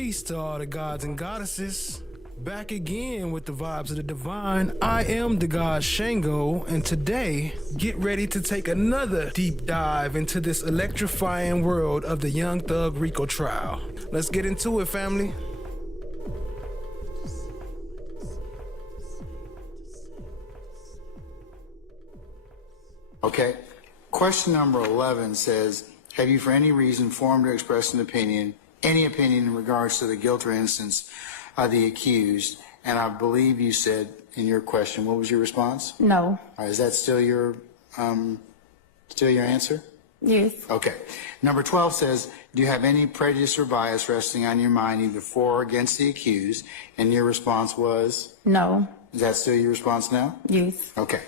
Peace to all the gods and goddesses. Back again with the vibes of the divine. I am the god Shango, and today, get ready to take another deep dive into this electrifying world of the Young Thug RICO trial. Let's get into it, family. Okay. Question number 11 says, have you for any reason formed or expressed an opinion, any opinion in regards to the guilt or innocence of the accused? And I believe you said in your question, what was your response? No. All right, is that still your answer? Yes. Okay. Number 12 says, do you have any prejudice or bias resting on your mind either for or against the accused? And your response was? No. Is that still your response now? Yes. Okay.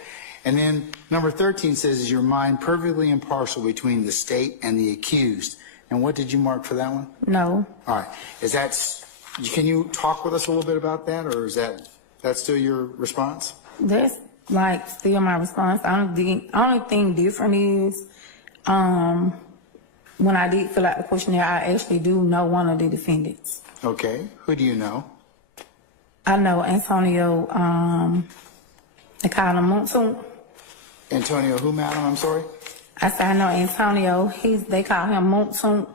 And then number 13 says, is your mind perfectly impartial between the state and the accused? And what did you mark for that one? No. All right. Can you talk with us a little bit about that, or is that still your response? That's like still my response. The only thing different is when I did fill out the questionnaire, I actually do know one of the defendants. Okay. Who do you know? I know Antonio, they call him Monsoon. Antonio who, madam? I'm sorry? I said I know Antonio. They call him Monsoon.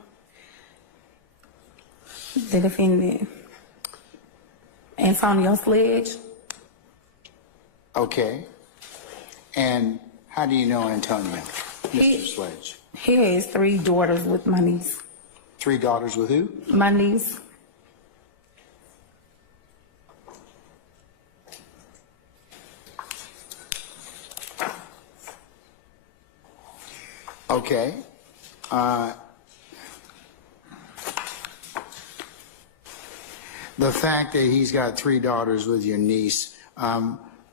The defendant. Antonio Sledge. Okay. And how do you know Antonio, Mr. Sledge? He has 3 daughters with my niece. 3 daughters with who? My niece. Okay. The fact that he's got 3 daughters with your niece,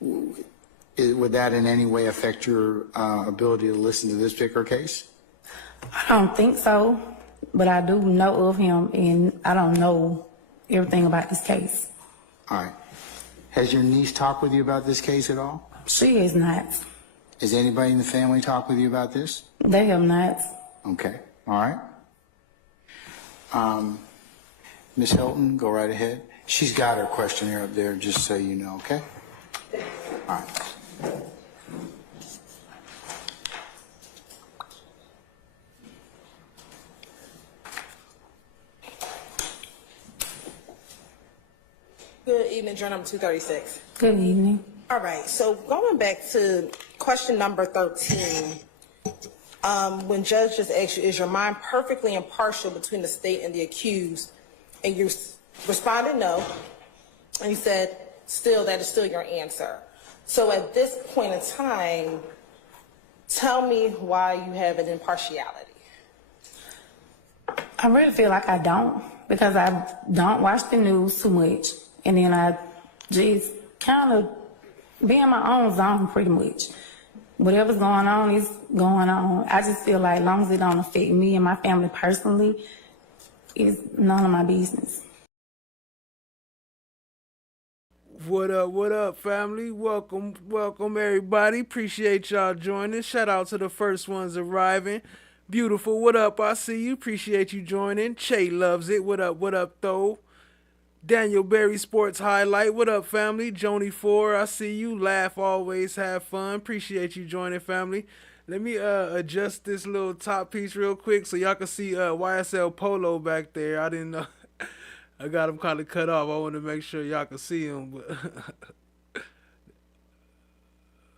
would that in any way affect your ability to listen to this particular case? I don't think so, but I do know of him, and I don't know everything about this case. All right. Has your niece talked with you about this case at all? She is not. Has anybody in the family talked with you about this? They have not. Okay. All right. Ms. Hilton, go right ahead. She's got her questionnaire up there, just so you know, okay? All right. Good evening, journal number 236. Good evening. All right, so going back to question number 13, when judge just asked you, is your mind perfectly impartial between the state and the accused? And you responded no, and you said, that is still your answer. So at this point in time, tell me why you have an impartiality. I really feel like I don't, because I don't watch the news too much. And then I just kind of be in my own zone pretty much. Whatever's going on is going on. I just feel like as long as it don't affect me and my family personally, it's none of my business. What up, family? Welcome, everybody. Appreciate y'all joining. Shout out to the first ones arriving. Beautiful, what up? I see you. Appreciate you joining. Che loves it. What up, though? Daniel Berry Sports Highlight. What up, family? Joni 4, I see you. Laugh always, have fun. Appreciate you joining, family. Let me adjust this little top piece real quick so y'all can see YSL Polo back there. I didn't know. I got him kind of cut off. I want to make sure y'all can see him. But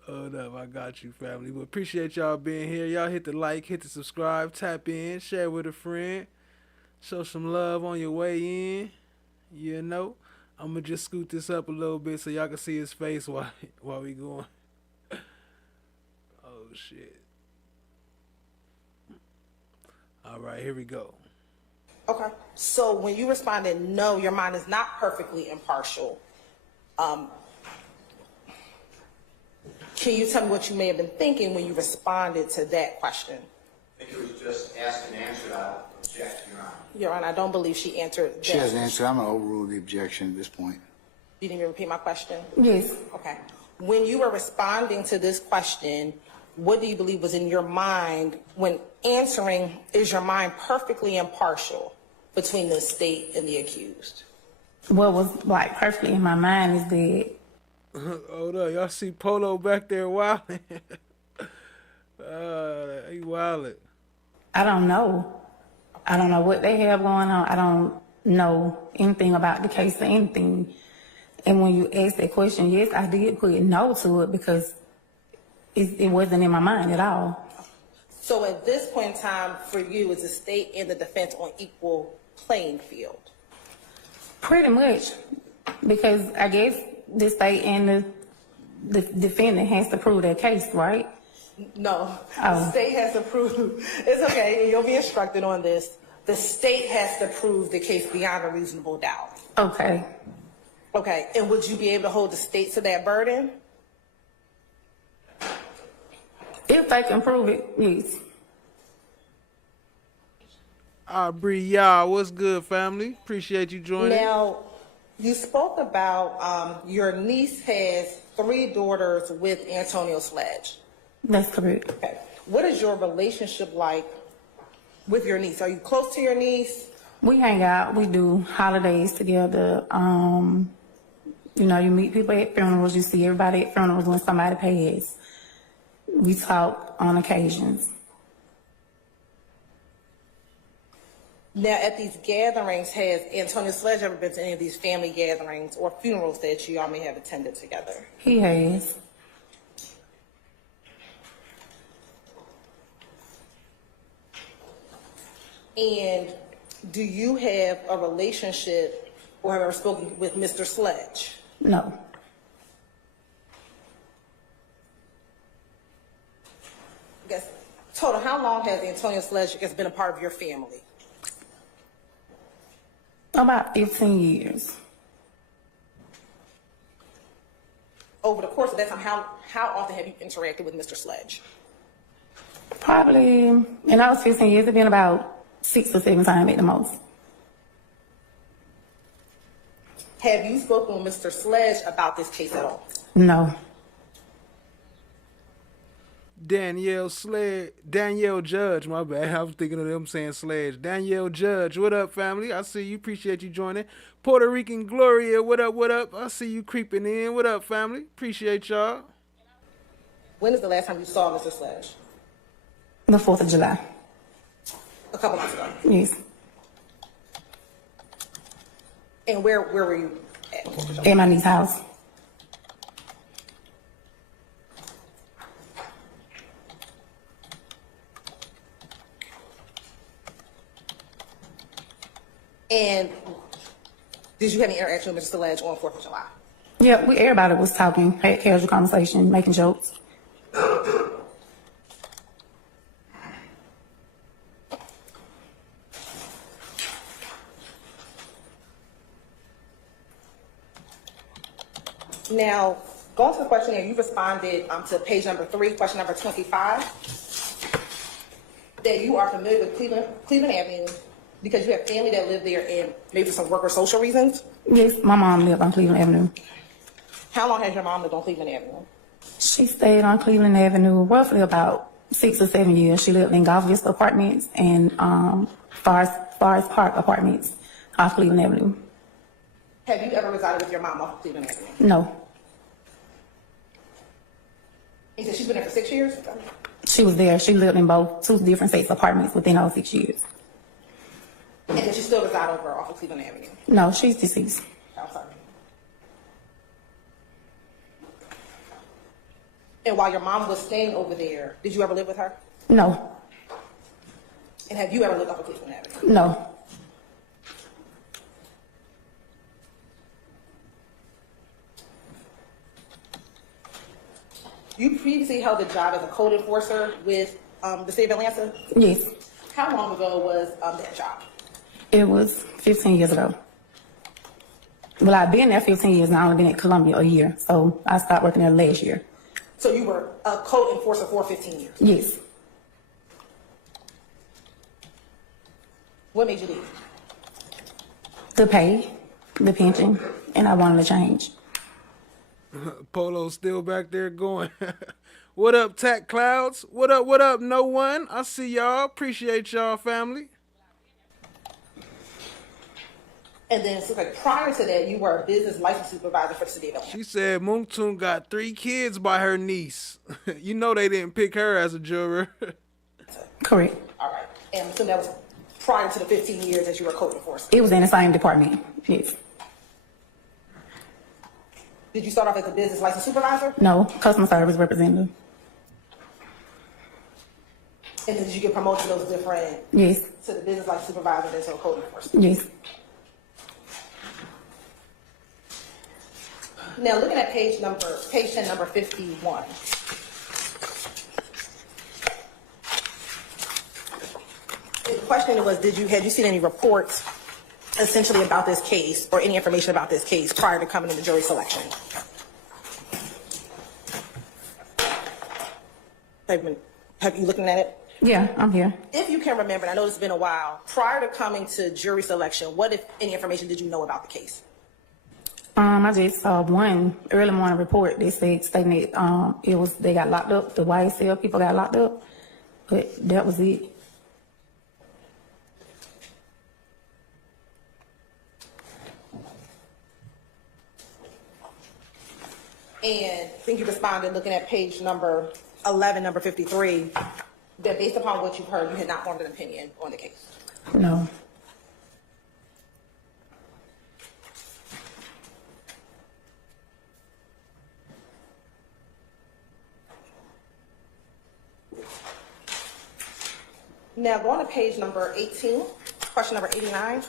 hold up, I got you, family. But appreciate y'all being here. Y'all hit the like, hit the subscribe, tap in, share with a friend. Show some love on your way in. You know, I'm going to just scoot this up a little bit so y'all can see his face while we going. Oh, shit. All right, here we go. Okay, so when you responded no, your mind is not perfectly impartial, can you tell me what you may have been thinking when you responded to that question? I think it was just asked and answered. I'll object, Your Honor. Your Honor, I don't believe she answered that. She hasn't answered. I'm going to overrule the objection at this point. You didn't even repeat my question? Yes. Okay. When you were responding to this question, what do you believe was in your mind when answering, is your mind perfectly impartial? between the state and the accused? What was like perfectly in my mind is that Hold up, y'all see Polo back there wilding? He wilding. I don't know. I don't know what they have going on. I don't know anything about the case or anything. And when you ask that question, yes, I did put no to it because it wasn't in my mind at all. So at this point in time, for you, is the state and the defense on equal playing field? Pretty much, because I guess the state and the defendant has to prove their case, right? No, Oh. the state has to prove, it's okay, you'll be instructed on this. The state has to prove the case beyond a reasonable doubt. Okay. Okay, and would you be able to hold the state to that burden? If they can prove it, yes. Bree, y'all, what's good, family? Appreciate you joining. Now, you spoke about your niece has 3 daughters with Antonio Sledge. That's correct. Okay. What is your relationship like with your niece? Are you close to your niece? We hang out. We do holidays together. You know, you meet people at funerals. You see everybody at funerals when somebody passes. We talk on occasions. Now, at these gatherings, has Antonio Sledge ever been to any of these family gatherings or funerals that you all may have attended together? He has. And do you have a relationship or have ever spoken with Mr. Sledge? No. I guess, total, how long has Antonio Sledge been a part of your family? About 15 years. Over the course of that time, how often have you interacted with Mr. Sledge? Probably, in those 15 years, it's been about 6 or 7 times at the most. Have you spoken with Mr. Sledge about this case at all? No. Danielle Judge, my bad. I was thinking of them saying Sledge. Danielle Judge, what up, family? I see you. Appreciate you joining. Puerto Rican Gloria, what up, what up? I see you creeping in. What up, family? Appreciate y'all. When is the last time you saw Mr. Sledge? The 4th of July. A couple months ago. Yes. And where were you at? At my niece's house. And did you have any interaction with Mr. Sledge on 4th of July? Yeah, everybody was talking, had casual conversation, making jokes. Now, going to the questionnaire, you responded to page number 3, question number 25, that you are familiar with Cleveland Avenue because you have family that live there and maybe for some work or social reasons. Yes, my mom lived on Cleveland Avenue. How long has your mom lived on Cleveland Avenue? She stayed on Cleveland Avenue roughly about 6 or 7 years. She lived in Golf Vista Apartments and Forest Park Apartments off Cleveland Avenue. Have you ever resided with your mom off of Cleveland Avenue? No. You said she's been there for 6 years? She was there. She lived in both 2 different sets of apartments within those 6 years. And does she still reside over off of Cleveland Avenue? No, she's deceased. I'm sorry. And while your mom was staying over there, did you ever live with her? No. And have you ever lived off of Cleveland Avenue? No. You previously held a job as a code enforcer with the state of Atlanta. Yes. How long ago was that job? It was 15 years ago. Well, I've been there 15 years and I've only been at Columbia a year. So I stopped working there last year. So you were a code enforcer for 15 years? Yes. What made you leave? The pay, the pension, and I wanted to change. Polo's still back there going. What up, Tack Clouds? What up, no one? I see y'all. Appreciate y'all, family. And then it's like prior to that, you were a business license supervisor for the city of Atlanta. She said YOUNGTHUG got 3 kids by her niece. You know they didn't pick her as a juror. Correct. All right. And so that was prior to the 15 years that you were code enforcement. It was in the same department. Yes. Did you start off as a business license supervisor? No, customer service representative. And then did you get promoted to those different, Yes. to the business license supervisor and to code enforcement? Yes. Now, looking at page 10, number 51. The question was, had you seen any reports essentially about this case or any information about this case prior to coming to the jury selection? Have you looking at it? Yeah, I'm here. If you can remember, and I know it's been a while, prior to coming to jury selection, what, if any, information did you know about the case? I just saw one early morning report. They said stating that they got locked up. The YSL people got locked up, but that was it. And I think you responded looking at page number 11, number 53, that based upon what you've heard, you had not formed an opinion on the case. No. Now, going to page number 18, question number 89.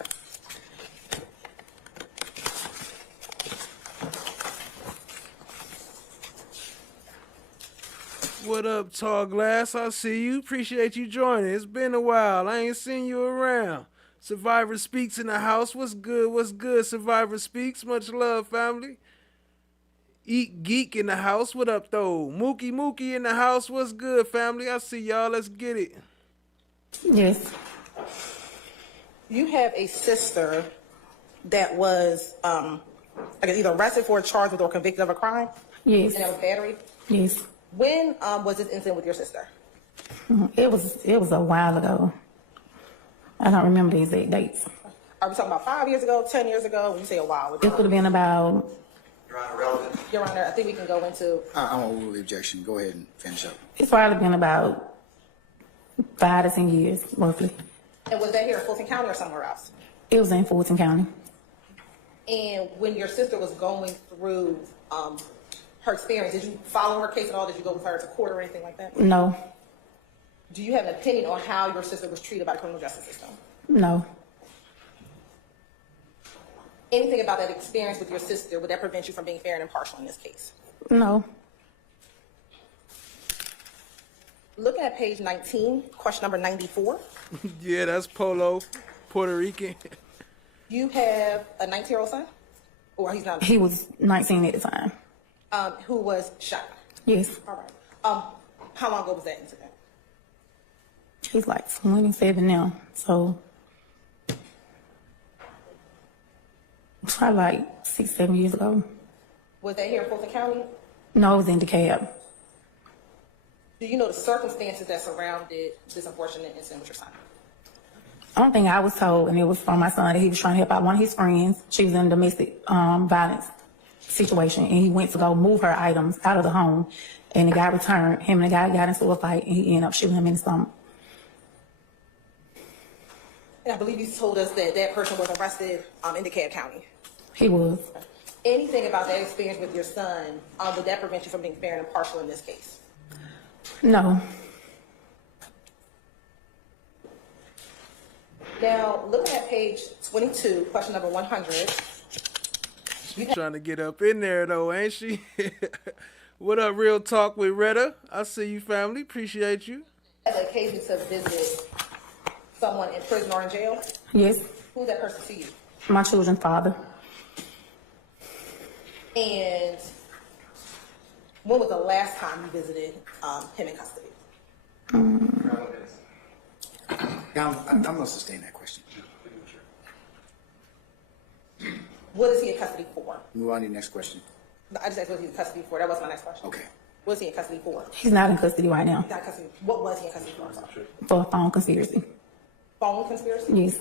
What up, Tall Glass? I see you. Appreciate you joining. It's been a while. I ain't seen you around. Survivor Speaks in the house. What's good? What's good, Survivor Speaks? Much love, family. Eat Geek in the house. What up, though? Mookie in the house. What's good, family? I see y'all. Let's get it. Yes. You have a sister that was, I guess, either arrested for a charge with or convicted of a crime? Yes. And that was battery? Yes. When was this incident with your sister? It was a while ago. I don't remember the exact dates. Are we talking about 5 years ago, 10 years ago? When you say a while. It could have been about. Your Honor, relevant. Your Honor, I think we can go into. I won't rule the objection. Go ahead and finish up. It's probably been about 5 to 10 years, roughly. And was that here in Fulton County or somewhere else? It was in Fulton County. And when your sister was going through her experience, did you follow her case at all? Did you go with her to court or anything like that? No. Do you have an opinion on how your sister was treated by the criminal justice system? No. Anything about that experience with your sister, would that prevent you from being fair and impartial in this case? No. Looking at page 19, question number 94. Yeah, that's Polo, Puerto Rican. You have a 19-year-old son? Or he's not? He was 19 at the time. Who was shot? Yes. All right. How long ago was that incident? He's like 27 now, so probably like 6, 7 years ago. Was that here in Fulton County? No, it was in DeKalb. Do you know the circumstances that surrounded this unfortunate incident with your son? Only thing I was told, and it was from my son, that he was trying to help out one of his friends. She was in a domestic violence situation, and he went to go move her items out of the home, and the guy returned. Him and the guy got into a fight, and he ended up shooting him in the stomach. And I believe you told us that that person was arrested in DeKalb County. He was. Anything about that experience with your son, would that prevent you from being fair and impartial in this case? No. Now, looking at page 22, question number 100. She's trying to get up in there, though, ain't she? What up, Real Talk with Retta? I see you, family. Appreciate you. Had the occasion to visit someone in prison or in jail? Yes. Who's that person to you? My children's father. And when was the last time you visited him in custody? I'm going to sustain that question. What is he in custody for? Move on to the next question. I just asked what he's in custody for. That was my next question. Okay. What is he in custody for? He's not in custody right now. Not custody. What was he in custody for? I'm sorry. For a phone conspiracy. Phone conspiracy? Yes.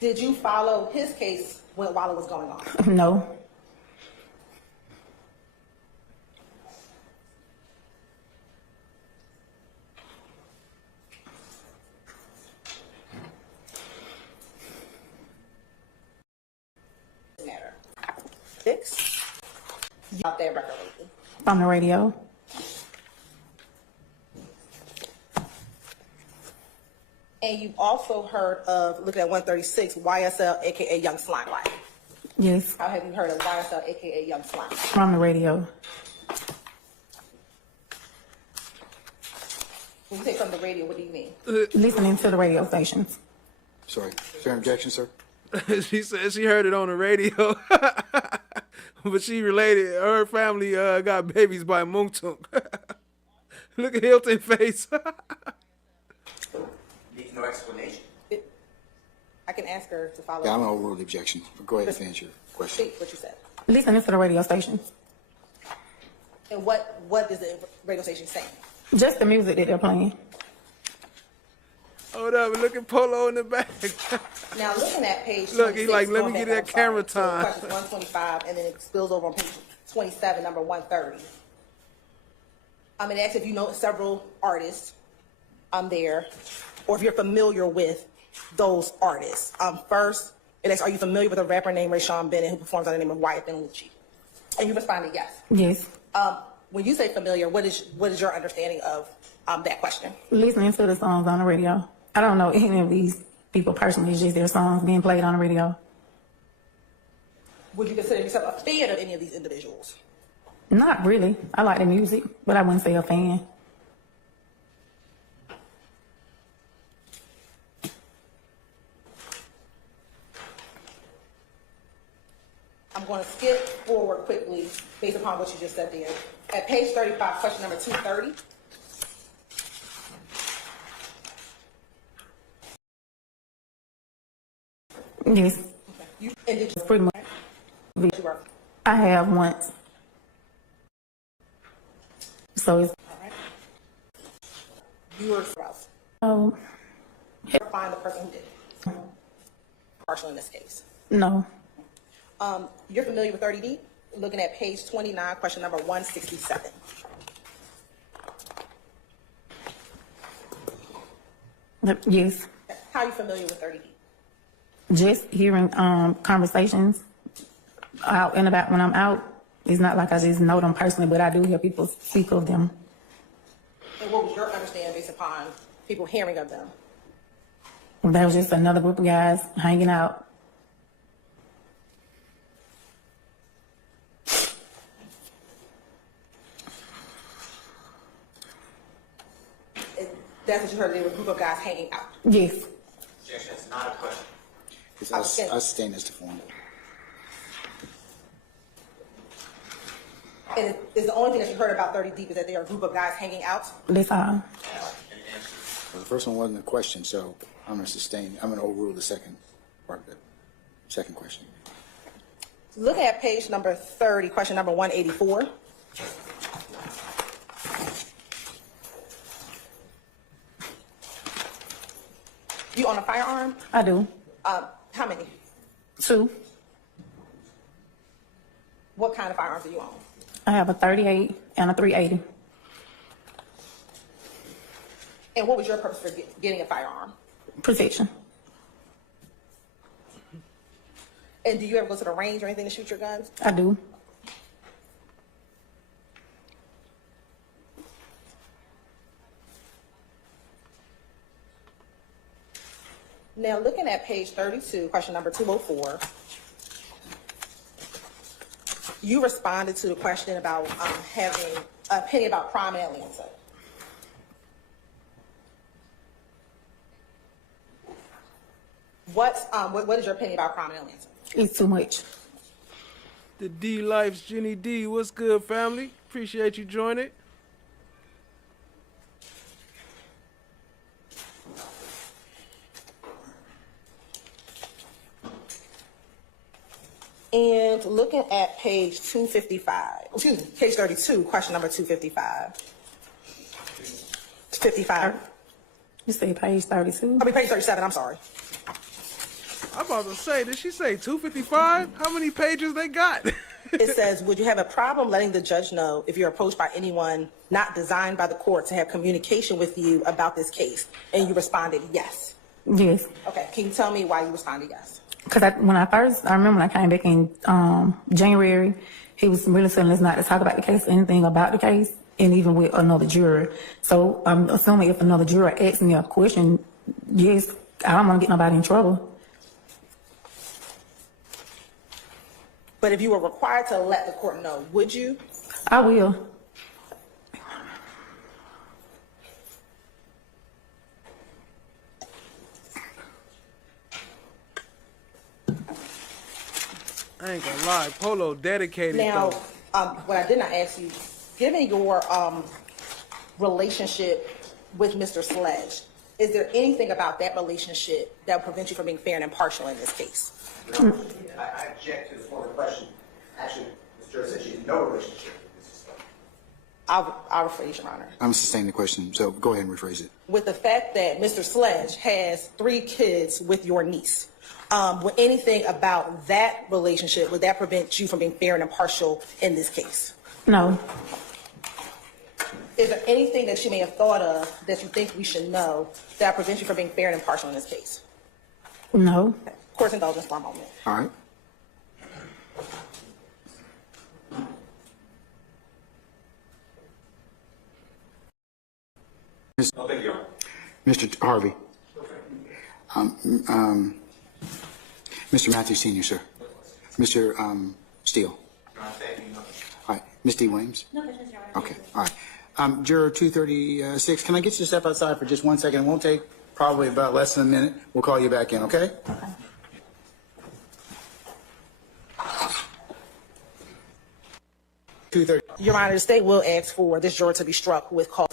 Did you follow his case while it was going on? No. Matter. 6. You out there record lately? On the radio. And you've also heard of, looking at 136, YSL, aka Young Slime Life. Yes. How have you heard of YSL, aka Young Slime Life? On the radio. When you say from the radio, what do you mean? Listening to the radio stations. Sorry. Is there an objection, sir? She said she heard it on the radio, but she related. Her family got babies by YOUNGTHUG. Look at Hilton's face. Needs no explanation. I can ask her to follow. Yeah, I'm going to overrule the objection. Go ahead and finish your question. Speak what you said. Listening to the radio stations. And what is the radio station saying? Just the music that they're playing. Hold up, look at Polo in the back. Now, looking at page 26. Look, he like, let me going get back, that camera I'm sorry, time. So question 125, and then it spills over on page 27, number 130. It asks if you know several artists there, or if you're familiar with those artists. First, it asks, are you familiar with a rapper named Rayshawn Bennett who performs under the name of Wyatt Lucci? And you responded yes. Yes. When you say familiar, what is your understanding of that question? Listening to the songs on the radio. I don't know any of these people personally. It's just their songs being played on the radio. Would you consider yourself a fan of any of these individuals? Not really. I like the music, but I wouldn't say a fan. I'm going to skip forward quickly based upon what you just said there. At page 35, question number 230. Yes. You ended your Pretty much. work. I have once. So it's, You were Ralph. oh, Find the person who did it. Partial in this case. no. You're familiar with 30D? Looking at page 29, question number 167. Yes. How are you familiar with 30D? Just hearing conversations out and about when I'm out. It's not like I just know them personally, but I do hear people speak of them. And what was your understanding based upon people hearing of them? There was just another group of guys hanging out. And that's what you heard, they were a group of guys hanging out. Yes. Objection, it's not a question. I sustain this to form. And is the only thing that you heard about 30 Deep is that they are a group of guys hanging out? That's all. An answer. Well, the first one wasn't a question, so I'm going to overrule the second part of the second question. Looking at page number 30, question number 184. You own a firearm? I do. How many? 2. What kind of firearms do you own? I have a 38 and a 380. And what was your purpose for getting a firearm? Protection. And do you ever go to the range or anything to shoot your guns? I do. Now, looking at page 32, question number 204, you responded to the question about having an opinion about crime in Atlanta. What is your opinion about crime in Atlanta? It's too much. The D Life's Jenny D. What's good, family? Appreciate you joining. And looking at page 255, page 32, question number 255. 55. You say page 32? I mean, page 37, I'm sorry. I'm about to say, did she say 255? How many pages they got? It says, would you have a problem letting the judge know if you're approached by anyone not designed by the court to have communication with you about this case? And you responded yes. Yes. Okay, can you tell me why you responded yes? Because I remember when I came back in January, he was really telling us not to talk about the case, anything about the case, and even with another juror. So I'm assuming if another juror asks me a question, yes, I don't want to get nobody in trouble. But if you were required to let the court know, would you? I will. I ain't gonna lie, Polo dedicated Now, though. what I did not ask you, given your relationship with Mr. Sledge, is there anything about that relationship that would prevent you from being fair and impartial in this case? I object to the former question. Actually, Ms. Juror said she had no relationship with Mrs. Sledge. I'll rephrase, Your Honor. I'm sustaining the question, so go ahead and rephrase it. With the fact that Mr. Sledge has 3 kids with your niece, would anything about that relationship, would that prevent you from being fair and impartial in this case? No. Is there anything that you may have thought of that you think we should know that prevents you from being fair and impartial in this case? No. Court's indulgence for a moment. All right. No, thank you, Your Honor. Mr. Harvey. Mr. Matthews Sr., sir. Mr. Steele. All right. Ms. D. Williams? No questions, Your Honor. Okay. All right. Juror 236, can I get you to step outside for just 1 second? It won't take probably about less than a minute. We'll call you back in, okay? Okay. Your Honor, the state will ask for this juror to be struck with cause.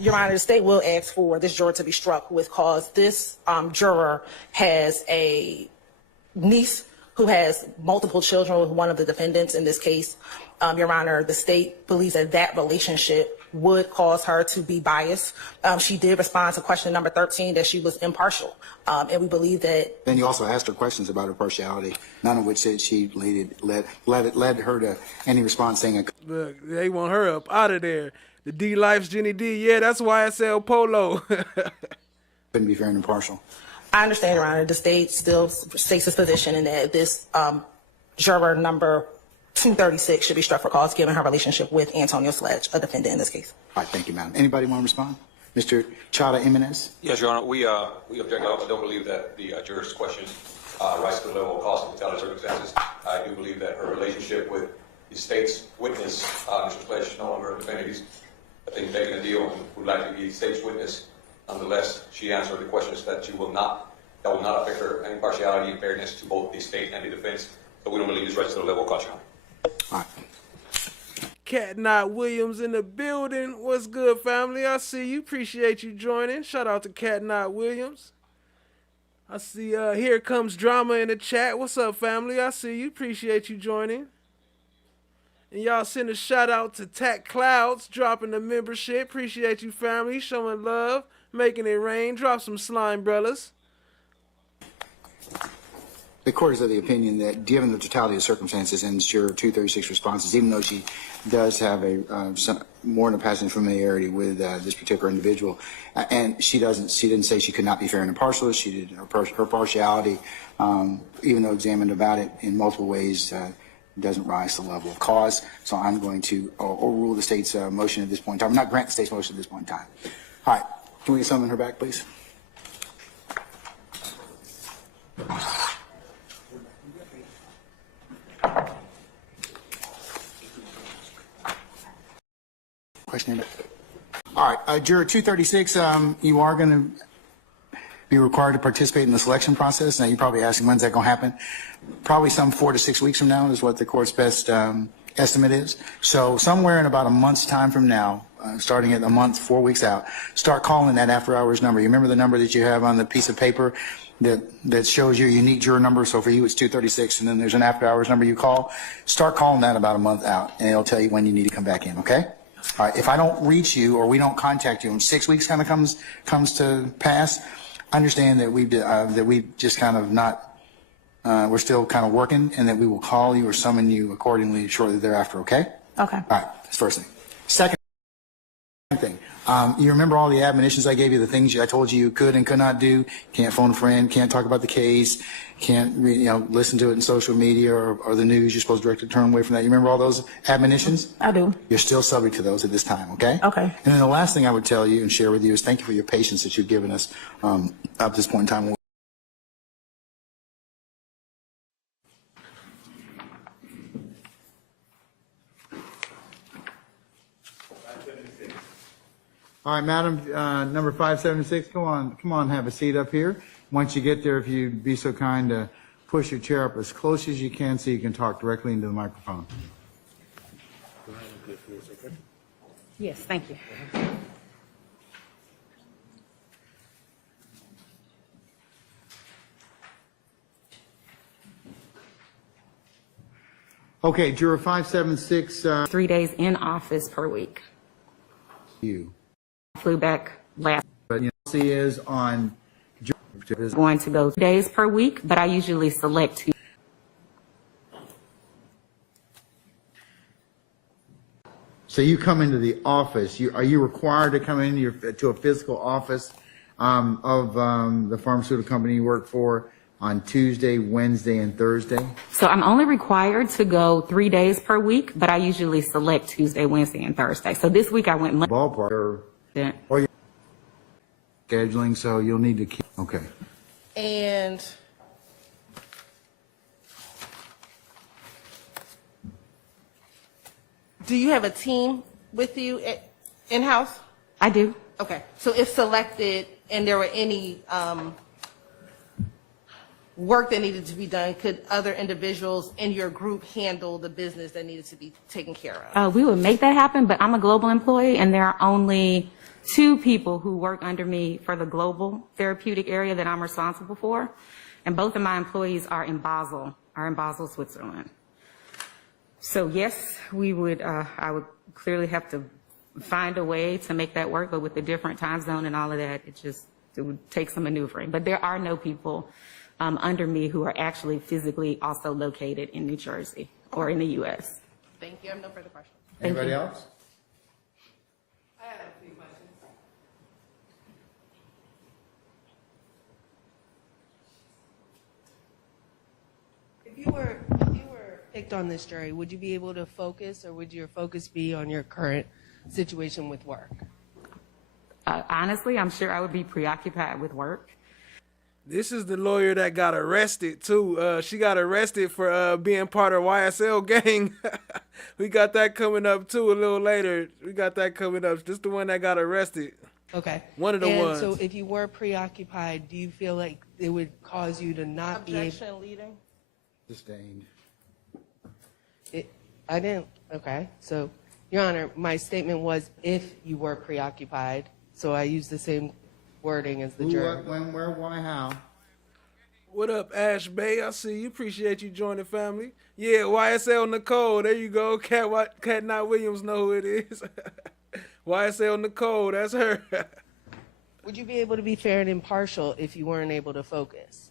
Your Honor, the state will ask for this juror to be struck with cause. This juror has a niece who has multiple children with one of the defendants in this case. Your Honor, the state believes that that relationship would cause her to be biased. She did respond to question number 13 that she was impartial, and we believe that. Then you also asked her questions about her partiality, none of which said she led her to any response saying. Look, they want her up out of there. The D Life's Jenny D. Yeah, that's YSL Polo. Couldn't be fair and impartial. I understand, Your Honor. The state still states its position in that this juror number 236 should be struck for cause given her relationship with Antonio Sledge, a defendant in this case. All right, thank you, madam. Anybody want to respond? Mr. Chada Jimenez? Yes, Your Honor. We object. I also don't believe that the juror's question rise to the level of cause and fatality circumstances. I do believe that her relationship with the state's witness, Mr. Sledge, is no longer a defendant. He's, I think, making a deal and would like to be state's witness. Nonetheless, she answered the questions that will not affect her impartiality and fairness to both the state and the defense. So we don't believe this rises to the level of cause, Your Honor. All right. Cat Knot Williams in the building. What's good, family? I see you. Appreciate you joining. Shout out to Cat Knot Williams. I see here comes drama in the chat. What's up, family? I see you. Appreciate you joining. And y'all send a shout out to Tack Clouds dropping the membership. Appreciate you, family. Showing love. Making it rain. Drop some slime, brothers. The court is of the opinion that, given the totality of circumstances and Juror 236 responses, even though she does have more than a passing familiarity with this particular individual, and she didn't say she could not be fair and impartial. She did her partiality, even though examined about it in multiple ways, doesn't rise to the level of cause. So I'm going to overrule the state's motion at this point in time. Not grant the state's motion at this point in time. All right, can we get someone her back, please? Question. All right, Juror 236, you are going to be required to participate in the selection process. Now, you're probably asking, when's that going to happen? Probably some 4 to 6 weeks from now is what the court's best estimate is. So somewhere in about a month's time from now, starting at a month, 4 weeks out, start calling that after-hours number. You remember the number that you have on the piece of paper that shows your unique juror number? So for you, it's 236, and then there's an after-hours number you call. Start calling that about a month out, and it'll tell you when you need to come back in, okay? All right, if I don't reach you or we don't contact you and 6 weeks kind of comes to pass, understand that we just kind of not, we're still kind of working, and that we will call you or summon you accordingly shortly thereafter, okay? Okay. All right, that's the first thing. Second thing, you remember all the admonitions I gave you, the things I told you could and could not do? Can't phone a friend, can't talk about the case, can't listen to it in social media or the news. You're supposed to directly turn away from that. You remember all those admonitions? I do. You're still subject to those at this time, okay? Okay. And then the last thing I would tell you and share with you is thank you for your patience that you've given us up to this point in time. All right, madam, number 576, come on, have a seat up here. Once you get there, if you'd be so kind to push your chair up as close as you can so you can talk directly into the microphone. Yes, thank you. Okay, juror 576, 3 days in office per week. you. Flew back last. But see is on. Going to go 2 days per week, but I usually select 2. So you come into the office. Are you required to come to a physical office of the pharmaceutical company you work for on Tuesday, Wednesday, and Thursday? So I'm only required to go 3 days per week, but I usually select Tuesday, Wednesday, and Thursday. So this week I went Monday. Ballpark or your scheduling, so you'll need to keep. Okay. And do you have a team with you in-house? I do. Okay, so if selected and there were any work that needed to be done, could other individuals in your group handle the business that needed to be taken care of? We would make that happen, but I'm a global employee, and there are only 2 people who work under me for the global therapeutic area that I'm responsible for, and both of my employees are in Basel, Switzerland. So yes, I would clearly have to find a way to make that work, but with the different time zone and all of that, it would take some maneuvering. But there are no people under me who are actually physically also located in New Jersey or in the U.S. Thank you. I have no further questions. Anybody else? I have a few questions. If you were picked on this jury, would you be able to focus, or would your focus be on your current situation with work? Honestly, I'm sure I would be preoccupied with work. This is the lawyer that got arrested too. She got arrested for being part of YSL gang. We got that coming up too a little later. We got that coming up. This the one that got arrested. Okay. One of the ones. So if you were preoccupied, do you feel like it would cause you to not be able? Objection leading? Sustained. I didn't. Okay. So, Your Honor, my statement was if you were preoccupied. So I used the same wording as the Who, juror. what, when, where, why, how? What up, Ash Bay? I see you. Appreciate you joining family. Yeah, YSL Nicole. There you go. Cat Not Williams know who it is. YSL Nicole. That's her. Would you be able to be fair and impartial if you weren't able to focus?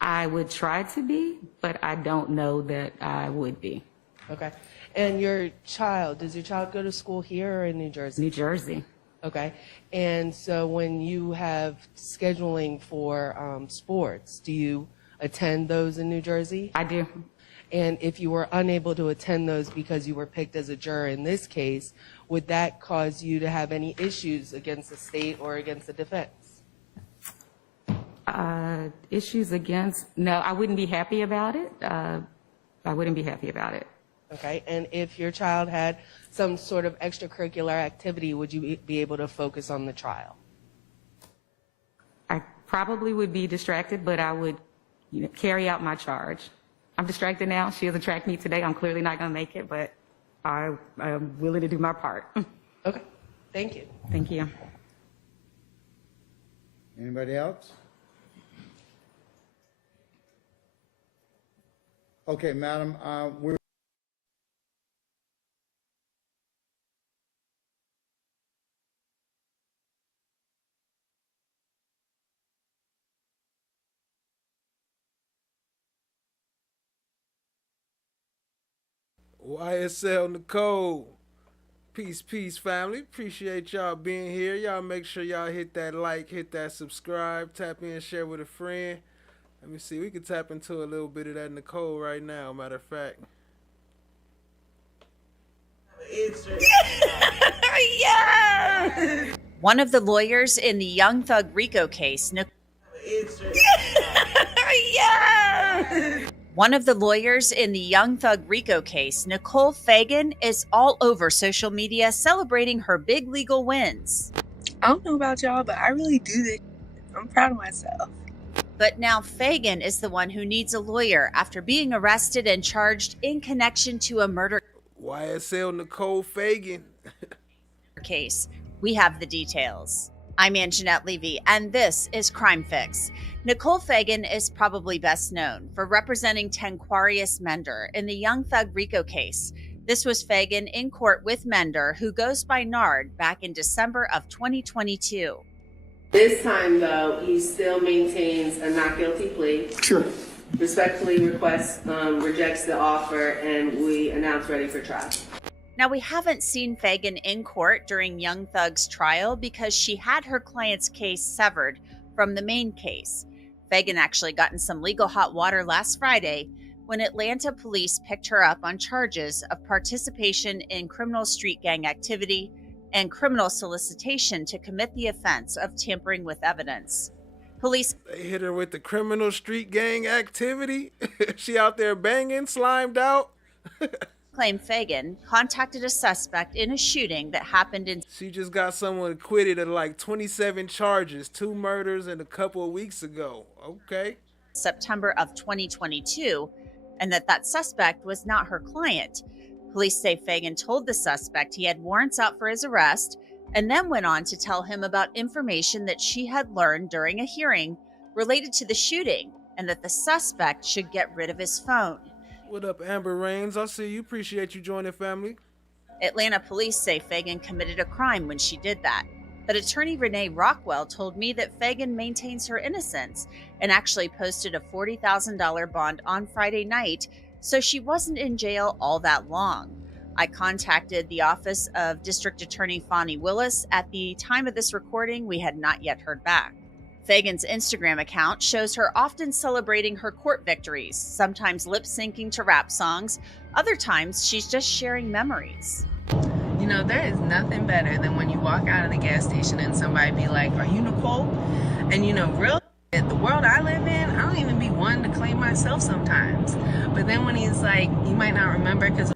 I would try to be, but I don't know that I would be. Okay. And your child, does your child go to school here or in New Jersey? New Jersey. Okay. And so when you have scheduling for sports, do you attend those in New Jersey? I do. And if you were unable to attend those because you were picked as a juror in this case, would that cause you to have any issues against the state or against the defense? Issues against? No, I wouldn't be happy about it. I wouldn't be happy about it. Okay. And if your child had some sort of extracurricular activity, would you be able to focus on the trial? I probably would be distracted, but I would carry out my charge. I'm distracted now. She has a track meet today. I'm clearly not going to make it, but I'm willing to do my part. Okay. Thank you. Thank you. Anybody else? Okay, madam, we're YSL Nicole. Peace, peace, family. Appreciate y'all being here. Y'all make sure y'all hit that like, hit that subscribe, tap in, share with a friend. Let me see. We can tap into a little bit of that Nicole right now, matter of fact. Yeah! One of the lawyers in the Young Thug RICO case, yeah! One of the lawyers in the Young Thug RICO case, Nicole Fagan, is all over social media celebrating her big legal wins. I don't know about y'all, but I really do this. I'm proud of myself. But now Fagan is the one who needs a lawyer after being arrested and charged in connection to a murder YSL Nicole Fagan. case. We have the details. I'm Anjanette Levy, and this is Crime Fix. Nicole Fagan is probably best known for representing Tanquarius Mender in the Young Thug RICO case. This was Fagan in court with Mender, who goes by Nard, back in December of 2022. This time, though, he still maintains a not guilty plea. Sure. Respectfully rejects the offer, and we announce ready for trial. Now, we haven't seen Fagan in court during Young Thug's trial because she had her client's case severed from the main case. Fagan actually got in some legal hot water last Friday when Atlanta police picked her up on charges of participation in criminal street gang activity and criminal solicitation to commit the offense of tampering with evidence. Police They hit her with the criminal street gang activity. She out there banging, slimed out. claim Fagan contacted a suspect in a shooting that happened in She just got someone acquitted of like 27 charges, 2 murders, and a couple of weeks ago. Okay. September of 2022, and that suspect was not her client. Police say Fagan told the suspect he had warrants out for his arrest and then went on to tell him about information that she had learned during a hearing related to the shooting and that the suspect should get rid of his phone. What up, Amber Rains? I see you. Appreciate you joining, family. Atlanta police say Fagan committed a crime when she did that. But attorney Renee Rockwell told me that Fagan maintains her innocence and actually posted a $40,000 bond on Friday night, so she wasn't in jail all that long. I contacted the office of District Attorney Fonnie Willis. At the time of this recording, we had not yet heard back. Fagan's Instagram account shows her often celebrating her court victories, sometimes lip-syncing to rap songs. Other times, she's just sharing memories. You know, there is nothing better than when you walk out of the gas station and somebody be like, "Are you Nicole?" And you know, real the world I live in, I don't even be one to claim myself sometimes. But then when he's like, you might not remember because...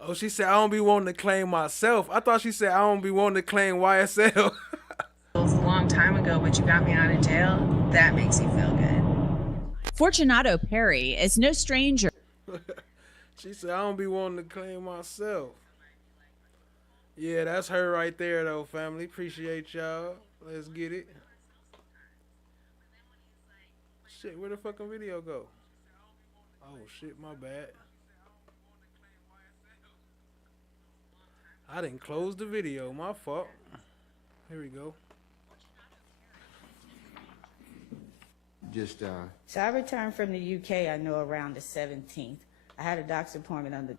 Oh, she said, I don't be wanting to claim myself. I thought she said, I don't be wanting to claim YSL. It was a long time ago, but you got me out of jail. That makes you feel good. Fortunato Perry is no stranger. She said, I don't be wanting to claim myself. Yeah, that's her right there, though, family. Appreciate y'all. Let's get it. Shit, where the fucking video go? Oh, shit, my bad. I didn't close the video. My fault. Here we go. So I returned from the UK, I know, around the 17th. I had a doctor's appointment on the...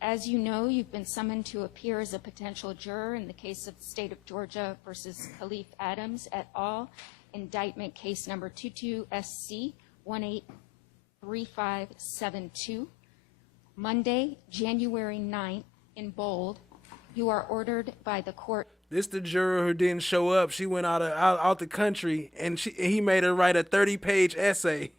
As you know, you've been summoned to appear as a potential juror in the case of the State of Georgia versus Khalif Adams et al., indictment case number 22SC 183572. Monday, January 9th, in bold, you are ordered by the court. This the juror who didn't show up. She went out the country, and he made her write a 30-page essay.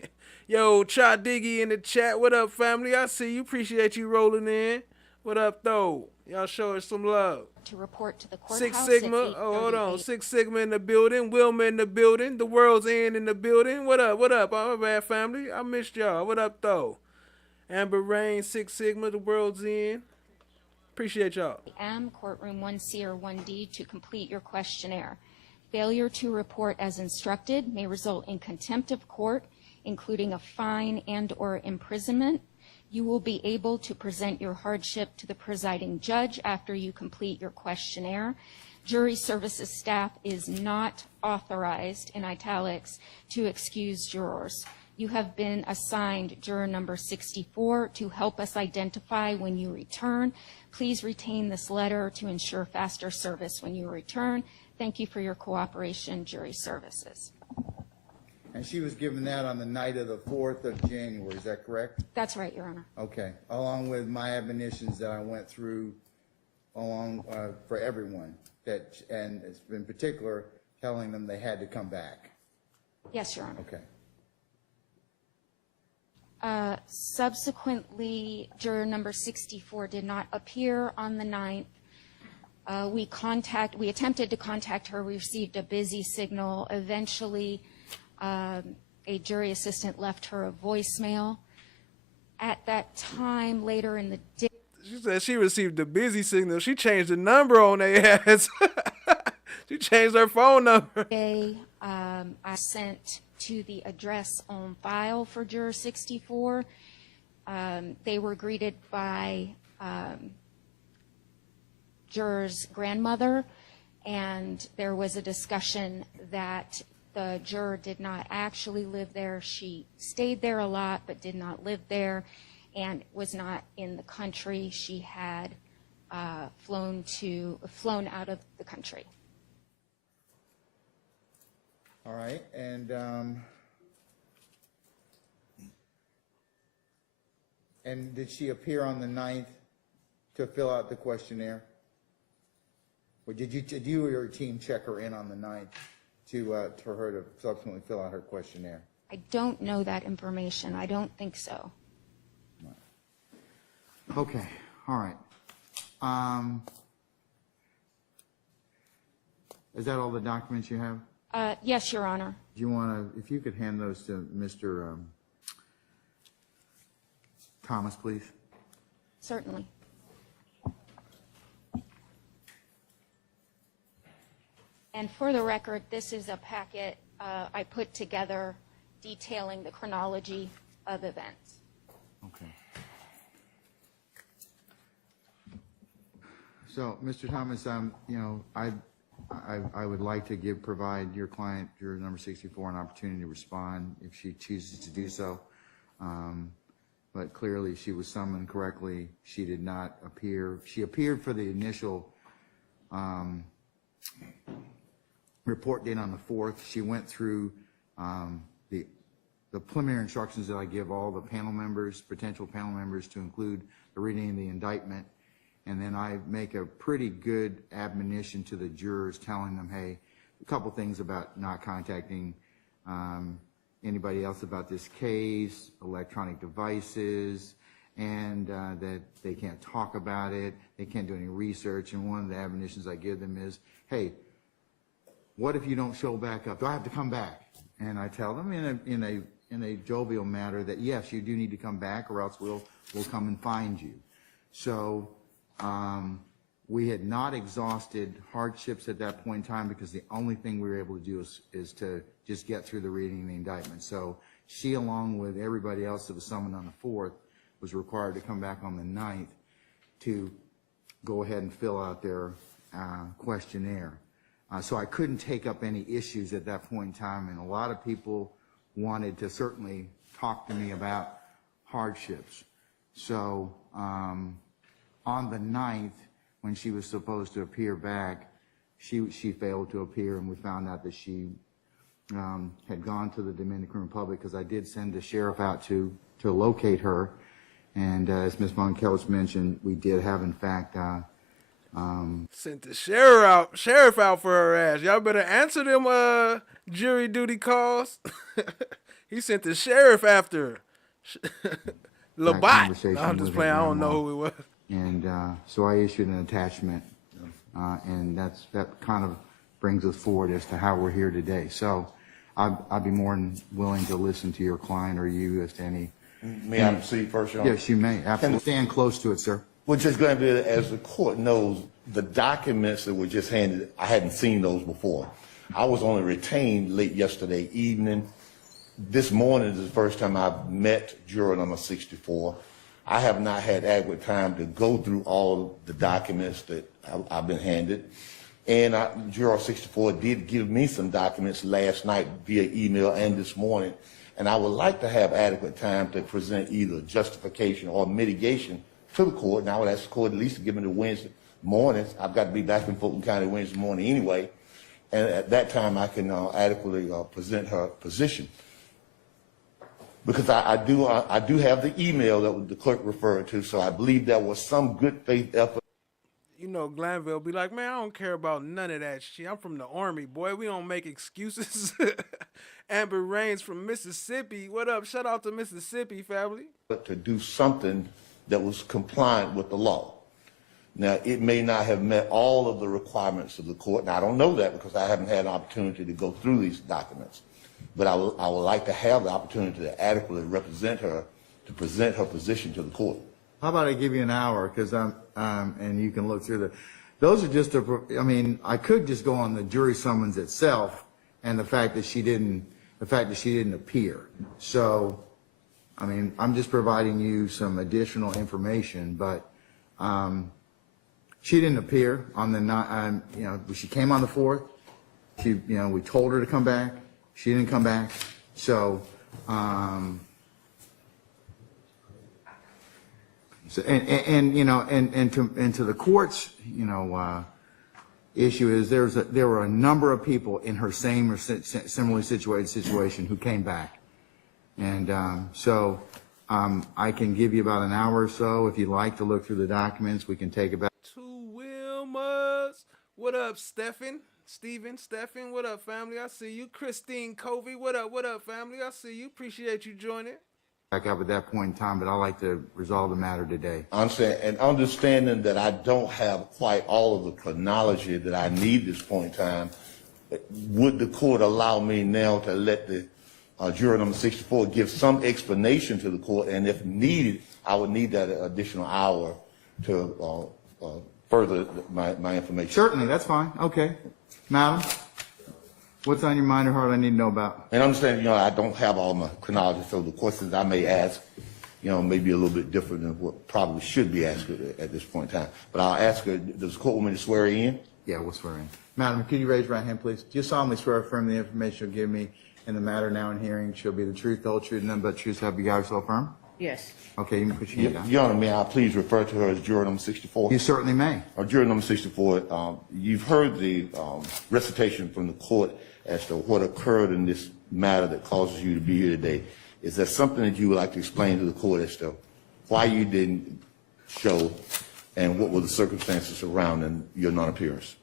Yo, Cha Diggy in the chat. What up, family? I see you. Appreciate you rolling in. What up, though? Y'all show us some love. To report to the courthouse. Six Sigma. Oh, hold on. Six Sigma in the building. Wilma in the building. The World's End in the building. What up? What up? Oh, my bad, family. I missed y'all. What up, though? Amber Rain, Six Sigma, The World's End. Appreciate y'all. Courtroom 1C or 1D to complete your questionnaire. Failure to report as instructed may result in contempt of court, including a fine and/or imprisonment. You will be able to present your hardship to the presiding judge after you complete your questionnaire. Jury services staff is not authorized, in italics, to excuse jurors. You have been assigned juror number 64 to help us identify when you return. Please retain this letter to ensure faster service when you return. Thank you for your cooperation, jury services. And she was given that on the night of the 4th of January, is that correct? That's right, Your Honor. Okay, along with my admonitions that I went through along for everyone, that, and in particular, telling them they had to come back. Yes, Your Honor. Okay. Subsequently, juror number 64 did not appear on the 9th. We attempted to contact her. We received a busy signal. Eventually, a jury assistant left her a voicemail. At that time, later in the day, She said she received a busy signal. She changed the number on their ass. She changed her phone number. I sent to the address on file for juror 64. They were greeted by juror's grandmother, and there was a discussion that the juror did not actually live there. She stayed there a lot but did not live there and was not in the country. She had flown out of the country. All right, and did she appear on the 9th to fill out the questionnaire? Or did you or your team check her in on the 9th for her to subsequently fill out her questionnaire? I don't know that information. I don't think so. Okay, all right. Is that all the documents you have? Yes, Your Honor. Do you want to, if you could hand those to Mr. Thomas, please? Certainly. And for the record, this is a packet I put together detailing the chronology of events. Okay. So, Mr. Thomas, you know, I would like to provide your client, juror number 64, an opportunity to respond if she chooses to do so. But clearly she was summoned correctly. She did not appear. She appeared for the initial report date on the 4th. She went through the preliminary instructions that I give all the panel members, potential panel members, to include the reading of the indictment. And then I make a pretty good admonition to the jurors, telling them, hey, a couple things about not contacting anybody else about this case, electronic devices, and that they can't talk about it, they can't do any research. And one of the admonitions I give them is, hey, what if you don't show back up? Do I have to come back? And I tell them in a jovial manner that yes, you do need to come back, or else we'll come and find you. So we had not exhausted hardships at that point in time, because the only thing we were able to do is to just get through the reading of the indictment. So she, along with everybody else that was summoned on the 4th, was required to come back on the 9th to go ahead and fill out their questionnaire. So I couldn't take up any issues at that point in time, and a lot of people wanted to certainly talk to me about hardships. So on the 9th, when she was supposed to appear back, she failed to appear, and we found out that she had gone to the Dominican Republic, because I did send the sheriff out to locate her. And as Ms. Monkelis mentioned, we did have, in fact, sent the sheriff out for her ass. Y'all better answer them jury duty calls. He sent the sheriff after her. Labat. No, I'm just playing. I don't know who it was. And so I issued an attachment, and that kind of brings us forward as to how we're here today. So I'd be more than willing to listen to your client or you as to any. May I proceed first, Your Honor? Yes, you may. Absolutely. Stand close to it, sir. Well, Judge Glanville, as the court knows, the documents that were just handed, I hadn't seen those before. I was only retained late yesterday evening. This morning is the first time I've met juror number 64. I have not had adequate time to go through all of the documents that I've been handed. And Juror 64 did give me some documents last night via email and this morning. And I would like to have adequate time to present either justification or mitigation to the court. And I would ask the court at least to give me the Wednesday mornings. I've got to be back in Fulton County Wednesday morning anyway. And at that time, I can adequately present her position. Because I do have the email that the clerk referred to, so I believe there was some good faith effort. You know, Glanville be like, man, I don't care about none of that shit. I'm from the Army, boy. We don't make excuses. Amber Rains from Mississippi. What up? Shout out to Mississippi, family. To do something that was compliant with the law. Now, it may not have met all of the requirements of the court, and I don't know that because I haven't had an opportunity to go through these documents. But I would like to have the opportunity to adequately represent her, to present her position to the court. How about I give you an hour, because and you can look through those are just I mean, I could just go on the jury summons itself and the fact that she didn't appear. So, I mean, I'm just providing you some additional information, but she didn't appear on the you know, she came on the 4th. You know, we told her to come back. She didn't come back. So, you know, and to the court's, you know, issue is there were a number of people in her same or similarly situated situation who came back, and so I can give you about an hour or so if you'd like to look through the documents. We can take about. Two Wilmas. What up, Stephen? Stephen, what up, family? I see you. Christine Covey, what up, family? I see you. Appreciate you joining. Back up at that point in time, but I'd like to resolve the matter today. I'm saying, and understanding that I don't have quite all of the chronology that I need at this point in time, would the court allow me now to let the juror number 64 give some explanation to the court, and if needed, I would need that additional hour to further my information. Certainly, that's fine. Okay. Madam, what's on your mind or heart I need to know about? And understand, you know, I don't have all my chronology, so the questions I may ask, you know, may be a little bit different than what probably should be asked at this point in time. But I'll ask her, does the court want me to swear her in? Yeah, we'll swear in. Madam, can you raise your right hand, please? Do you solemnly swear or affirm the information you'll give me in the matter now in hearing shall be the truth, the whole truth, and none but the truth, so help you God so affirm? Yes. Okay, you can put your hand down. Your Honor, may I please refer to her as juror number 64? You certainly may. Juror number 64, you've heard the recitation from the court as to what occurred in this matter that causes you to be here today. Is there something that you would like to explain to the court as to why you didn't show and what were the circumstances surrounding your non-appearance?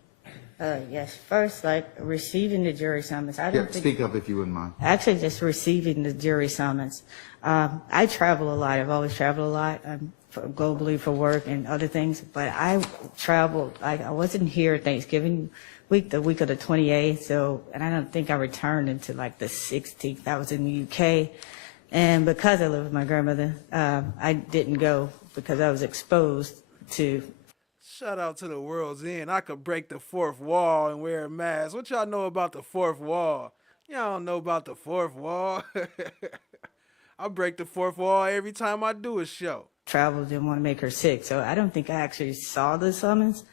Yes. First, like receiving the jury summons. I don't think, speak up if you wouldn't mind. actually, just receiving the jury summons. I travel a lot. I've always traveled a lot globally for work and other things. But I traveled. I wasn't here Thanksgiving week, the week of the 28th. So, and I don't think I returned until like the 16th. I was in the UK, and because I live with my grandmother, I didn't go because I was exposed to. Shout out to the world's end. I could break the fourth wall and wear a mask. What y'all know about the fourth wall? Y'all don't know about the fourth wall. I break the fourth wall every time I do a show. Travel didn't want to make her sick, so I don't think I actually saw the summons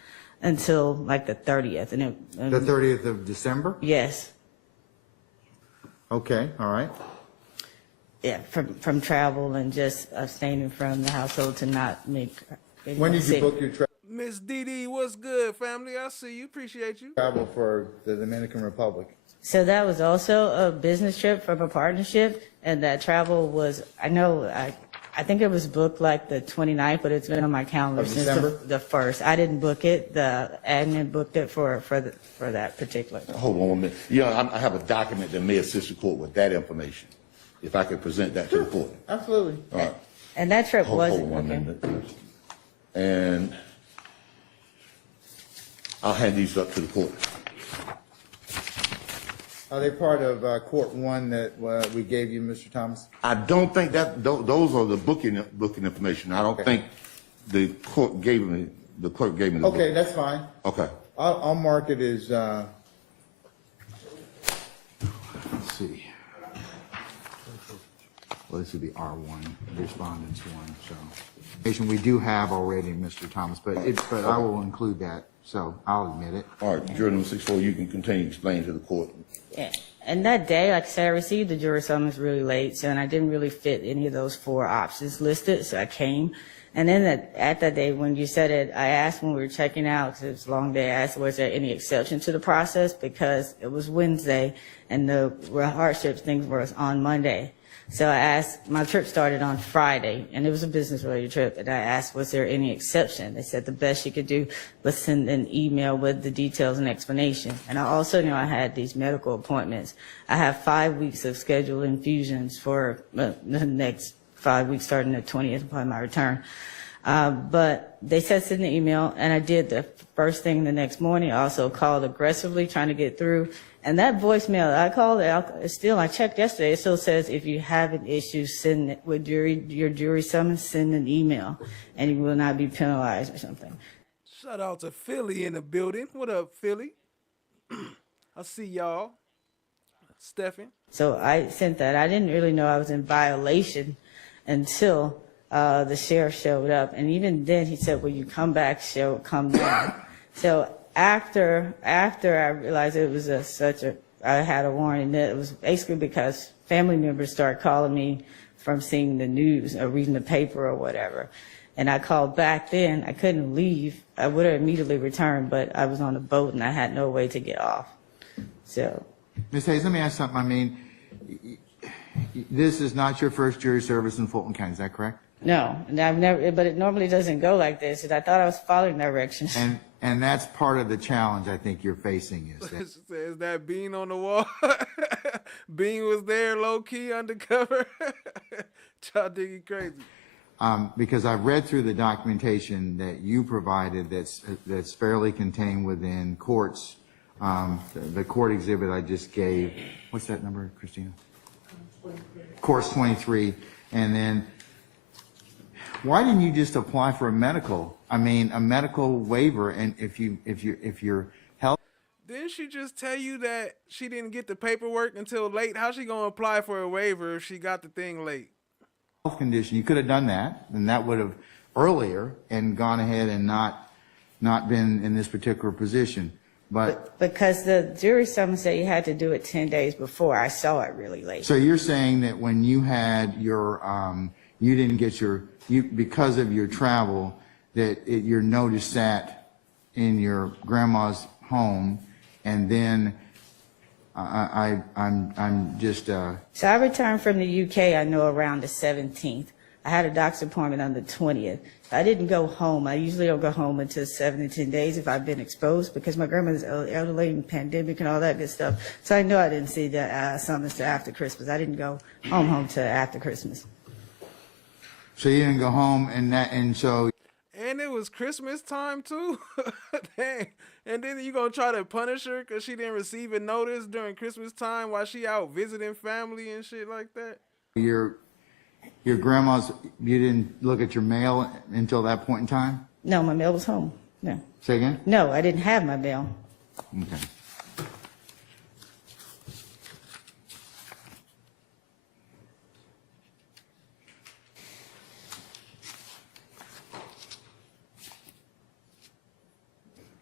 until like the 30th. And the 30th of December? Yes. Okay, all right. Yeah, from travel and just abstaining from the household to not make. When did you book your Miss Dee, what's good, family? I see you. Appreciate you. travel for the Dominican Republic? So that was also a business trip from a partnership, and that travel was, I think it was booked like the 29th, but it's been on my calendar since the 1st. I didn't book it. The admin booked it for that particular. Hold on 1 minute. Yeah, I have a document that may assist the court with that information. If I could present that to the court. Absolutely. All right. And that trip wasn't. Hold 1 minute. And I'll hand these up to the court. Are they part of Court 1 that we gave you, Mr. Thomas? I don't think that those are the booking information. I don't think the court gave me the clerk gave me the Okay, book. that's fine. Okay. I'll mark it as let's see. Well, this would be R1, respondents 1. So, we do have already, Mr. Thomas, but I will include that. so I'll admit it. All right, juror number 64, you can continue explaining to the court. Yeah. And that day, like I said, I received the jury summons really late, so and I didn't really fit any of those 4 options listed, so I came. And then at that day, when you said it, I asked when we were checking out, because it was a long day, I asked, was there any exception to the process? Because it was Wednesday, and the hardship things were on Monday. So I asked, my trip started on Friday, and it was a business-related trip, and I asked, was there any exception? They said the best you could do was send an email with the details and explanation. And I also knew I had these medical appointments. I have 5 weeks of scheduled infusions for the next 5 weeks, starting the 20th upon my return. But they said send an email, and I did the first thing the next morning. I also called aggressively, trying to get through. And that voicemail, I called it, still, I checked yesterday, it still says if you have an issue, send it with your jury summons, send an email, and you will not be penalized or something. Shout out to Philly in the building. What up, Philly? I see y'all. Stephen. So I sent that. I didn't really know I was in violation until the sheriff showed up. And even then he said, well, you come back, come down. So after I realized it was I had a warrant, and it was basically because family members started calling me from seeing the news or reading the paper or whatever. And I called back then. I couldn't leave. I would have immediately returned, but I was on a boat and I had no way to get off. So. Ms. Hayes, let me ask something. I mean, this is not your first jury service in Fulton County, is that correct? No, and I've never, but it normally doesn't go like this. And I thought I was following directions. And that's part of the challenge I think you're facing Is that Bean on the wall? Bean was there low-key undercover? Y'all digging crazy. Because I've read through the documentation that you provided that's fairly contained within courts. The court exhibit I just gave, what's that number, Christina? Course 23. And then, why didn't you just apply for a medical waiver? And if you're health. Didn't she just tell you that she didn't get the paperwork until late? How's she gonna apply for a waiver if she got the thing late? Health condition, you could have done that, and that would have earlier and gone ahead and not been in this particular position. But because the jury summons said you had to do it 10 days before, I saw it really late. So you're saying that when you had your, you didn't get because of your travel, that your notice sat in your grandma's home, and then I'm just. So I returned from the UK, I know, around the 17th. I had a doctor's appointment on the 20th. I didn't go home. I usually don't go home until 7 to 10 days if I've been exposed, because my grandmother's elderly and pandemic and all that good stuff. So I know I didn't see the summons till after Christmas. I didn't go home till after Christmas. So you didn't go home, and so. And it was Christmas time too. Dang. And then you gonna try to punish her because she didn't receive a notice during Christmas time while she out visiting family and shit like that? Your grandma's, you didn't look at your mail until that point in time? No, my mail was home. No. Say again? No, I didn't have my mail. Okay.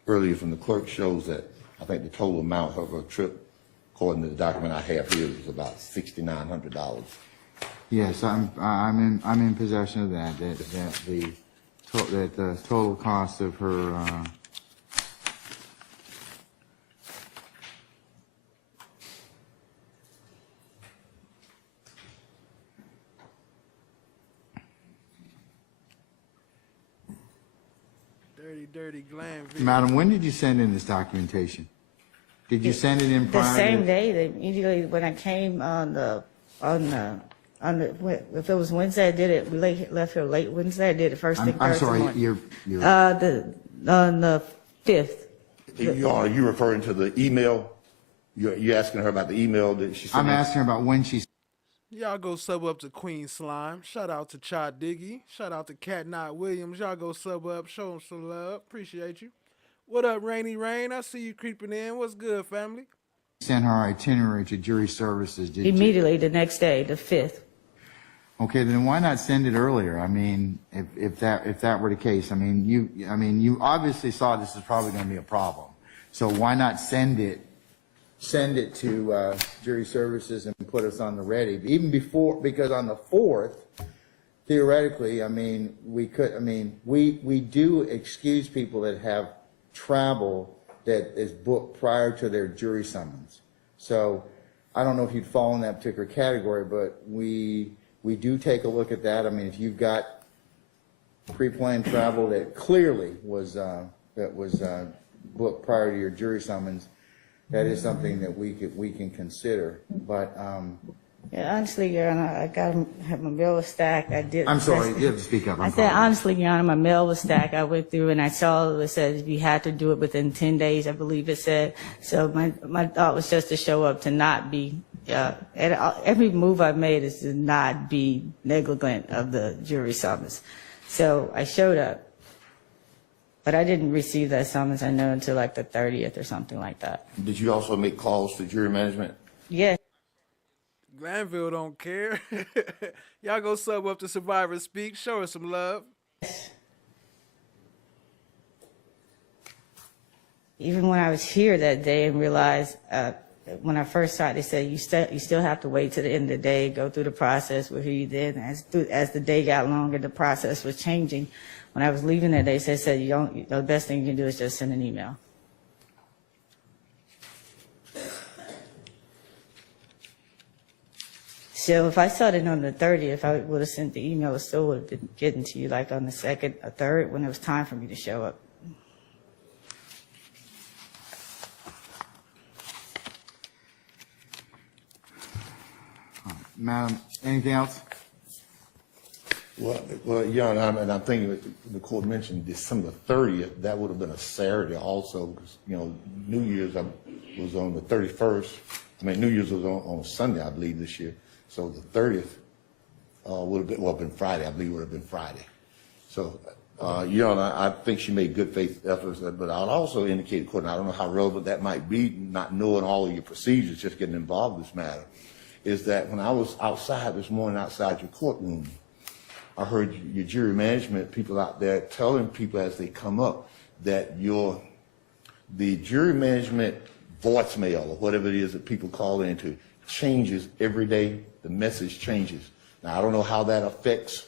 Earlier from the clerk shows that I think the total amount of her trip, according to the document I have here, was about $6,900. Yes, I'm in possession of that. That the total cost of her. Dirty glam video. Madam, when did you send in this documentation? Did you send it in prior? The same day, immediately when I came on the if it was Wednesday, I did it. We left here late Wednesday. I did it first thing. I'm sorry, morning. you're on the 5th. Are you referring to the email? You're asking her about the email that she sent? I'm asking her about when she. Y'all go sub up to Queen Slime. Shout out to Chad Diggy. Shout out to Cat Knot Williams. Y'all go sub up. Show them some love. Appreciate you. What up, Rainy Rain? I see you creeping in. What's good, family? Sent her itinerary to jury services. Immediately the next day, the 5th. Okay, then why not send it earlier? I mean, if that were the case, I mean, you obviously saw this is probably going to be a problem. So why not send it to jury services and put us on the ready even before, because on the 4th, theoretically, I mean, we do excuse people that have travel that is booked prior to their jury summons. So I don't know if you'd fall in that particular category, but we do take a look at that. I mean, if you've got pre-planned travel that clearly was booked prior to your jury summons, that is something that we can consider. But yeah, honestly, Your Honor, I have my mail was stacked. I'm sorry, you have to speak up. I said, honestly, Your Honor, my mail was stacked. I went through and I saw it said you had to do it within 10 days, I believe it said. So my thought was just to show up, to not be, every move I've made is to not be negligent of the jury summons. So I showed up, but I didn't receive that summons, I know, until like the 30th or something like that. Did you also make calls to jury management? Yes. Glanville don't care. Y'all go sub up to Survivor Speak. Show us some love. Even when I was here that day and realized, when I first started, they said you still have to wait to the end of the day, go through the process with who you did. And as the day got longer, the process was changing. When I was leaving that day, they said the best thing you can do is just send an email. So if I started on the 30th, I would have sent the email. It still would have been getting to you like on the 2nd or 3rd when it was time for me to show up. Madam, anything else? Well, Your Honor, and I'm thinking the court mentioned December 30th. That would have been a Saturday also, because New Year's was on the 31st. I mean, New Year's was on Sunday, I believe, this year. So the 30th would have been Friday. I believe it would have been Friday. So, Your Honor, I think she made good faith efforts, but I'll also indicate, court, and I don't know how relevant that might be, not knowing all of your procedures, just getting involved in this matter, is that when I was outside this morning, outside your courtroom, I heard your jury management people out there telling people as they come up that the jury management voicemail, or whatever it is that people call into, changes every day. The message changes. Now, I don't know how that affects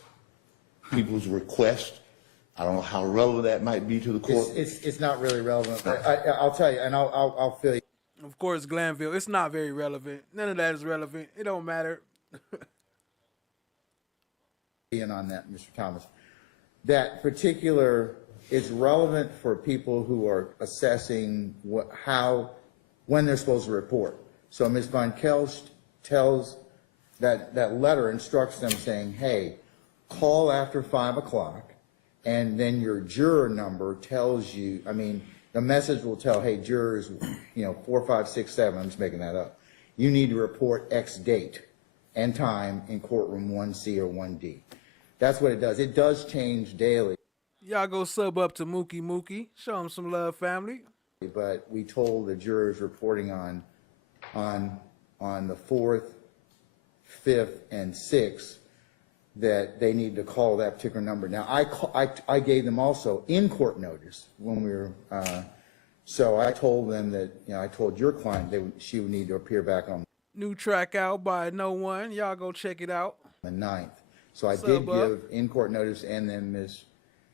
people's requests. I don't know how relevant that might be to the court. It's not really relevant. I'll tell you, and I'll fill you. Of course, Glanville, it's not very relevant. None of that is relevant. It don't matter. On that, Mr. Thomas, that particular is relevant for people who are assessing when they're supposed to report. So Ms. Von Kelsch tells that letter instructs them saying, hey, call after 5 o'clock, and then your juror number tells you, I mean, the message will tell, hey, jurors, 4, 5, 6, 7, I'm just making that up. You need to report X date and time in courtroom 1C or 1D. That's what it does. It does change daily. Y'all go sub up to Mookie. Show him some love, family. But we told the jurors reporting on the 4th, 5th, and 6th that they need to call that particular number. Now, I gave them also in-court notice when we were, so I told them that, I told your client she would need to appear back on New track out by No One. Y'all go check it out. the 9th. So I did give in-court notice, and then Ms.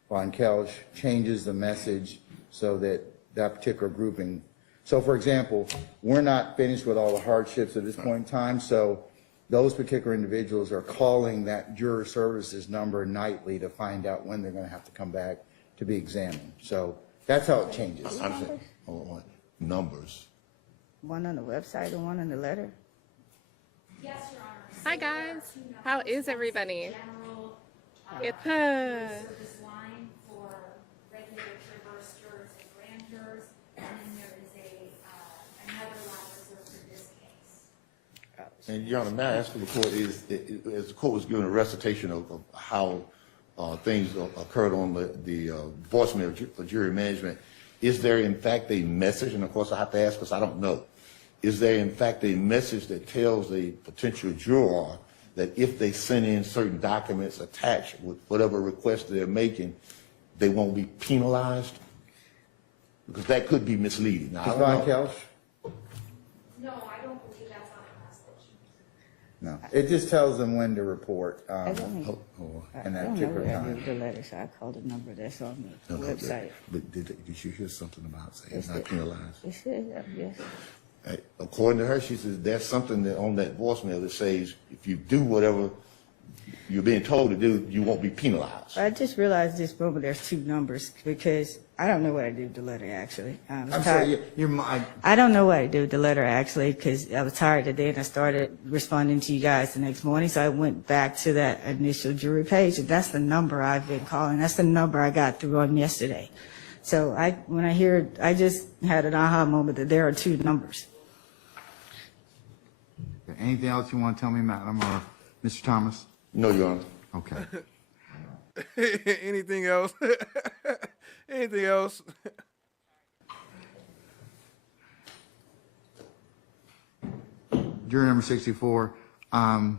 Von Kelsch changes the message so that particular grouping. So, for example, we're not finished with all the hardships at this point in time, so those particular individuals are calling that juror services number nightly to find out when they're going to have to come back to be examined. So that's how it changes. Numbers. One on the website and one on the letter? Yes, Your Honor. Hi, guys. How is everybody? It's Service line for regular traverse jurors and grand jurors, and then there is another line reserved for this case. And Your Honor, may I ask the court, as the court was giving a recitation of how things occurred on the voicemail for jury management, is there in fact a message, and of course I have to ask because I don't know, is there in fact a message that tells a potential juror that if they send in certain documents attached with whatever request they're making, they won't be penalized? Because that could be misleading. Now, I don't know. Kelch? No, I don't believe that's on the message. No, it just tells them when to report, I don't in I that don't know particular where I time. did the letter, so I called the number that's on the website. But did you hear something about saying It's not the- penalized? It says, yes. According to her, she says there's something that on that voicemail that says if you do whatever you're being told to do, you won't be penalized. I just realized this moment there's two numbers because I don't know what I did with the letter actually. I'm sorry, I don't know what I did with the letter actually because I was tired today and I started responding to you guys the next morning. So I went back to that initial jury page and that's the number I've been calling. That's the number I got through on yesterday. So when I hear it, I just had an aha moment that there are two numbers. Anything else you want to tell me, Madam or Mr. Thomas? No, Your Honor. Okay. Anything else? Anything else? Jury number 64. The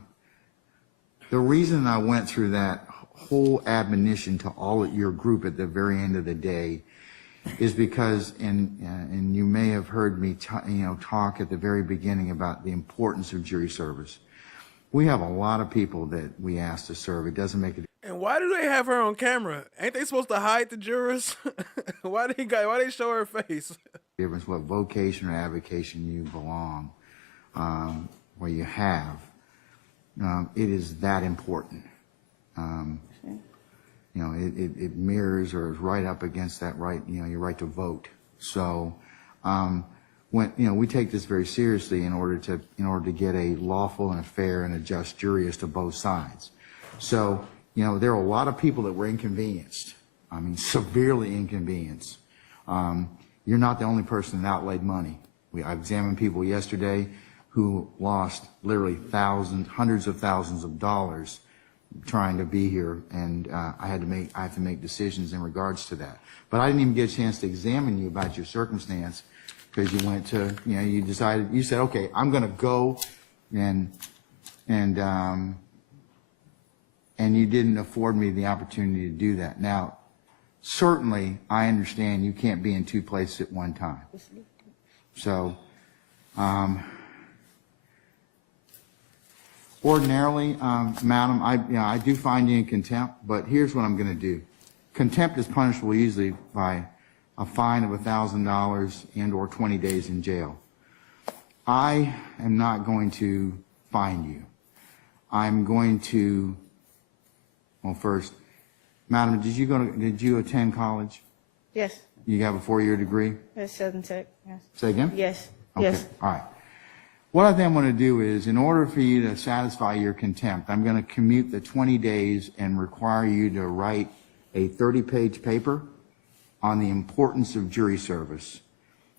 reason I went through that whole admonition to all of your group at the very end of the day is because, and you may have heard me talk at the very beginning about the importance of jury service. We have a lot of people that we ask to serve. It doesn't make it. And why do they have her on camera? Ain't they supposed to hide the jurors? Why they show her face? Difference what vocation or avocation you belong, where you have. It is that important. It mirrors or is right up against that right, your right to vote. So, we take this very seriously in order to get a lawful and a fair and a just jury as to both sides. So, there are a lot of people that were inconvenienced. I mean, severely inconvenienced. You're not the only person that outlaid money. I examined people yesterday who lost literally hundreds of thousands of dollars trying to be here, and I have to make decisions in regards to that. But I didn't even get a chance to examine you about your circumstance because you went to, you said, okay, I'm going to go, and you didn't afford me the opportunity to do that. Now, certainly, I understand you can't be in two places at one time. So, ordinarily, madam, I do find you in contempt, but here's what I'm going to do. Contempt is punishable usually by a fine of $1,000 and or 20 days in jail. I am not going to fine you. I'm going to, well, first, madam, did you attend college? Yes. You have a 4-year degree? Yes, Southern Tech. Yes. Say again? Yes. Okay. Yes. All right. What I then want to do is, in order for you to satisfy your contempt, I'm going to commute the 20 days and require you to write a 30-page paper on the importance of jury service.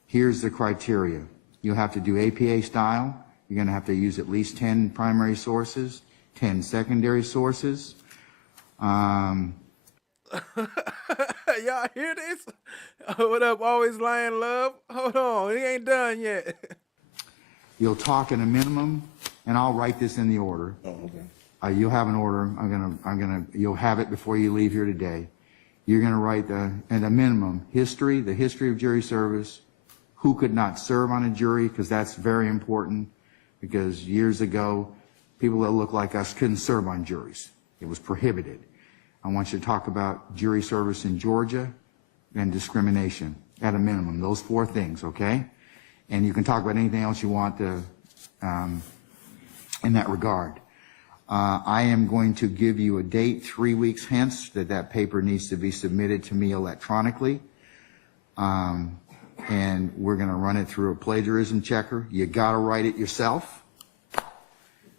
Here's the criteria. You'll have to do APA style. You're going to have to use at least 10 primary sources, 10 secondary sources. Y'all hear this? What up, always lying love? Hold on, he ain't done yet. You'll talk at a minimum, and I'll write this in the order. Oh, okay. You'll have an order. You'll have it before you leave here today. You're gonna write at a minimum, the history of jury service, who could not serve on a jury, because that's very important, because years ago, people that look like us couldn't serve on juries. It was prohibited. I want you to talk about jury service in Georgia and discrimination at a minimum, those 4 things, okay? And you can talk about anything else you want to, in that regard. I am going to give you a date 3 weeks hence that paper needs to be submitted to me electronically. And we're going to run it through a plagiarism checker. You got to write it yourself.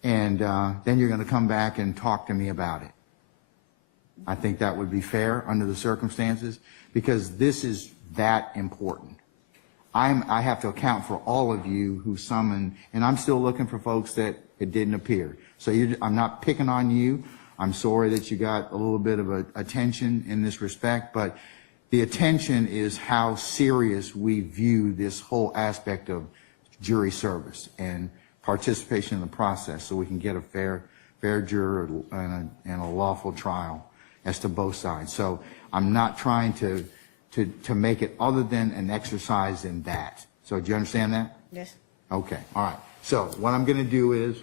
And then you're going to come back and talk to me about it. I think that would be fair under the circumstances because this is that important. I have to account for all of you who summoned, and I'm still looking for folks that it didn't appear. So I'm not picking on you. I'm sorry that you got a little bit of attention in this respect, but the attention is how serious we view this whole aspect of jury service and participation in the process so we can get a fair fair juror and a lawful trial as to both sides. So I'm not trying to make it other than an exercise in that. So do you understand that? Yes. Okay, all right. So what I'm going to do is,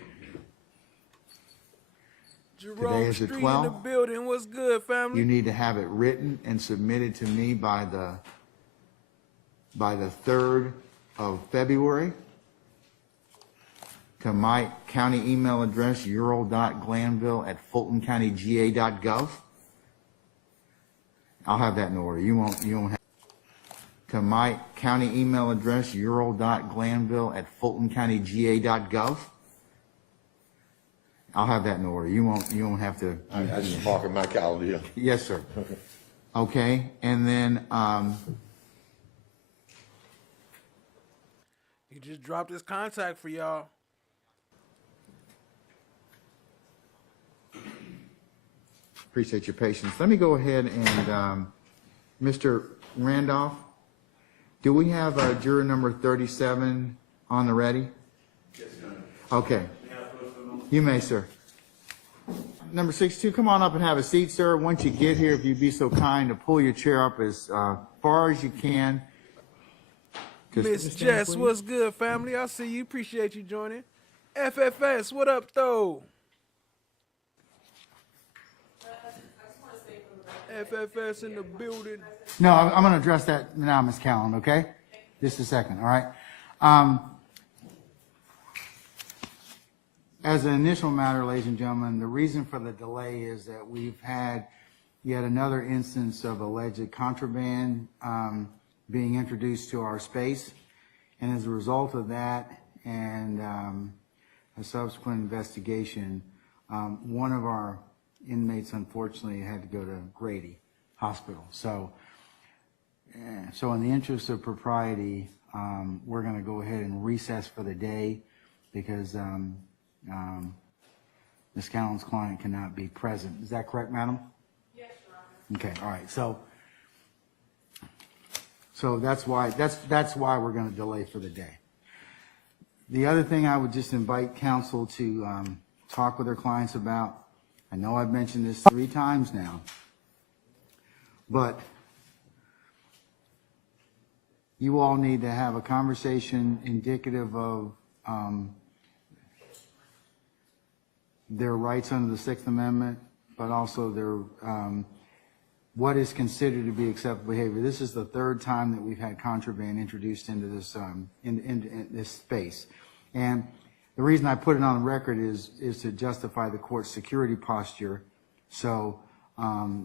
Jerome is the Street 12th. in the building. What's good, family? you need to have it written and submitted to me by the 3rd of February to my county email address, euro.glanville@fultoncountyga.gov. I'll have that in order. You won't have. To my county email address, euro.glanville@fultoncountyga.gov. I'll have that in order. You won't have to. I just mark in my calendar here. Yes, sir. Okay, and then, He just dropped his contact for y'all. appreciate your patience. Let me go ahead and, Mr. Randolph, do we have juror number 37 on the ready? Yes, sir. Okay. You may, sir. Number 62, come on up and have a seat, sir. Once you get here, if you'd be so kind to pull your chair up as far as you can. Miss Jess, what's good, family? I see you. Appreciate you joining. FFS, what up, though? FFS in the building. No, I'm going to address that now, Ms. Callan, okay? Just a second, all right? As an initial matter, ladies and gentlemen, the reason for the delay is that we've had yet another instance of alleged contraband being introduced to our space. And as a result of that and a subsequent investigation, one of our inmates unfortunately had to go to Grady Hospital. So in the interest of propriety, we're going to go ahead and recess for the day because Ms. Callan's client cannot be present. Is that correct, madam? Yes, Your Honor. Okay, all right. So that's why we're going to delay for the day. The other thing I would just invite counsel to talk with their clients about, I know I've mentioned this 3 times now, but you all need to have a conversation indicative of their rights under the Sixth Amendment, but also their what is considered to be acceptable behavior. This is the 3rd time that we've had contraband introduced into this in this space, and the reason I put it on the record is to justify the court's security posture. So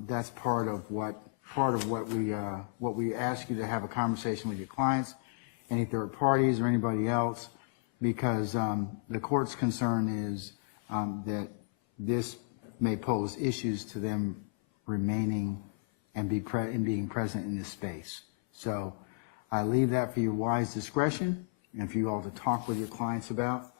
that's part of what we ask you to have a conversation with your clients, any third parties or anybody else, because the court's concern is that this may pose issues to them remaining and being present in this space. So I leave that for your wise discretion and for you all to talk with your clients about.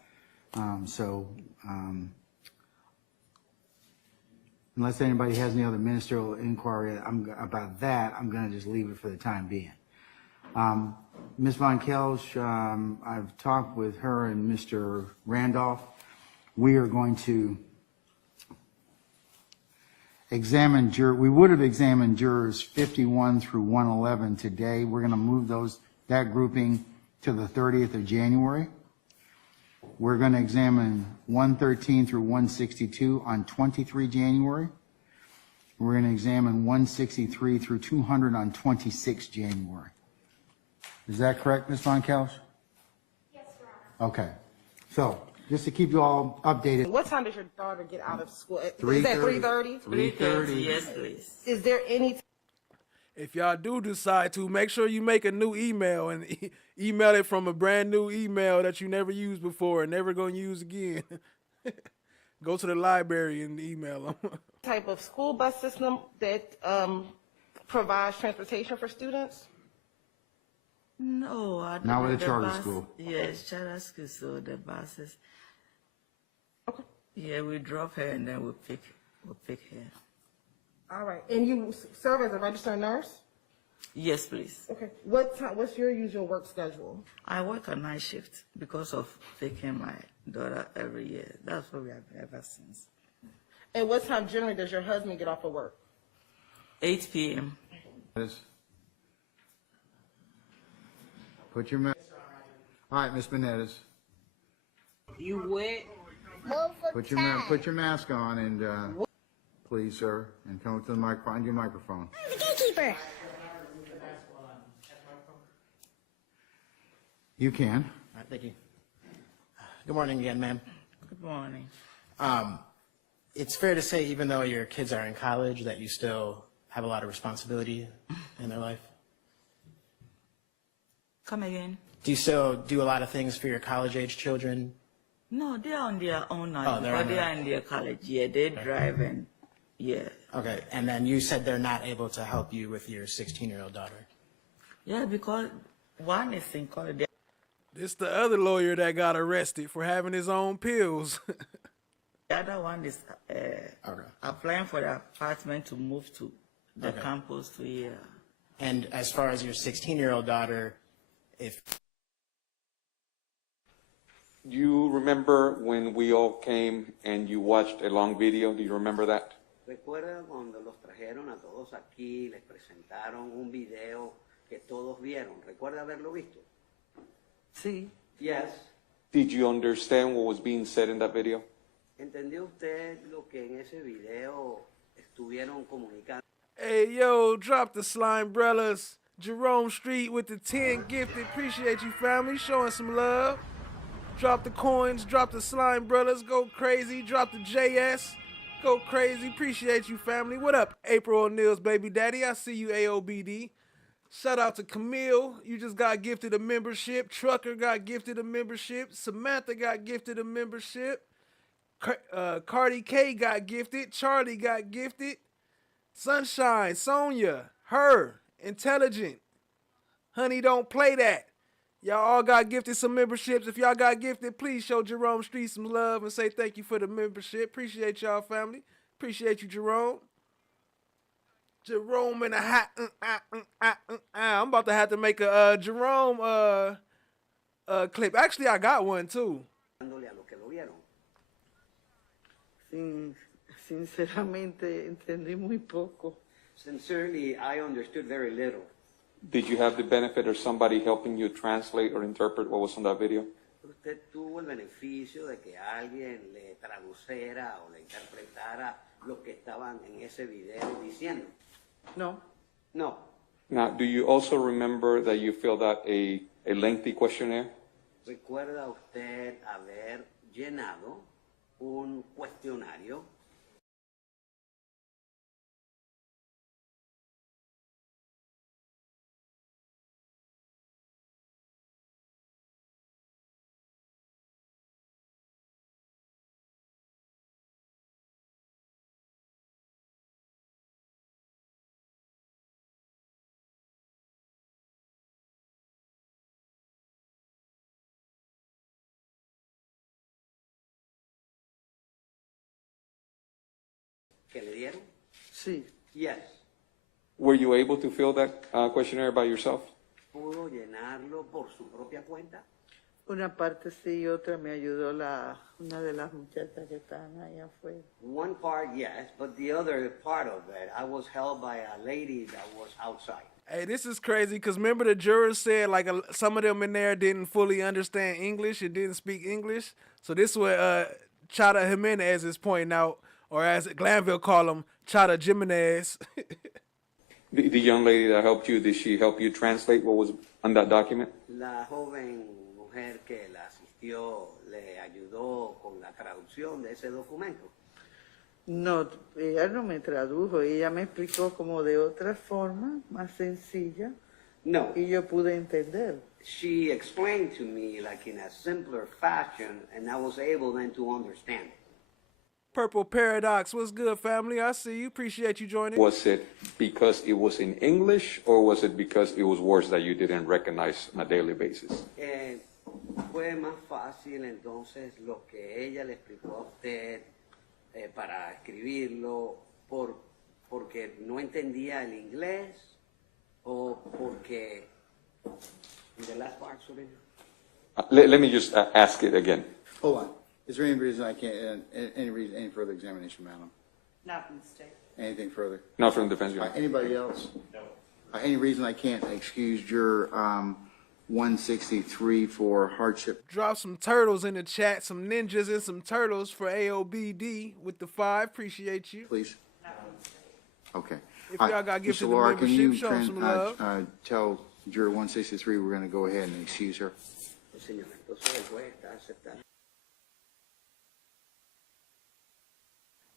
Unless anybody has any other ministerial inquiry about that, I'm going to just leave it for the time being. Ms. Von Kelsch, I've talked with her and Mr. Randolph. We are going to we would have examined jurors 51 through 111 today. We're going to move that grouping to the 30th of January. We're going to examine 113 through 162 on 23 January. We're going to examine 163 through 200 on 26 January. Is that correct, Ms. Von Kelsch? Yes, Your Honor. Okay. So, just to keep you all updated. What time does your daughter get out of school? Is 3:30. that 3:30? 3:30. Yes, please. Is there any If y'all do decide to, make sure you make a new email and email it from a brand new email that you never used before and never going to use again. Go to the library and email them. type of school bus system that provides transportation for students? No, I don't. Not with a the charter bus- school. Yes, charter school, so the buses. Okay. Yeah, we drop her and then we pick her. All right. And you serve as a registered nurse? Yes, please. Okay. What's your usual work schedule? I work a night shift because of picking my daughter every year. That's what we have ever since. And what time generally does your husband get off of work? 8 p.m. Put your mask. All right, Miss Benitez. You wet? Put your mask on and please, sir, and come up to the microphone. Find your microphone. I'm the gatekeeper. You can. All right, thank you. Good morning again, ma'am. Good morning. It's fair to say, even though your kids are in college, that you still have a lot of responsibility in their life? Come again? Do you still do a lot of things for your college-age children? No, they are on their own now. Oh, they're but on they their are in their college. Yeah, they drive and yeah. Okay, and then you said they're not able to help you with your 16-year-old daughter. Yeah, because one is in college. This the other lawyer that got arrested for having his own pills. The other one is applying for the apartment to move to the campus to here. And as far as your 16-year-old daughter, if You remember when we all came and you watched a long video? Do you remember that? ¿Recuerda cuando los trajeron a todos aquí, les presentaron un video que todos vieron? ¿Recuerda haberlo visto? Sí. Yes. Did you understand what was being said in that video? ¿Entendió usted lo que en ese video estuvieron comunicando? Hey, yo, drop the slime brellas. Jerome Street with the 10 gifted. Appreciate you, family. Showing some love. Drop the coins. Drop the slime brothers. Go crazy. Drop the JS. Go crazy. Appreciate you, family. What up, April O'Neill's baby daddy? I see you, AOBD. Shout out to Camille. You just got gifted a membership. Trucker got gifted a membership. Samantha got gifted a membership. Cardi K got gifted. Charlie got gifted. Sunshine, Sonia, her, Intelligent. Honey, don't play that. Y'all all got gifted some memberships. If y'all got gifted, please show Jerome Street some love and say thank you for the membership. Appreciate y'all, family. Appreciate you, Jerome. Jerome in the hat. I'm about to have to make a Jerome clip. Actually, I got one too. Sinceramente, entendí muy poco. Sincerely, I understood very little. Did you have the benefit of somebody helping you translate or interpret what was on that video? ¿Usted tuvo el beneficio de que alguien le traduciera o le interpretara lo que estaban en ese video diciendo? No. No. Now, do you also remember that you filled out a lengthy questionnaire? ¿Recuerda usted haber llenado un cuestionario? ¿Que le dieron? Sí. Yes. Were you able to fill that questionnaire by yourself? ¿Pudo llenarlo por su propia cuenta? Una parte sí y otra me ayudó una de las muchachas que están allá afuera. One part, yes, but the other part of it, I was held by a lady that was outside. Hey, this is crazy because remember the jurors said like some of them in there didn't fully understand English and didn't speak English. So this is what Chada Jimenez is pointing out, or as Glanville call him, Chada Jimenez. The young lady that helped you, did she help you translate what was on that document? La joven mujer que la asistió le ayudó con la traducción de ese documento. No, ella no me tradujo, ella me explicó como de otra forma, más sencilla, No. y yo pude entender. She explained to me like in a simpler fashion, and I was able then to understand it. Purple Paradox, what's good, family? I see you. Appreciate you joining. Was it because it was in English, or was it because it was words that you didn't recognize on a daily basis? Fue más fácil entonces lo que ella le explicó a usted para escribirlo porque no entendía el inglés o porque the last part, sorry. Let me just ask it again. Hold on. Is there any reason I can't, any further examination, madam? Not from the state. Anything further? Not from the defense, Your Honor. Anybody else? No. Any reason I can't excuse juror 163 for hardship? Drop some turtles in the chat, some ninjas and some turtles for AOBD with the 5. Appreciate you. Please. Okay. If y'all got gifted Mr. the Laura, can you membership, show 'em some love. tell juror 163 we're going to go ahead and excuse her? Señor, entonces el juez está aceptando.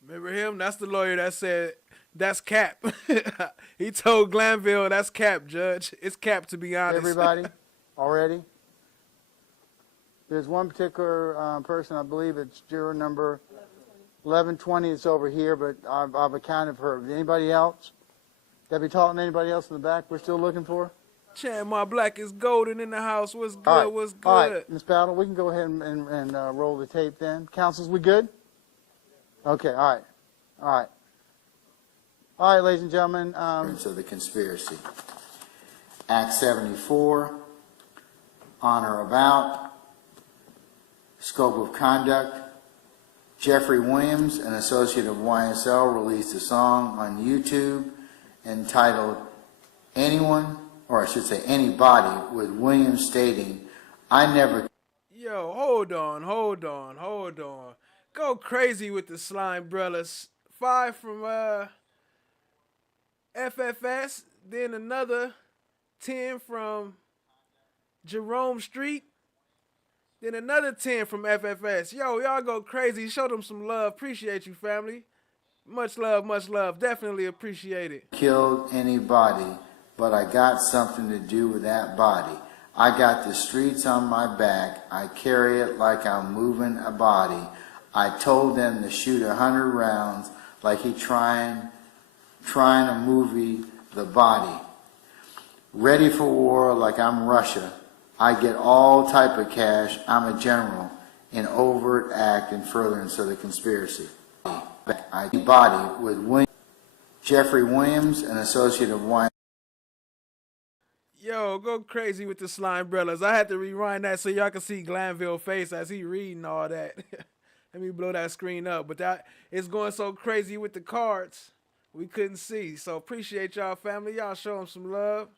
Remember him? That's the lawyer that said, that's cap. He told Glanville, that's cap, Judge. It's cap, to be honest. Everybody, already? There's one particular person, I believe it's juror number 1120. It's over here, but I've accounted for her. Anybody else? Debbie Talton, anybody else in the back we're still looking for? Chan, my black is golden in the house. What's good? All right. What's good? All right, Ms. Battle, we can go ahead and roll the tape then. Counsels, we good? Okay, all right. All right. All right, ladies and gentlemen. So the conspiracy. Act 74, on or about, scope of conduct. Jeffery Williams, an associate of YSL, released a song on YouTube entitled Anyone, or I should say Anybody, with Williams stating, I never... Yo, hold on. Go crazy with the slime brothers. 5 from FFS, then another 10 from Jerome Street, then another 10 from FFS. Yo, y'all go crazy. Show them some love. Appreciate you, family. Much love, much love. Definitely appreciate it. Killed anybody, but I got something to do with that body. I got the streets on my back. I carry it like I'm moving a body. I told them to shoot 100 rounds like he trying to movie the body. Ready for war like I'm Russia. I get all type of cash. I'm a general in overt act and furtherance of the conspiracy. I body with Jeffery Williams, an associate of Y. Yo, go crazy with the slime brothers. I had to rewind that so y'all can see Glanville's face as he reading all that. Let me blow that screen up. But that it's going so crazy with the cards, we couldn't see. So appreciate y'all, family. Y'all show them some love.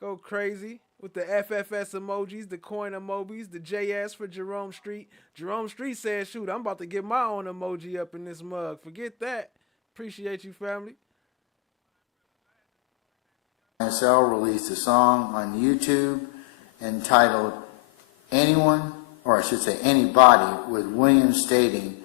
Go crazy with the FFS emojis, the coin emojis, the JS for Jerome Street. Jerome Street said, shoot, I'm about to get my own emoji up in this mug. Forget that. Appreciate you, family. YSL released a song on YouTube entitled Anyone, or I should say Anybody, with Williams stating,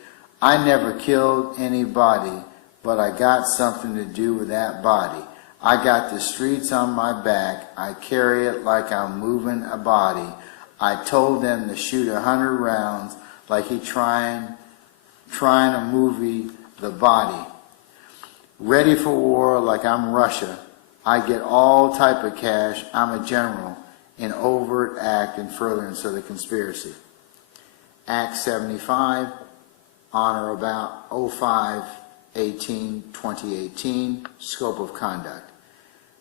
I never killed anybody, but I got something to do with that body. I got the streets on my back. I carry it like I'm moving a body. I told them to shoot 100 rounds like he trying to movie the body. Ready for war like I'm Russia. I get all type of cash. I'm a general in overt act and furtherance of the conspiracy. Act 75, on or about 05/18/2018, scope of conduct.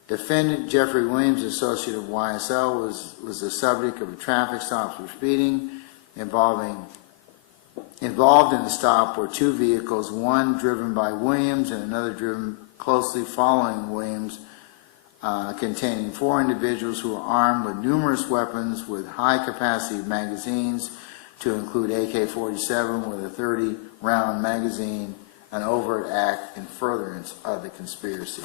Defendant Jeffery Williams, associate of YSL, was the subject of a traffic stop for speeding. Involved in the stop were 2 vehicles, one driven by Williams and another driven closely following Williams, containing 4 individuals who were armed with numerous weapons with high-capacity magazines, to include AK-47 with a 30-round magazine, an overt act in furtherance of the conspiracy.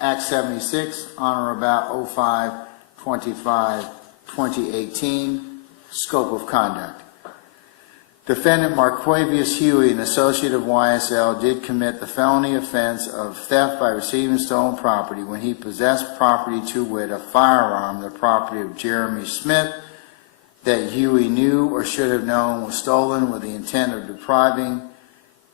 Act 76, on or about 05/25/2018, scope of conduct. Defendant Marquavius Huey, an associate of YSL, did commit the felony offense of theft by receiving stolen property when he possessed property, to wit, a firearm, the property of Jeremy Smith, that Huey knew or should have known was stolen with the intent of depriving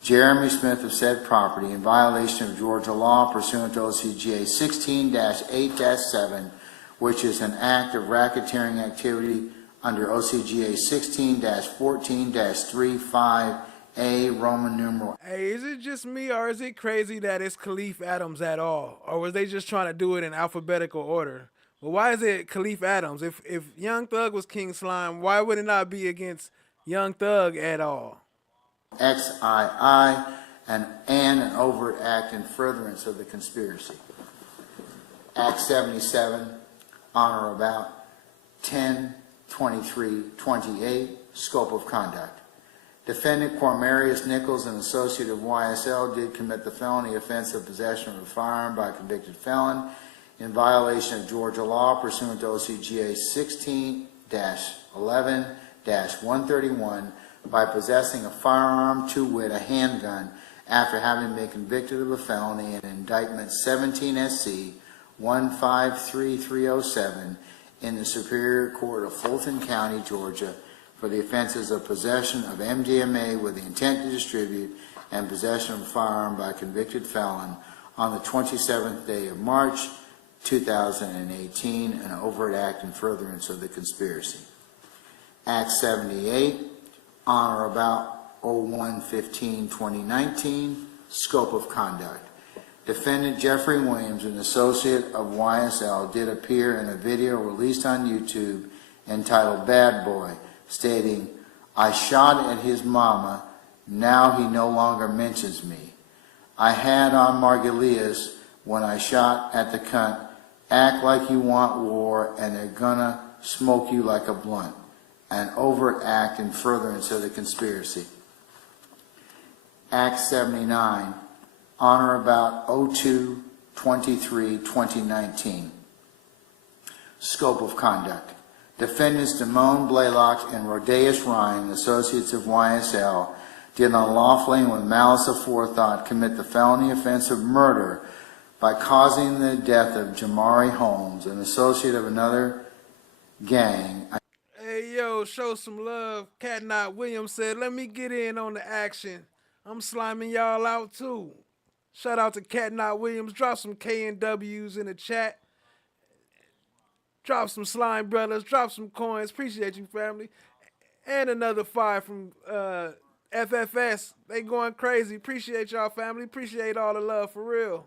Jeremy Smith of said property in violation of Georgia law pursuant to OCGA 16-8-7, which is an act of racketeering activity under OCGA 16-14-35A, Roman numeral. Hey, is it just me, or is it crazy that it's Khalif Adams at all? Or was they just trying to do it in alphabetical order? Well, why is it Khalif Adams? If Young Thug was King Slime, why would it not be against Young Thug at all? XII and an overt act in furtherance of the conspiracy. Act 77, on or about 10/23/28, scope of conduct. Defendant Cormarius Nichols, an associate of YSL, did commit the felony offense of possession of a firearm by a convicted felon in violation of Georgia law pursuant to OCGA 16-11-131 by possessing a firearm, to wit, a handgun, after having been convicted of a felony in indictment 17 SC 153307 in the Superior Court of Fulton County, Georgia, for the offenses of possession of MDMA with the intent to distribute and possession of a firearm by a convicted felon on the 27th day of March 2018, an overt act in furtherance of the conspiracy. Act 78, on or about 01/15/2019, scope of conduct. Defendant Jeffrey Williams, an associate of YSL, did appear in a video released on YouTube entitled Bad Boy, stating, "I shot at his mama, now he no longer mentions me. I had on Margolius when I shot at the cunt, act like you want war and they're gonna smoke you like a blunt." An overt act in furtherance of the conspiracy. Act 79, on or about 02/23/2019. Scope of conduct. Defendants Damone Blaylock and Rodeus Ryan, associates of YSL, did unlawfully and with malice aforethought commit the felony offense of murder by causing the death of Jamari Holmes, an associate of another gang. Hey, yo, show some love. Cat Knot Williams said, let me get in on the action. I'm sliming y'all out, too. Shout out to Cat Knot Williams. Drop some K and W's in the chat. Drop some slime brothers. Drop some coins. Appreciate you, family. And another 5 from FFS. They going crazy. Appreciate y'all, family. Appreciate all the love, for real.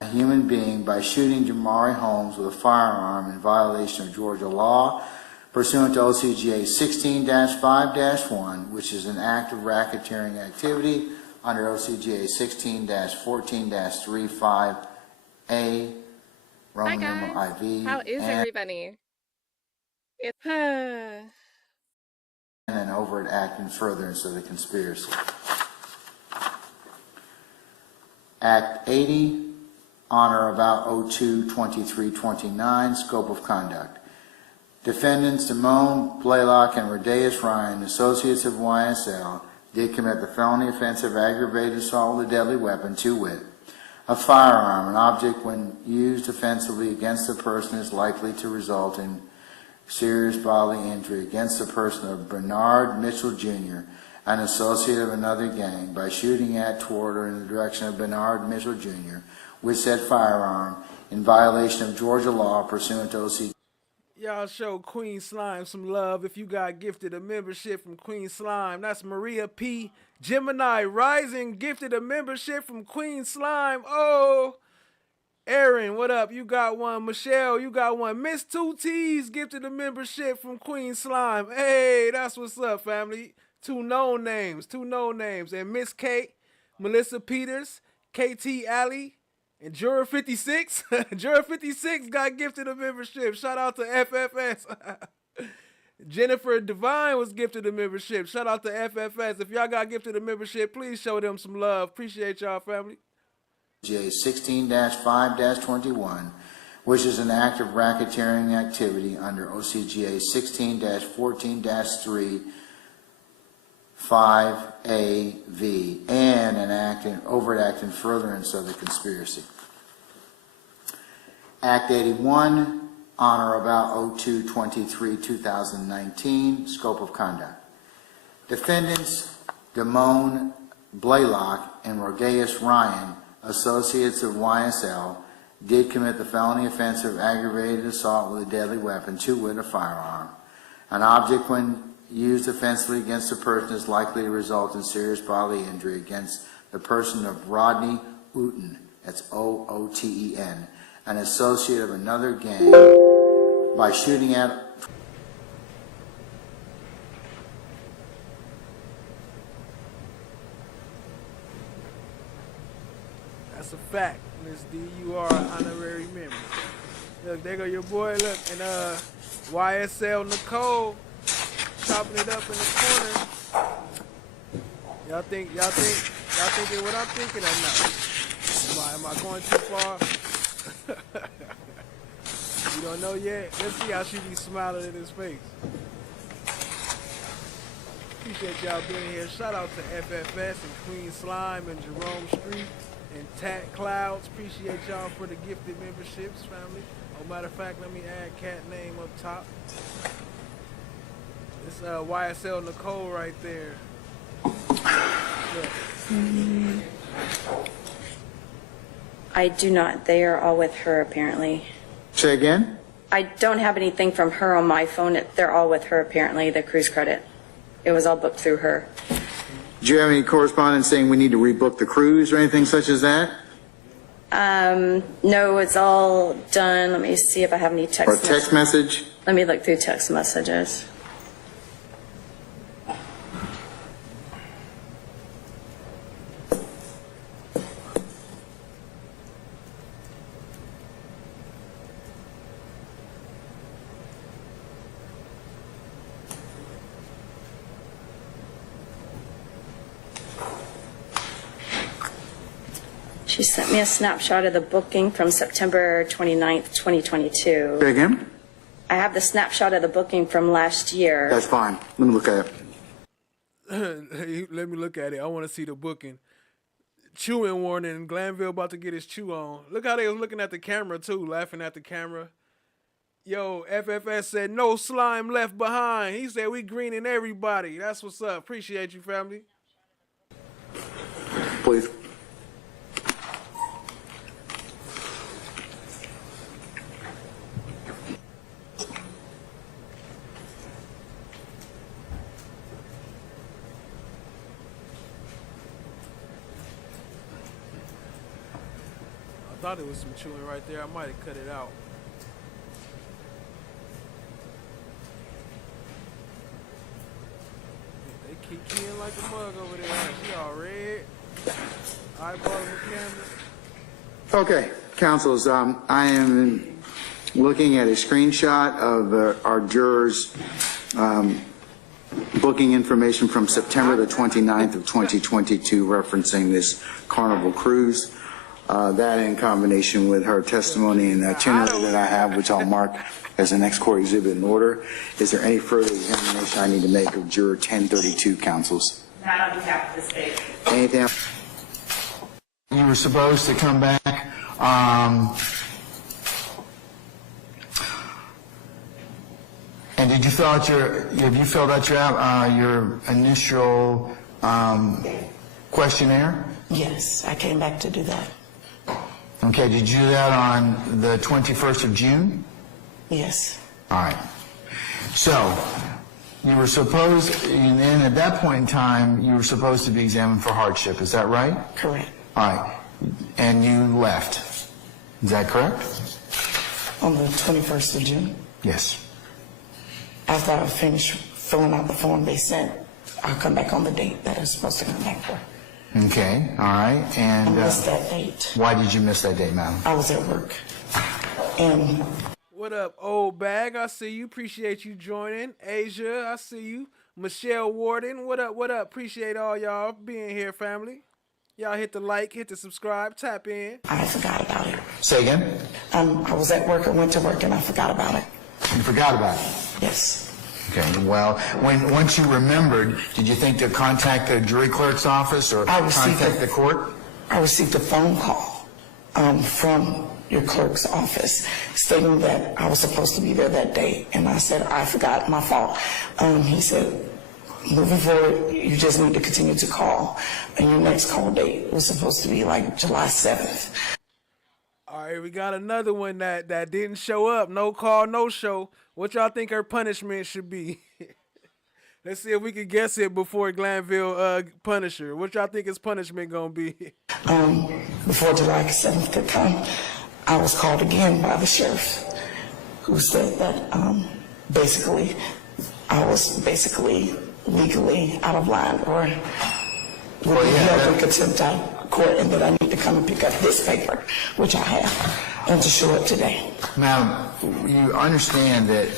A human being by shooting Jamari Holmes with a firearm in violation of Georgia law pursuant to OCGA 16-5-1, which is an act of racketeering activity under OCGA 16-14-35A, Roman numeral IV. How is everybody? It's and an overt act in furtherance of the conspiracy. Act 80, on or about 02/23/29, scope of conduct. Defendants Damone Blaylock and Rodeus Ryan, associates of YSL, did commit the felony offense of aggravated assault with a deadly weapon, to wit, a firearm, an object when used offensively against a person is likely to result in serious bodily injury against the person of Bernard Mitchell Jr., an associate of another gang, by shooting at, toward, or in the direction of Bernard Mitchell Jr., with said firearm in violation of Georgia law pursuant to OC. Y'all show Queen Slime some love if you got gifted a membership from Queen Slime. That's Maria P. Gemini Rising gifted a membership from Queen Slime. Oh, Aaron, what up? You got one. Michelle, you got one. Miss 2T's gifted a membership from Queen Slime. Hey, that's what's up, family. Two known names. And Miss Kate, Melissa Peters, KT Alley, and Juror 56. Juror 56 got gifted a membership. Shout out to FFS. Jennifer Devine was gifted a membership. Shout out to FFS. If y'all got gifted a membership, please show them some love. Appreciate y'all, family. J 16-5-21, which is an act of racketeering activity under OCGA 16-14-3 5AV, and an overt act in furtherance of the conspiracy. Act 81, on or about 02/23/2019, scope of conduct. Defendants Damone Blaylock and Rodeus Ryan, associates of YSL, did commit the felony offense of aggravated assault with a deadly weapon, to wit, a firearm. An object when used offensively against a person is likely to result in serious bodily injury against the person of Rodney Ooten, that's Ooten, an associate of another gang, by shooting at That's a fact, Miss D. You are an honorary member. Look, there go your boy. Look, and YSL Nicole chopping it up in the corner. Y'all thinking what I'm thinking or not? Am I going too far? You don't know yet? Let's see how she be smiling in his face. Appreciate y'all being here. Shout out to FFS and Queen Slime and Jerome Street and Tat Clouds. Appreciate y'all for the gifted memberships, family. Oh, matter of fact, let me add cat name up top. It's YSL Nicole right there. I do not. They are all with her, apparently. Say again? I don't have anything from her on my phone. They're all with her, apparently, the cruise credit. It was all booked through her. Do you have any correspondence saying we need to rebook the cruise or anything such as that? No, it's all done. Let me see if I have any text Or text message? Let me look through text messages. She sent me a snapshot of the booking from September 29th, 2022. Say again? I have the snapshot of the booking from last year. That's fine. Let me look at it. Let me look at it. I want to see the booking. Chewing warning. Glanville about to get his chew on. Look how they was looking at the camera too, laughing at the camera. Yo, FFS said no slime left behind. He said we greening everybody. That's what's up. Appreciate you, family. Please. I thought it was some chewing right there. I might have cut it out. They keep keying like a mug over there. She all red. Eyeball McCampbell. Okay, councils, I am looking at a screenshot of our jurors' booking information from September the 29th of 2022 referencing this Carnival cruise. That in combination with her testimony and itinerary that I have, which I'll mark as the next court exhibit in order. Is there any further examination I need to make of juror 1032, councils? Not on behalf of the state. Anything else? You were supposed to come back. And did you fill out have you filled out your initial questionnaire? Yes, I came back to do that. Okay, did you do that on the 21st of June? Yes. All right. So, you were supposed, and then at that point in time, you were supposed to be examined for hardship, is that right? Correct. All right. And you left. Is that correct? On the 21st of June? Yes. After I finished filling out the form they sent, I'll come back on the date that I'm supposed to come back for. Okay, all right. And I missed that date. Why did you miss that date, madam? I was at work. And what up, old bag? I see you. Appreciate you joining. Asia, I see you. Michelle Warden, what up, what up? Appreciate all y'all being here, family. Y'all hit the like, hit the subscribe, tap in. I forgot about it. Say again? I was at work, I went to work, and I forgot about it. You forgot about it? Yes. Okay, well, once you remembered, did you think to contact the jury clerk's office or contact the court? I received a phone call from your clerk's office stating that I was supposed to be there that day, and I said, I forgot, my fault. He said, moving forward, you just need to continue to call, and your next call date was supposed to be like July 7th. All right, we got another one that didn't show up. No call, no show. What y'all think her punishment should be? Let's see if we can guess it before Glanville punish her. What y'all think his punishment gonna be? Before July 7th could come, I was called again by the sheriff who said that basically I was basically legally out of line or would be held in contempt out of court, and that I need to come and pick up this paper, which I have, and to show up today. Madam, you understand that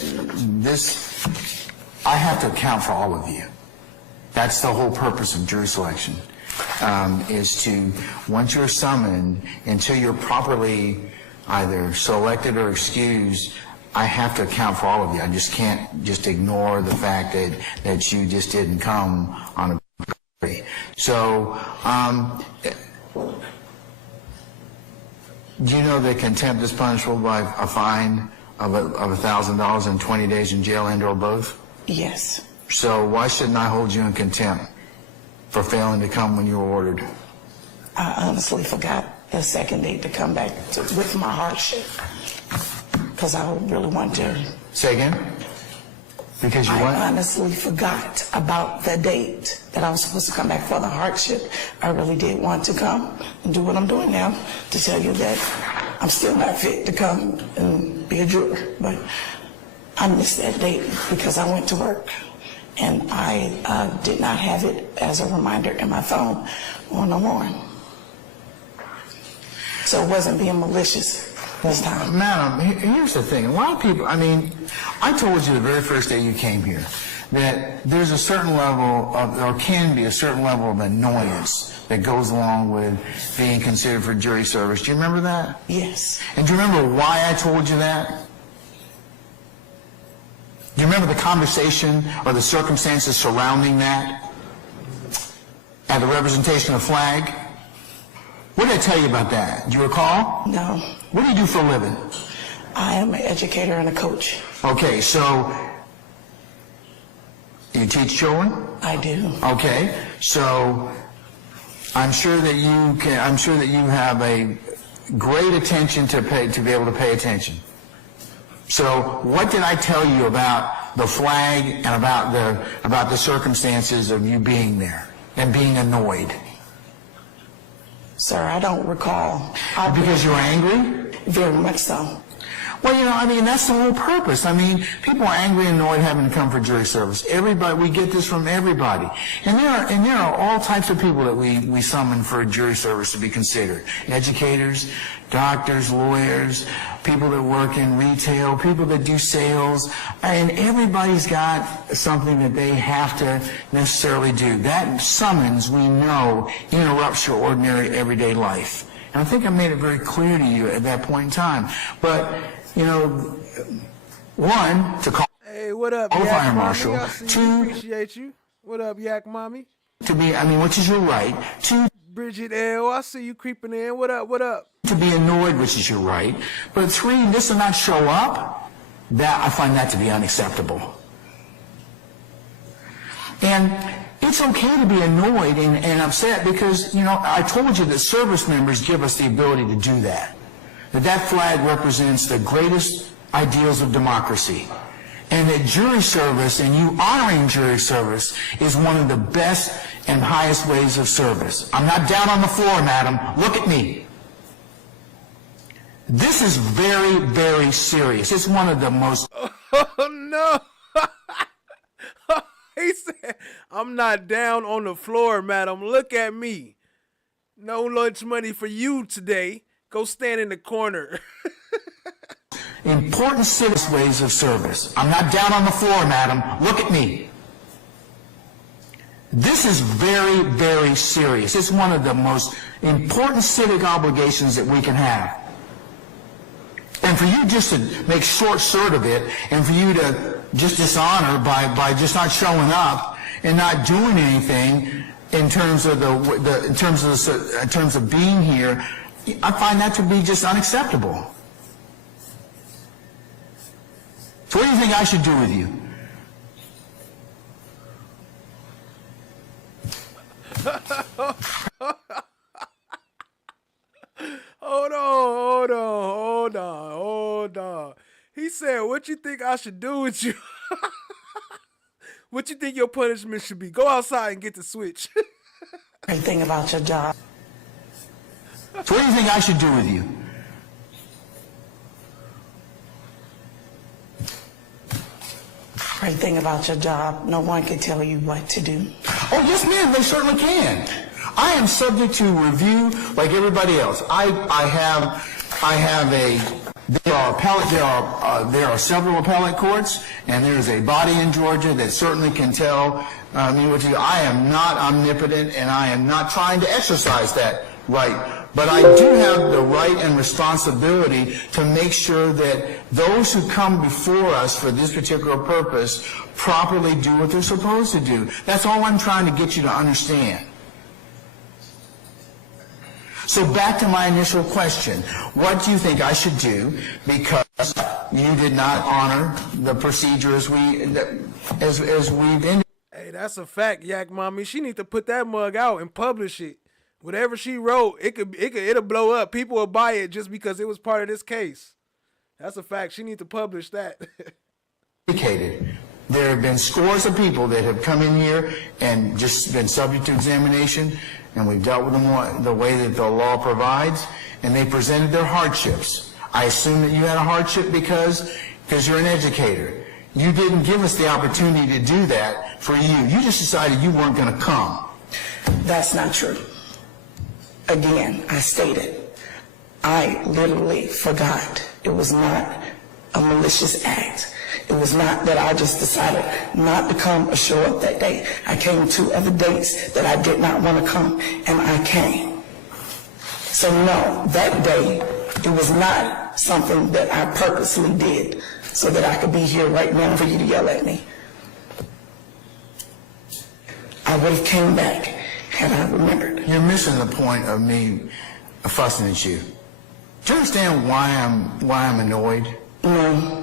I have to account for all of you. That's the whole purpose of jury selection, is to, once you're summoned, until you're properly either selected or excused, I have to account for all of you. I just can't just ignore the fact that you just didn't come on a jury. So, do you know that contempt is punishable by a fine of $1,000 and 20 days in jail and or both? Yes. So why shouldn't I hold you in contempt for failing to come when you were ordered? I honestly forgot the second date to come back with my hardship, because I really wanted to. Say again? Because you what? I honestly forgot about the date that I was supposed to come back for the hardship. I really did want to come and do what I'm doing now, to tell you that I'm still not fit to come and be a juror. But I missed that date because I went to work, and I did not have it as a reminder in my phone on the morning. So it wasn't being malicious this time. Madam, here's the thing. A lot of people, I mean, I told you the very first day you came here that there's a certain level of, or can be a certain level of annoyance that goes along with being considered for jury service. Do you remember that? Yes. And do you remember why I told you that? Do you remember the conversation or the circumstances surrounding that at the representation of flag? What did I tell you about that? Do you recall? No. What do you do for a living? I am an educator and a coach. Okay, so you teach children? I do. Okay, so I'm sure that you have a great attention to be able to pay attention. So what did I tell you about the flag and about the circumstances of you being there and being annoyed? Sir, I don't recall. Because you were angry? Very much so. Well, you know, I mean, that's the whole purpose. I mean, people are angry and annoyed having to come for jury service. Everybody, we get this from everybody. And there are all types of people that we summon for jury service to be considered. Educators, doctors, lawyers, people that work in retail, people that do sales, and everybody's got something that they have to necessarily do. That summons, we know, interrupts your ordinary everyday life. And I think I made it very clear to you at that point in time. But, you know, one, to call Hey, what up, a Yak fire Mommy? marshal. I see you. Two, Appreciate you. What up, Yak Mommy? to be, I mean, which is your right. Two, Bridget L, I see you creeping in. What up, what up? to be annoyed, which is your right. But three, this to not show up, that I find that to be unacceptable. And it's okay to be annoyed and upset because, you know, I told you that service members give us the ability to do that. That flag represents the greatest ideals of democracy. And that jury service and you honoring jury service is one of the best and highest ways of service. I'm not down on the floor, madam. Look at me. This is very, very serious. It's one of the most... Oh, no. He said, I'm not down on the floor, madam. Look at me. No lunch money for you today. Go stand in the corner. important civic ways of service. I'm not down on the floor, madam. Look at me. This is very, very serious. It's one of the most important civic obligations that we can have. And for you just to make short shirt of it, and for you to just dishonor by just not showing up and not doing anything in terms of in terms of being here, I find that to be just unacceptable. So what do you think I should do with you? Hold on. He said, what you think I should do with you? What you think your punishment should be? Go outside and get the switch. Great thing about your job. So what do you think I should do with you? great thing about your job. No one can tell you what to do. Oh, yes, ma'am, they certainly can. I am subject to review like everybody else. There are several appellate courts, and there's a body in Georgia that certainly can tell me what to do. I am not omnipotent, and I am not trying to exercise that right. But I do have the right and responsibility to make sure that those who come before us for this particular purpose properly do what they're supposed to do. That's all I'm trying to get you to understand. So back to my initial question. What do you think I should do because you did not honor the procedure as we've ended? Hey, that's a fact, Yak Mommy. She need to put that mug out and publish it. Whatever she wrote, it'll blow up. People will buy it just because it was part of this case. That's a fact. She need to publish that. There have been scores of people that have come in here and just been subject to examination, and we've dealt with them the way that the law provides, and they presented their hardships. I assume that you had a hardship because you're an educator. You didn't give us the opportunity to do that for you. You just decided you weren't going to come. That's not true. Again, I stated, I literally forgot. It was not a malicious act. It was not that I just decided not to come or show up that day. I came 2 other dates that I did not want to come, and I came. So no, that day, it was not something that I purposely did so that I could be here right now for you to yell at me. I would have came back had I remembered. You're missing the point of me fussing at you. Do you understand why I'm annoyed? No,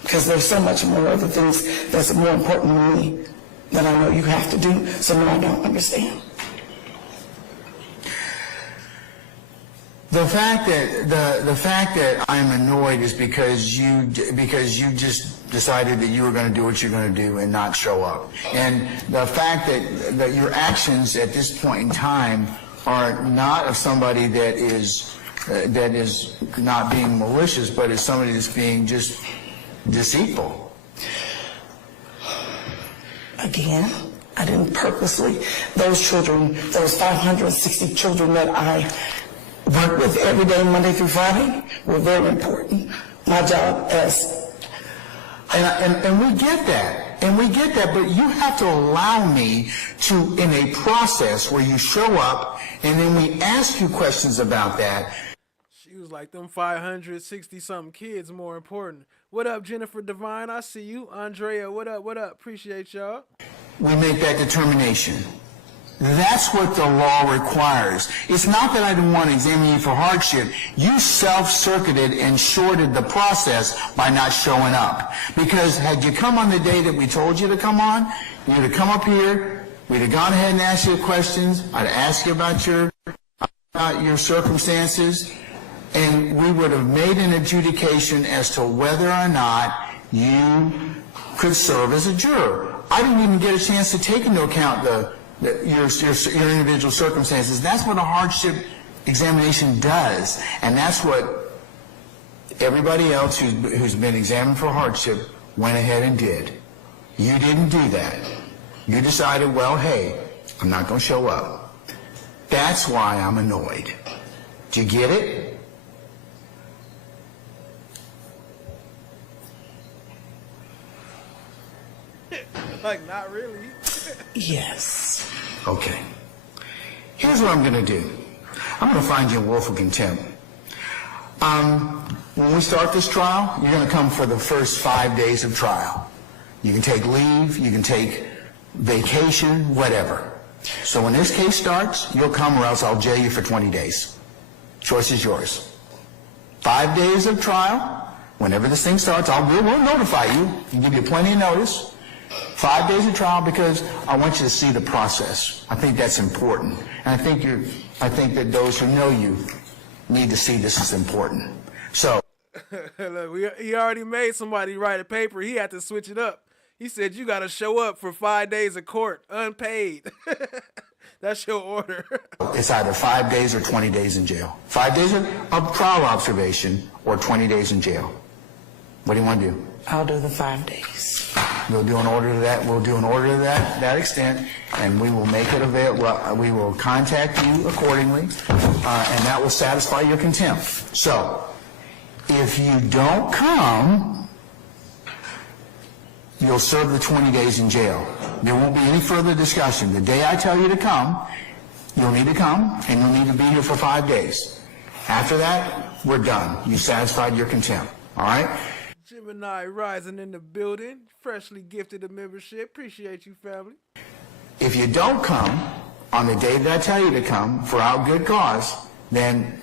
because there's so much more other things that's more important to me that I know you have to do, so no, I don't understand. The fact that I'm annoyed is because you just decided that you were going to do what you're going to do and not show up. And the fact that your actions at this point in time are not of somebody that is not being malicious, but is somebody that's being just deceitful. Again, I didn't purposely. Those children, those 560 children that I work with every day, Monday through Friday, were very important. My job as... And we get that, but you have to allow me to, in a process where you show up and then we ask you questions about that. She was like, them 560-something kids more important. What up, Jennifer Devine? I see you. Andrea, what up, what up? Appreciate y'all. We make that determination. That's what the law requires. It's not that I didn't want to examine you for hardship. You self-circuited and shorted the process by not showing up. Because had you come on the day that we told you to come on, you'd have come up here, we'd have gone ahead and asked you questions, I'd ask you about your circumstances, and we would have made an adjudication as to whether or not you could serve as a juror. I didn't even get a chance to take into account your individual circumstances. That's what a hardship examination does, and that's what everybody else who's been examined for hardship went ahead and did. You didn't do that. You decided, well, hey, I'm not going to show up. That's why I'm annoyed. Do you get it? Like, not really. Yes. Okay. Here's what I'm going to do. I'm going to find you a willful contempt. When we start this trial, you're going to come for the first 5 days of trial. You can take leave, you can take vacation, whatever. So when this case starts, you'll come or else I'll jail you for 20 days. Choice is yours. 5 days of trial. Whenever this thing starts, we'll notify you and give you plenty of notice. 5 days of trial because I want you to see the process. I think that's important. And I think that those who know you need to see this is important. So Look, he already made somebody write a paper. He had to switch it up. He said you got to show up for 5 days of court, unpaid. That's your order. It's either 5 days or 20 days in jail. 5 days of trial observation or 20 days in jail. What do you want to do? I'll do the 5 days. We'll do an order to that. We'll do an order to that extent, and we will make it available. Well, we will contact you accordingly, and that will satisfy your contempt. So, if you don't come, you'll serve the 20 days in jail. There won't be any further discussion. The day I tell you to come, you'll need to come, and you'll need to be here for 5 days. After that, we're done. You satisfied your contempt. All right? Gemini rising in the building, freshly gifted a membership. Appreciate you, family. If you don't come on the day that I tell you to come for our good cause, then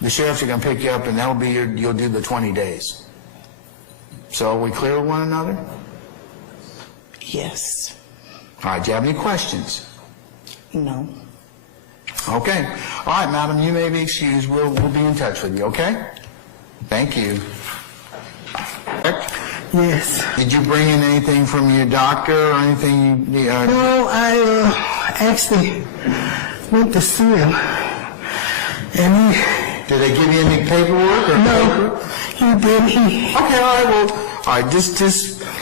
the sheriffs are going to pick you up, and that'll be you'll do the 20 days. So are we clear with one another? Yes. All right, do you have any questions? No. Okay. All right, madam, you may be excused. We'll be in touch with you, okay? Thank you. Yes. Did you bring in anything from your doctor or anything? No, I actually went to see him. And did they give you any paperwork? Or no, he didn't. Okay, all right, well, all right, just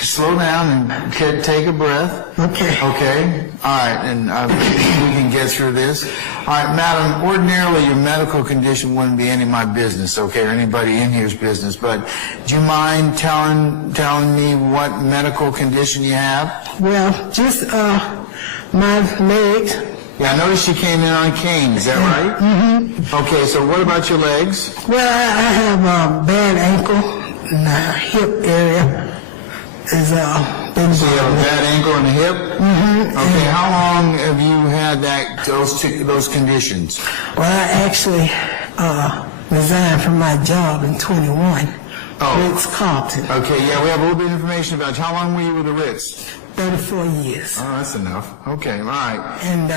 slow down and take a breath. Okay. Okay, all right, and we can get through this. All right, madam, ordinarily your medical condition wouldn't be any of my business, okay, or anybody in here's business, but do you mind telling me what medical condition you have? Well, just my legs. Yeah, I noticed you came in on a cane, is that right? Mm-hmm. Okay, so what about your legs? Well, I have a bad ankle in the hip area. So you have a bad ankle in the hip? Mm-hmm. Okay, how long have you had those conditions? Well, I actually resigned from my job in 21. Ritz Carlton. Okay, yeah, we have a little bit of information about how long were you with the Ritz? 34 years. Oh, that's enough. Okay, all right. And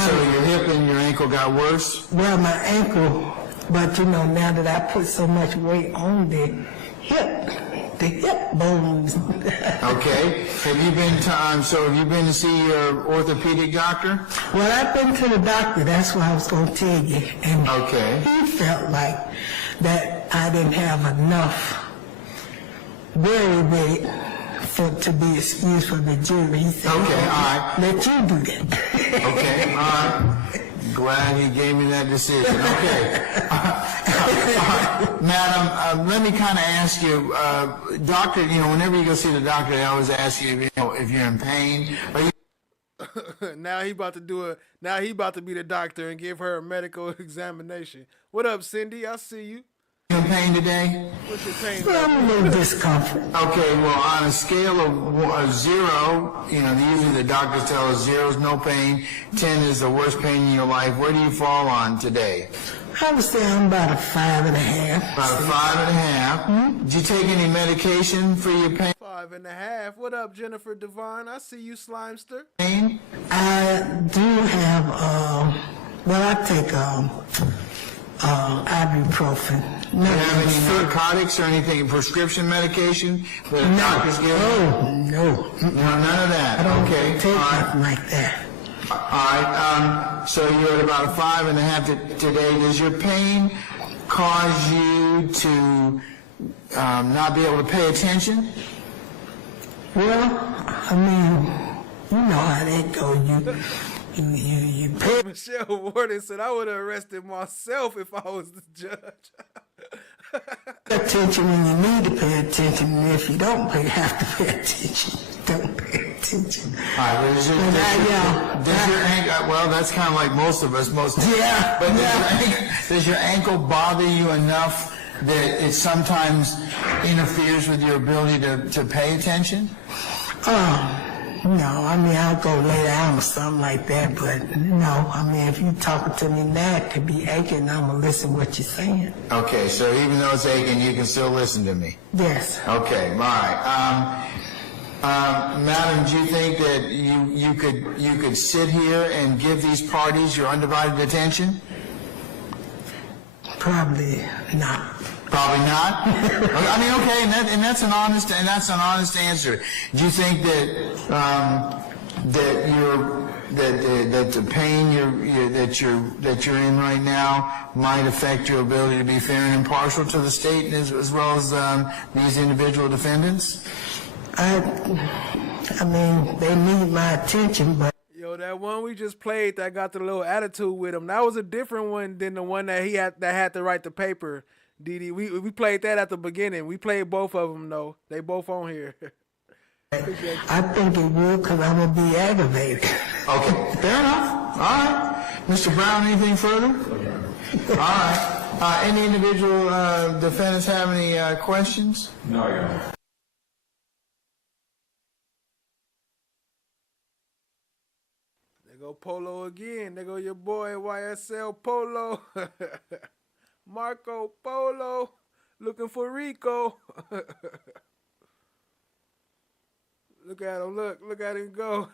so your hip and your ankle got worse? Well, my ankle, but now that I put so much weight on the hip bones. Okay. Have you been to see your orthopedic doctor? Well, I've been to the doctor. That's what I was going to tell you. And he felt like that I didn't have enough body weight to be excused from the jury. He said, okay, all right. Let you do that. Okay, all right. Glad he gave me that decision. Okay. Madam, let me kind of ask you, doctor, whenever you go see the doctor, they always ask you, if you're in pain. Are you... Now he about to be the doctor and give her a medical examination. What up, Cindy? I see you. You in pain today? What's your pain? I'm a little discomfort. Okay, well, on a scale of 0, usually the doctors tell us 0 is no pain, 10 is the worst pain in your life. Where do you fall on today? I would say I'm about a 5.5. About a 5.5. Mm-hmm. Did you take any medication for your pain? 5.5. What up, Jennifer Devine? I see you, Slimester. Pain? I do have, I take ibuprofen. Do you have any narcotics or anything, prescription medication that doctors give? No, none of that. I don't take nothing like that. All right, so you're at about a 5.5 today. Does your pain cause you to not be able to pay attention? Well, I mean, you know how that goes. You pay. Michelle Warden said, I would have arrested myself if I was the judge. Pay attention when you need to pay attention, and if you don't have to pay attention, don't pay attention. All right, does your ankle, well, that's kind of like most of us, yeah. But does your ankle bother you enough that it sometimes interferes with your ability to pay attention? No, I mean, I'll go lay down or something like that, but no, I mean, if you're talking to me now, it could be aching, I'm going to listen to what you're saying. Okay, so even though it's aching, you can still listen to me? Yes. Okay, all right. Madam, do you think that you could sit here and give these parties your undivided attention? Probably not. Probably not. I mean, okay, and that's an honest answer. Do you think that that the pain that you're in right now might affect your ability to be fair and impartial to the state as well as these individual defendants? I mean, they need my attention, but Yo, that one we just played that got the little attitude with him, that was a different one than the one that had to write the paper. Didi, we played that at the beginning. We played both of them though. They both on here. I think it will because I'm going to be aggravated. Okay, fair enough. All right. Mr. Brown, anything further? All right. Any individual defendants have any questions? No, Your Honor. There go Polo again. There go your boy YSL Polo. Marco Polo. Looking for Rico. Look at him, look at him go.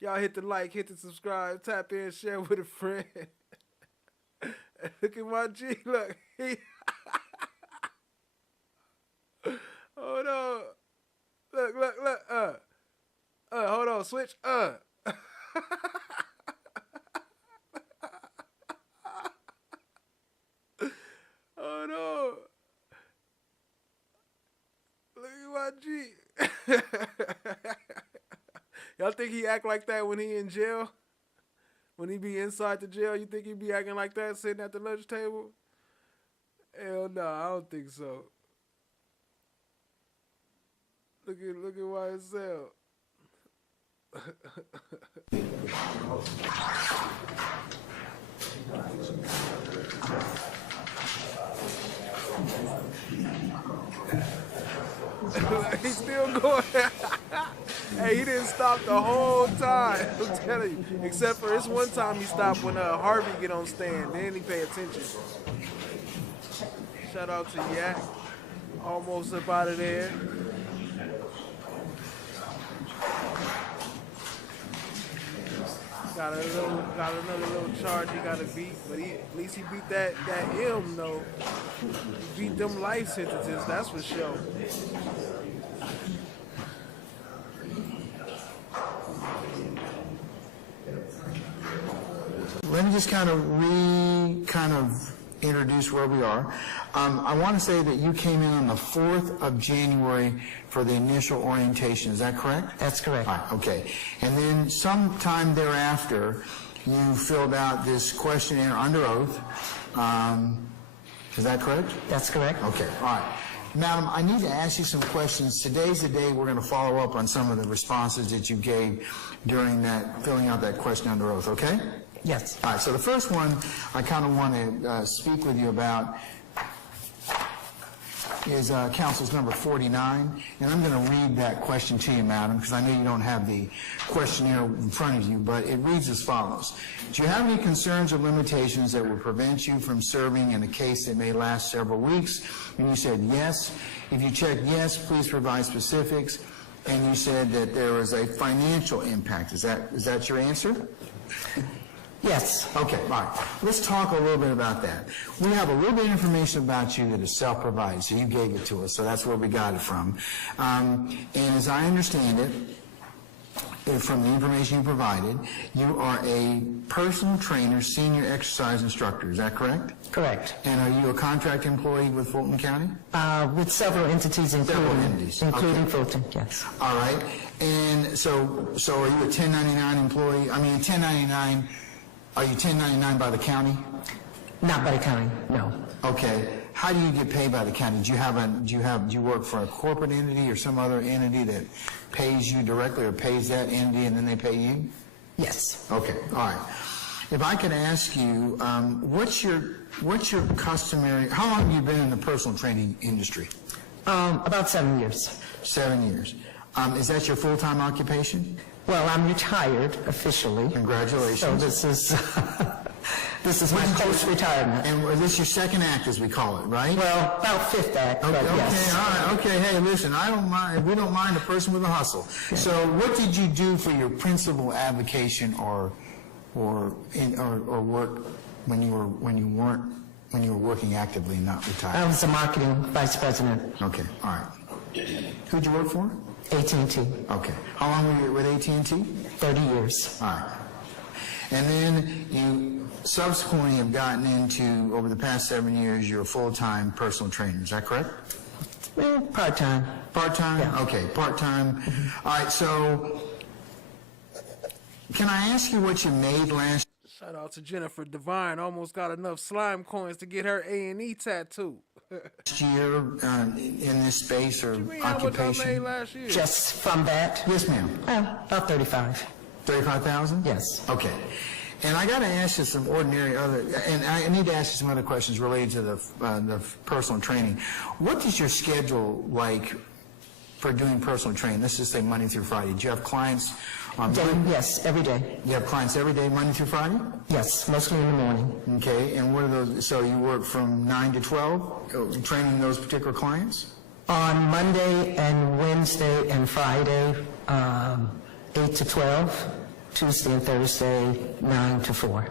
Y'all hit the like, hit the subscribe, tap in, share with a friend. Look at my G, look. Hold on. Look. Hold on, switch, Hold on. Look at my G. Y'all think he act like that when he in jail? When he be inside the jail, you think he be acting like that sitting at the lunch table? Hell no, I don't think so. Look at YSL. He's still going. Hey, he didn't stop the whole time. I'm telling you. Except for this one time he stopped when Harvey get on stand. Then he pay attention. Shout out to Yak. Almost up out of there. Got another little charge he got to beat, but at least he beat that M though. He beat them life sentences, that's for sure. Let me just kind of introduce where we are. I want to say that you came in on the 4th of January for the initial orientation. Is that correct? That's correct. All right, okay. And then sometime thereafter, you filled out this questionnaire under oath. Is that correct? That's correct. Okay, all right. Madam, I need to ask you some questions. Today's the day we're going to follow up on some of the responses that you gave during that, filling out that question under oath, okay? Yes. All right, so the first one I kind of want to speak with you about is counsel's number 49, and I'm going to read that question to you, madam, because I know you don't have the questionnaire in front of you, but it reads as follows. Do you have any concerns or limitations that would prevent you from serving in a case that may last several weeks? And you said yes. If you checked yes, please provide specifics. And you said that there was a financial impact. Is that your answer? Yes. Okay, all right. Let's talk a little bit about that. We have a little bit of information about you that is self-provided, so you gave it to us, so that's where we got it from. And as I understand it, from the information you provided, you are a personal trainer, senior exercise instructor. Is that correct? Correct. And are you a contract employee with Fulton County? With several entities, including Okay. Fulton, yes. All right. And so are you a 1099 employee? I mean, 1099... Are you 1099 by the county? Not by the county, no. Okay. How do you get paid by the county? Do you work for a corporate entity or some other entity that pays you directly or pays that entity and then they pay you? Yes. Okay. All right. If I could ask you, what's your customary? How long have you been in the personal training industry? About 7 years. 7 years. Is that your full-time occupation? Well, I'm retired officially. Congratulations. So this is my post-retirement. And is this your second act, as we call it, right? Well, about fifth act, but yes. All right. Okay. Hey, listen, I don't mind. We don't mind a person with a hustle. Okay. So, what did you do for your principal avocation or work when you were working actively, not retired? I was a marketing vice president. Okay. All right. Who'd you work for? AT&T. Okay. How long were you with AT&T? 30 years. All right. And then you subsequently have gotten into, over the past 7 years, you're a full-time personal trainer. Is that correct? Part-time. Part-time? Yeah. Okay, part-time. All right, so can I ask you what you made last Shout out to Jennifer Devine. Almost got enough slime coins to get her A&E tattoo. year in this space or How much I made occupation? last year? Just from that? Yes, ma'am. About 35. 35,000? Yes. Okay. And I got to ask you some ordinary other, and I need to ask you some other questions related to the personal training. What is your schedule like for doing personal training? Let's just say Monday through Friday. Do you have clients on Monday? Yes, every day. You have clients every day, Monday through Friday? Yes, mostly in the morning. Okay, and what are those, so you work from 9 to 12, training those particular clients? On Monday and Wednesday and Friday, 8 to 12. Tuesday and Thursday, 9 to 4.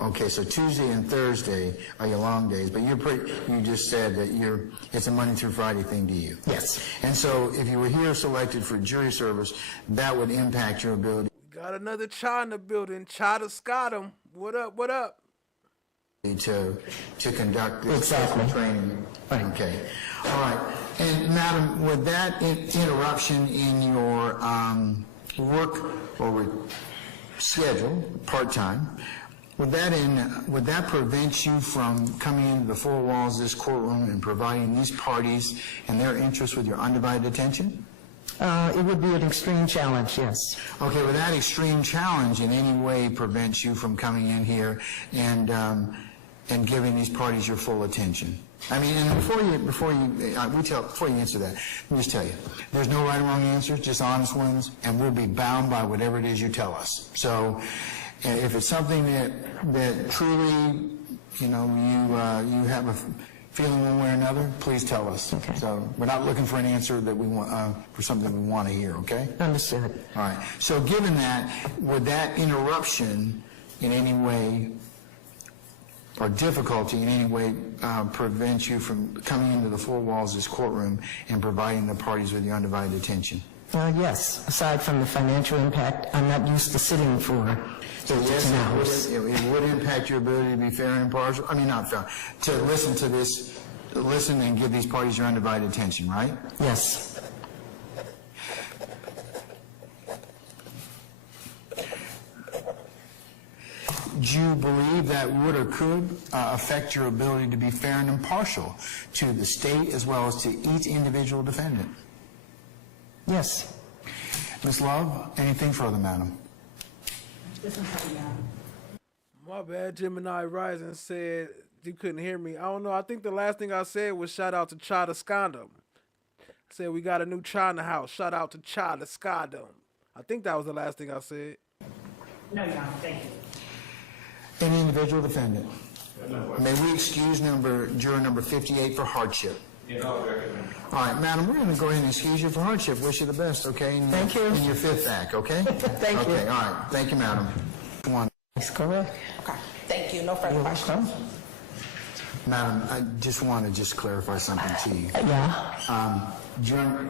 Okay, so Tuesday and Thursday are your long days, but you just said that it's a Monday through Friday thing to you. Yes. And so if you were here selected for jury service, that would impact your ability Got another Cha in the building. Cha to Scottum. What up? What up? to conduct this Exactly. training. Okay. All right. And Madam, would that interruption in your work or schedule, part-time, would that prevent you from coming into the four walls of this courtroom and providing these parties and their interests with your undivided attention? It would be an extreme challenge, yes. Okay, would that extreme challenge in any way prevent you from coming in here and giving these parties your full attention? I mean, and before you answer that, let me just tell you, there's no right or wrong answers, just honest ones, and we'll be bound by whatever it is you tell us. So, if it's something that truly, you have a feeling one way or another, please tell us. Okay. So, we're not looking for an answer that we want for something we want to hear. Okay. Understood. All right. So, given that, would that interruption in any way or difficulty in any way prevent you from coming into the four walls of this courtroom and providing the parties with your undivided attention? Yes. Aside from the financial impact, I'm not used to sitting for 8 to 10 hours. It would impact your ability to be fair and impartial. I mean, not fair, to listen to this, listen and give these parties your undivided attention, right? Yes. Do you believe that would or could affect your ability to be fair and impartial to the state as well as to each individual defendant? Yes. Ms. Love, anything further, madam? My bad. Gemini Rising said you couldn't hear me. I don't know. I think the last thing I said was shout out to Cha to Scottum. I said we got a new Cha in the house. Shout out to Cha to Scottum. I think that was the last thing I said. No, Your Honor. Thank you. Any individual defendant? May we excuse juror number 58 for hardship? All right, madam, we're going to go ahead and excuse you for hardship. Wish you the best, okay? Thank you. In your fifth act, okay? Thank you. Okay, all right. Thank you, madam. Come on. That's correct. Okay, thank you. No further questions. Madam, I just want to clarify something to you. Yeah.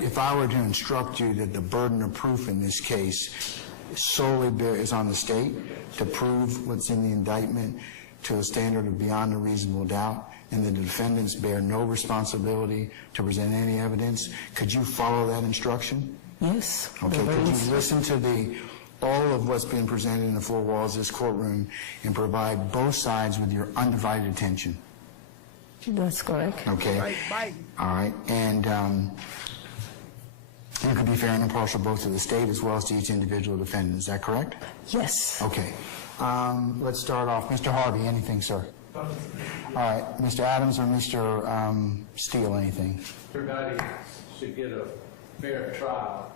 If I were to instruct you that the burden of proof in this case solely is on the state to prove what's in the indictment to a standard of beyond a reasonable doubt, and the defendants bear no responsibility to present any evidence, could you follow that instruction? Yes. Okay, could you listen to all of what's being presented in the four walls of this courtroom and provide both sides with your undivided attention? That's correct. Okay. All right. And you could be fair and impartial both to the state as well as to each individual defendant. Is that correct? Yes. Okay. Let's start off. Mr. Harvey, anything, sir? All right. Mr. Adams or Mr. Steele, anything? Everybody should get a fair trial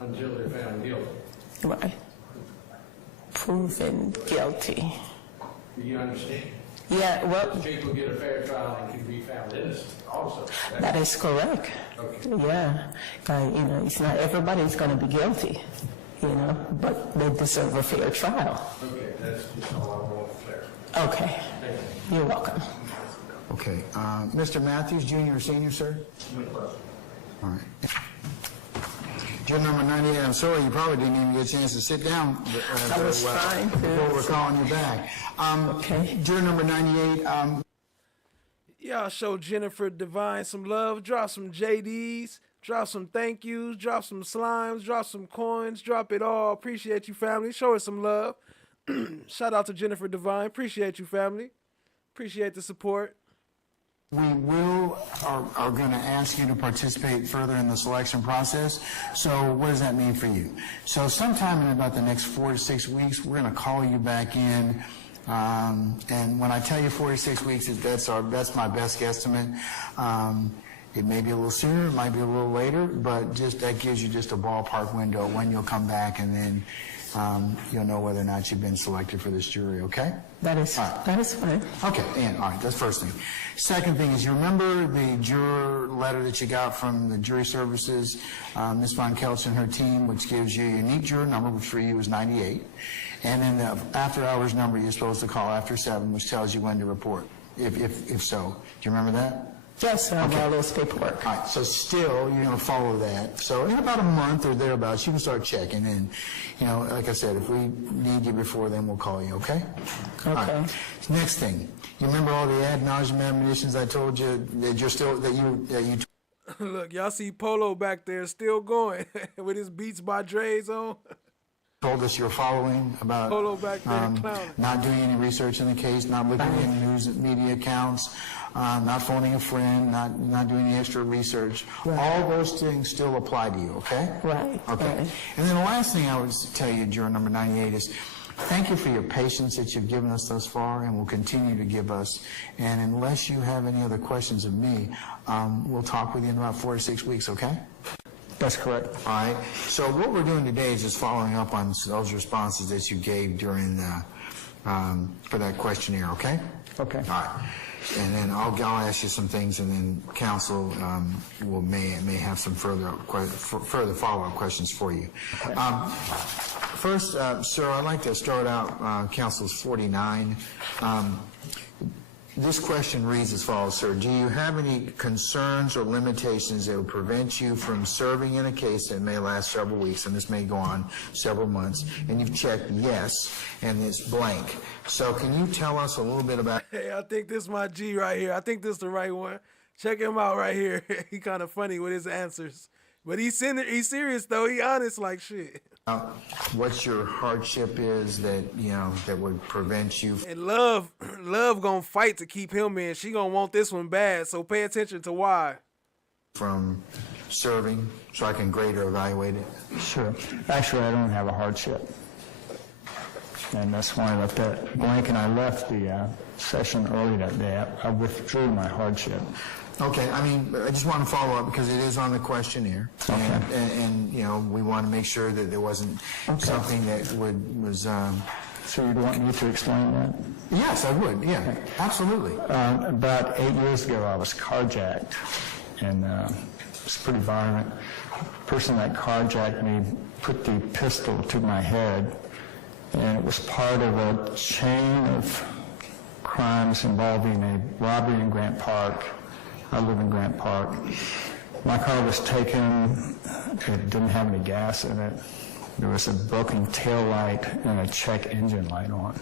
until they're found guilty. Right. Proven guilty. Do you understand? Yeah, well, People get a fair trial and can be found innocent also. that is correct. Okay. Yeah. It's not everybody's going to be guilty, but they deserve a fair trial. Okay, that's just all I want to clarify. Okay. You're welcome. Okay. Mr. Matthews, junior or senior, sir? All right. Juror number 98, I'm sorry, you probably didn't even get a chance to sit down. I was trying to. Before we're calling you back. Okay. Juror number 98, Y'all show Jennifer Divine some love. Drop some JDs. Drop some thank yous. Drop some slimes. Drop some coins. Drop it all. Appreciate you, family. Show her some love. Shout out to Jennifer Divine. Appreciate you, family. Appreciate the support. We are going to ask you to participate further in the selection process. So what does that mean for you? So sometime in about the next 4 to 6 weeks, we're going to call you back in. And when I tell you 4 to 6 weeks, that's my best guesstimate. It may be a little sooner, it might be a little later, but that gives you just a ballpark window when you'll come back, and then you'll know whether or not you've been selected for this jury, okay? That is fine. Okay, and all right, that's the first thing. Second thing is, you remember the juror letter that you got from the jury services, Ms. Von Kelch and her team, which gives you a unique juror number, which for you is 98, and then the after-hours number you're supposed to call after 7, which tells you when to report, if so. Do you remember that? Yes, I have all those paperwork. All right, so still, you're going to follow that. So in about a month or thereabouts, you can start checking. And, like I said, if we need you before then, we'll call you, okay? Okay. All right. Next thing, you remember all the ad nauseum admonitions I told you that you Look, y'all see Polo back there still going with his Beats by Dre's on. told us you're following about Polo back there clowning. not doing any research in the case, not looking at news media accounts, not phoning a friend, not doing any extra research. Right. All those things still apply to you, okay? Right. Okay. Right. And then the last thing I would tell you, juror number 98, is thank you for your patience that you've given us thus far and will continue to give us. And unless you have any other questions of me, we'll talk with you in about 4 to 6 weeks, okay? That's correct. All right. So what we're doing today is just following up on those responses that you gave during for that questionnaire, okay? Okay. All right. And then I'll ask you some things, and then counsel may have some further follow-up questions for you. Okay. First, sir, I'd like to start out counsel's 49. This question reads as follows, sir. Do you have any concerns or limitations that would prevent you from serving in a case that may last several weeks, and this may go on several months, and you've checked yes, and it's blank. So can you tell us a little bit about... Hey, I think this is my G right here. I think this is the right one. Check him out right here. He kind of funny with his answers. But he's serious, though. He honest like shit. What your hardship is that would prevent you. And Love gonna fight to keep him in. She gonna want this one bad, so pay attention to why. From serving, so I can grade or evaluate it. Sure. Actually, I don't have a hardship. And that's why I left that blank, and I left the session early that day. I withdrew my hardship. Okay, I just want to follow up because it is on the questionnaire. Okay. And we want to make sure that there wasn't something that was... So you'd want me to explain that? Yes, I would, yeah, absolutely. About 8 years ago, I was carjacked, and it was pretty violent. The person that carjacked me put the pistol to my head, and it was part of a chain of crimes involving a robbery in Grant Park. I live in Grant Park. My car was taken. It didn't have any gas in it. There was a broken tail light and a check engine light on.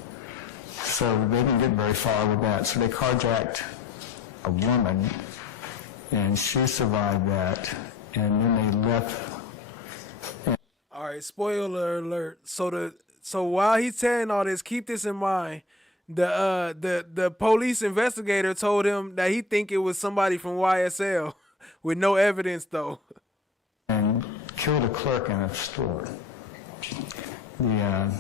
So they didn't get very far with that. So they carjacked a woman, and she survived that. And then they left. All right, spoiler alert. So while he's saying all this, keep this in mind. The police investigator told him that he think it was somebody from YSL with no evidence though. And killed a clerk in a store. The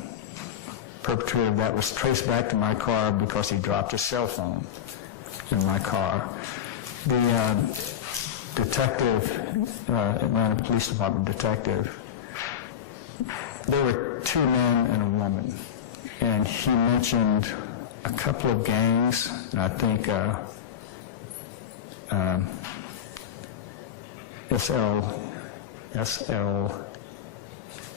perpetrator of that was traced back to my car because he dropped a cell phone in my car. The detective, Atlanta Police Department detective, there were 2 men and a woman, and he mentioned a couple of gangs, and I think SL.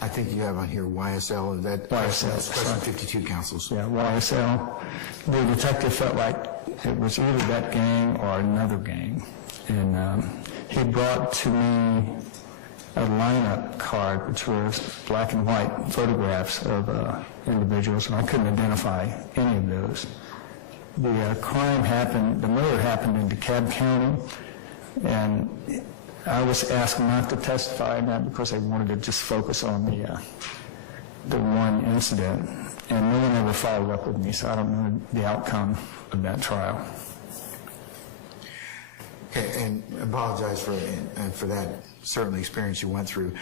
I think you have on here YSL. That's question 52 counsels. Yeah, YSL. The detective felt like it was either that gang or another gang, and he brought to me a lineup card, which was black and white photographs of individuals, and I couldn't identify any of those. the crime happened, the murder happened in DeKalb County, and I was asked not to testify in that because they wanted to just focus on the one incident, and no one ever followed up with me, so I don't know the outcome of that trial. Okay, and apologize for that certainly experience you went through.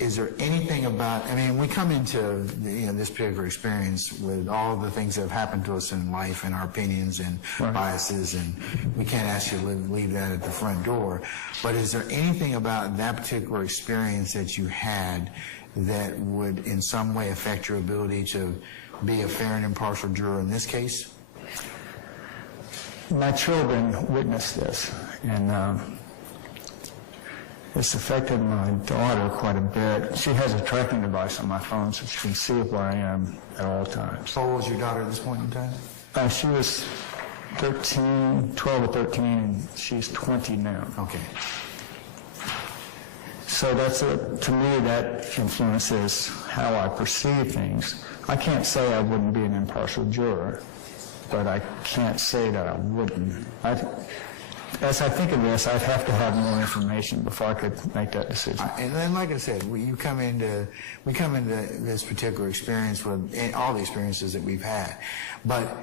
Is there anything about, I mean, we come into this particular experience with all of the things that have happened to us in life and our opinions and biases, and we can't ask you to leave that at the front door. But is there anything about that particular experience that you had that would in some way affect your ability to be a fair and impartial juror in this case? My children witnessed this, and it's affected my daughter quite a bit. She has a tracking device on my phone, so she can see where I am at all times. How old was your daughter at this point in time? She was 12 or 13, and she's 20 now. Okay. So that's to me, that influences how I perceive things. I can't say I wouldn't be an impartial juror, but I can't say that I wouldn't. As I think of this, I'd have to have more information before I could make that decision. And then, like I said, we come into this particular experience with all the experiences that we've had. But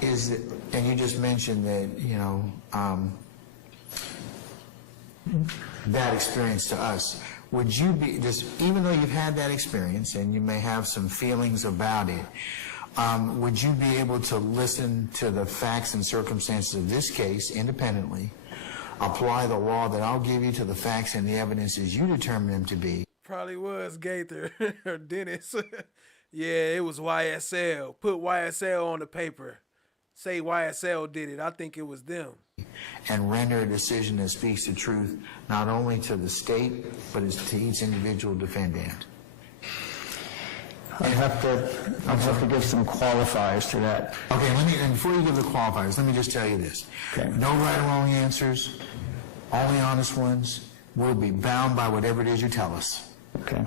and you just mentioned that, that experience to us. Would you be, just even though you've had that experience and you may have some feelings about it, would you be able to listen to the facts and circumstances of this case independently, apply the law that I'll give you to the facts and the evidence as you determine them to be? Probably was Gaither or Dennis. Yeah, it was YSL. Put YSL on the paper. Say YSL did it. I think it was them. And render a decision that speaks the truth not only to the state, but to each individual defendant. I'd have to give some qualifiers to that. Okay, and before you give the qualifiers, let me just tell you this. Okay. No right or wrong answers, only honest ones. We'll be bound by whatever it is you tell us. Okay.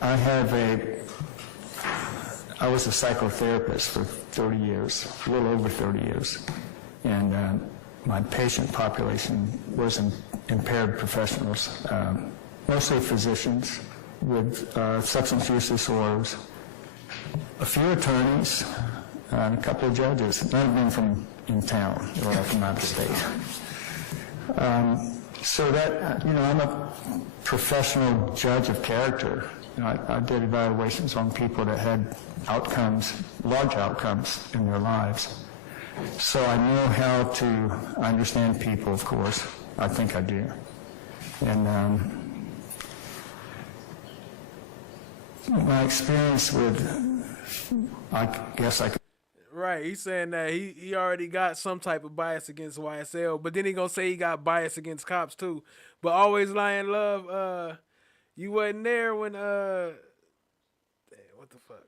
I was a psychotherapist for 30 years, a little over 30 years. And my patient population was impaired professionals, mostly physicians with substance use disorders, a few attorneys, and a couple of judges. None of them from in town or from out of state. So that, I'm a professional judge of character. I did evaluations on people that had outcomes, large outcomes in their lives. So I know how to understand people, of course. I think I do. And my experience with, I guess I could. Right, he's saying that he already got some type of bias against YSL, but then he gonna say he got bias against cops too. But always lying, love. You wasn't there when what the fuck?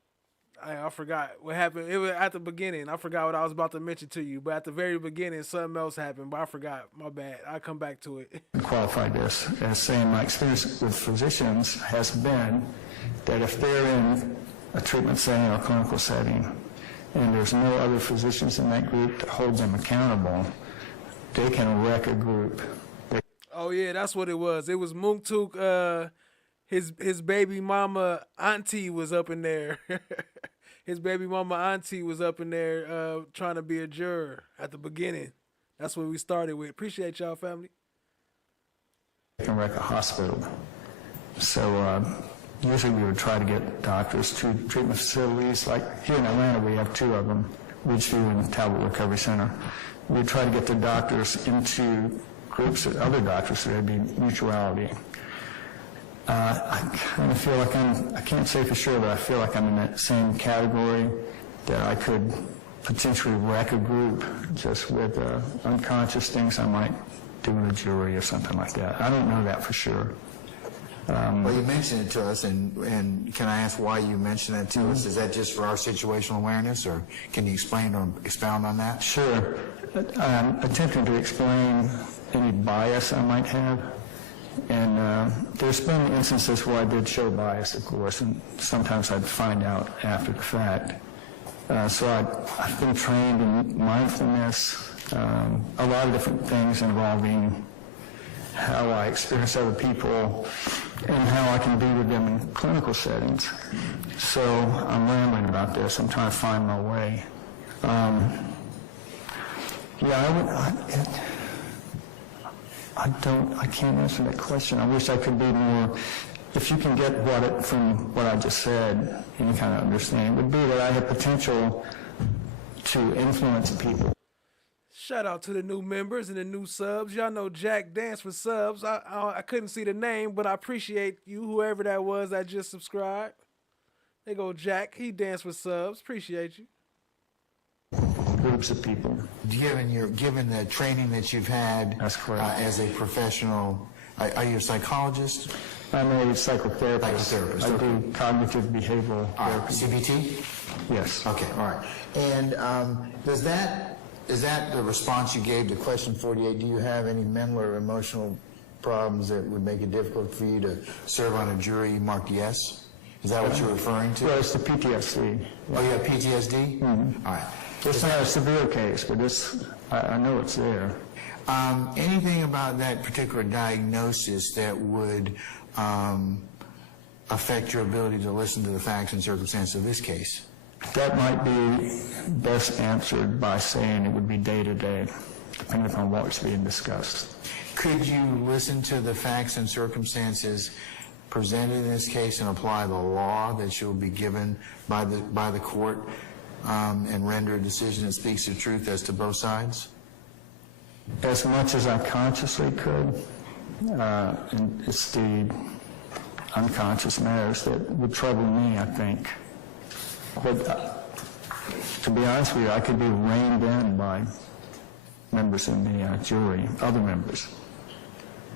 I forgot what happened. It was at the beginning. I forgot what I was about to mention to you, but at the very beginning, something else happened. But I forgot. My bad. I'll come back to it. Qualify this as saying my experience with physicians has been that if they're in a treatment setting or clinical setting, and there's no other physicians in that group to hold them accountable, they can wreck a group. Oh yeah, that's what it was. It was YOUNGTHUG. His baby mama auntie was up in there. His baby mama auntie was up in there trying to be a juror at the beginning. That's what we started with. Appreciate y'all, family. They can wreck a hospital. So usually we would try to get doctors to treatment facilities. Like here in Atlanta, we have two of them, Ridgeview and Talbot Recovery Center. We'd try to get the doctors into groups of other doctors, so there'd be mutuality. I kind of feel like I can't say for sure, but I feel like I'm in that same category that I could potentially wreck a group just with unconscious things I might do in a jury or something like that. I don't know that for sure. Well, you mentioned it to us, and can I ask why you mentioned that to us? Is that just for our situational awareness, or can you explain or expound on that? Sure. I'm attempting to explain any bias I might have. And there's been instances where I did show bias, of course, and sometimes I'd find out after the fact. So I've been trained in mindfulness, a lot of different things involving how I experience other people and how I can be with them in clinical settings. So I'm rambling about this. I'm trying to find my way. I can't answer that question. I wish I could be more. If you can get from what I just said, any kind of understanding, would be that I have potential to influence people. Shout out to the new members and the new subs. Y'all know Jack Dance for subs. I couldn't see the name, but I appreciate you, whoever that was that just subscribed. There go Jack. He danced with subs. Appreciate you. Groups of people. Given the training that you've had as a professional, are you a psychologist? I'm a psychotherapist. I do cognitive behavioral therapy. CBT? Yes. Okay, all right. And is that the response you gave to question 48? Do you have any mental or emotional problems that would make it difficult for you to serve on a jury? You marked yes? Is that what you're referring to? Well, it's the PTSD. Oh, you have PTSD? Mm-hmm. All right. It's not a severe case, but I know it's there. Anything about that particular diagnosis that would affect your ability to listen to the facts and circumstances of this case? That might be best answered by saying it would be day to day, depending upon what's being discussed. Could you listen to the facts and circumstances presented in this case and apply the law that you'll be given by the court and render a decision that speaks the truth as to both sides? As much as I consciously could, and it's the unconscious matters that would trouble me, I think. But to be honest with you, I could be reined in by members in the jury, other members.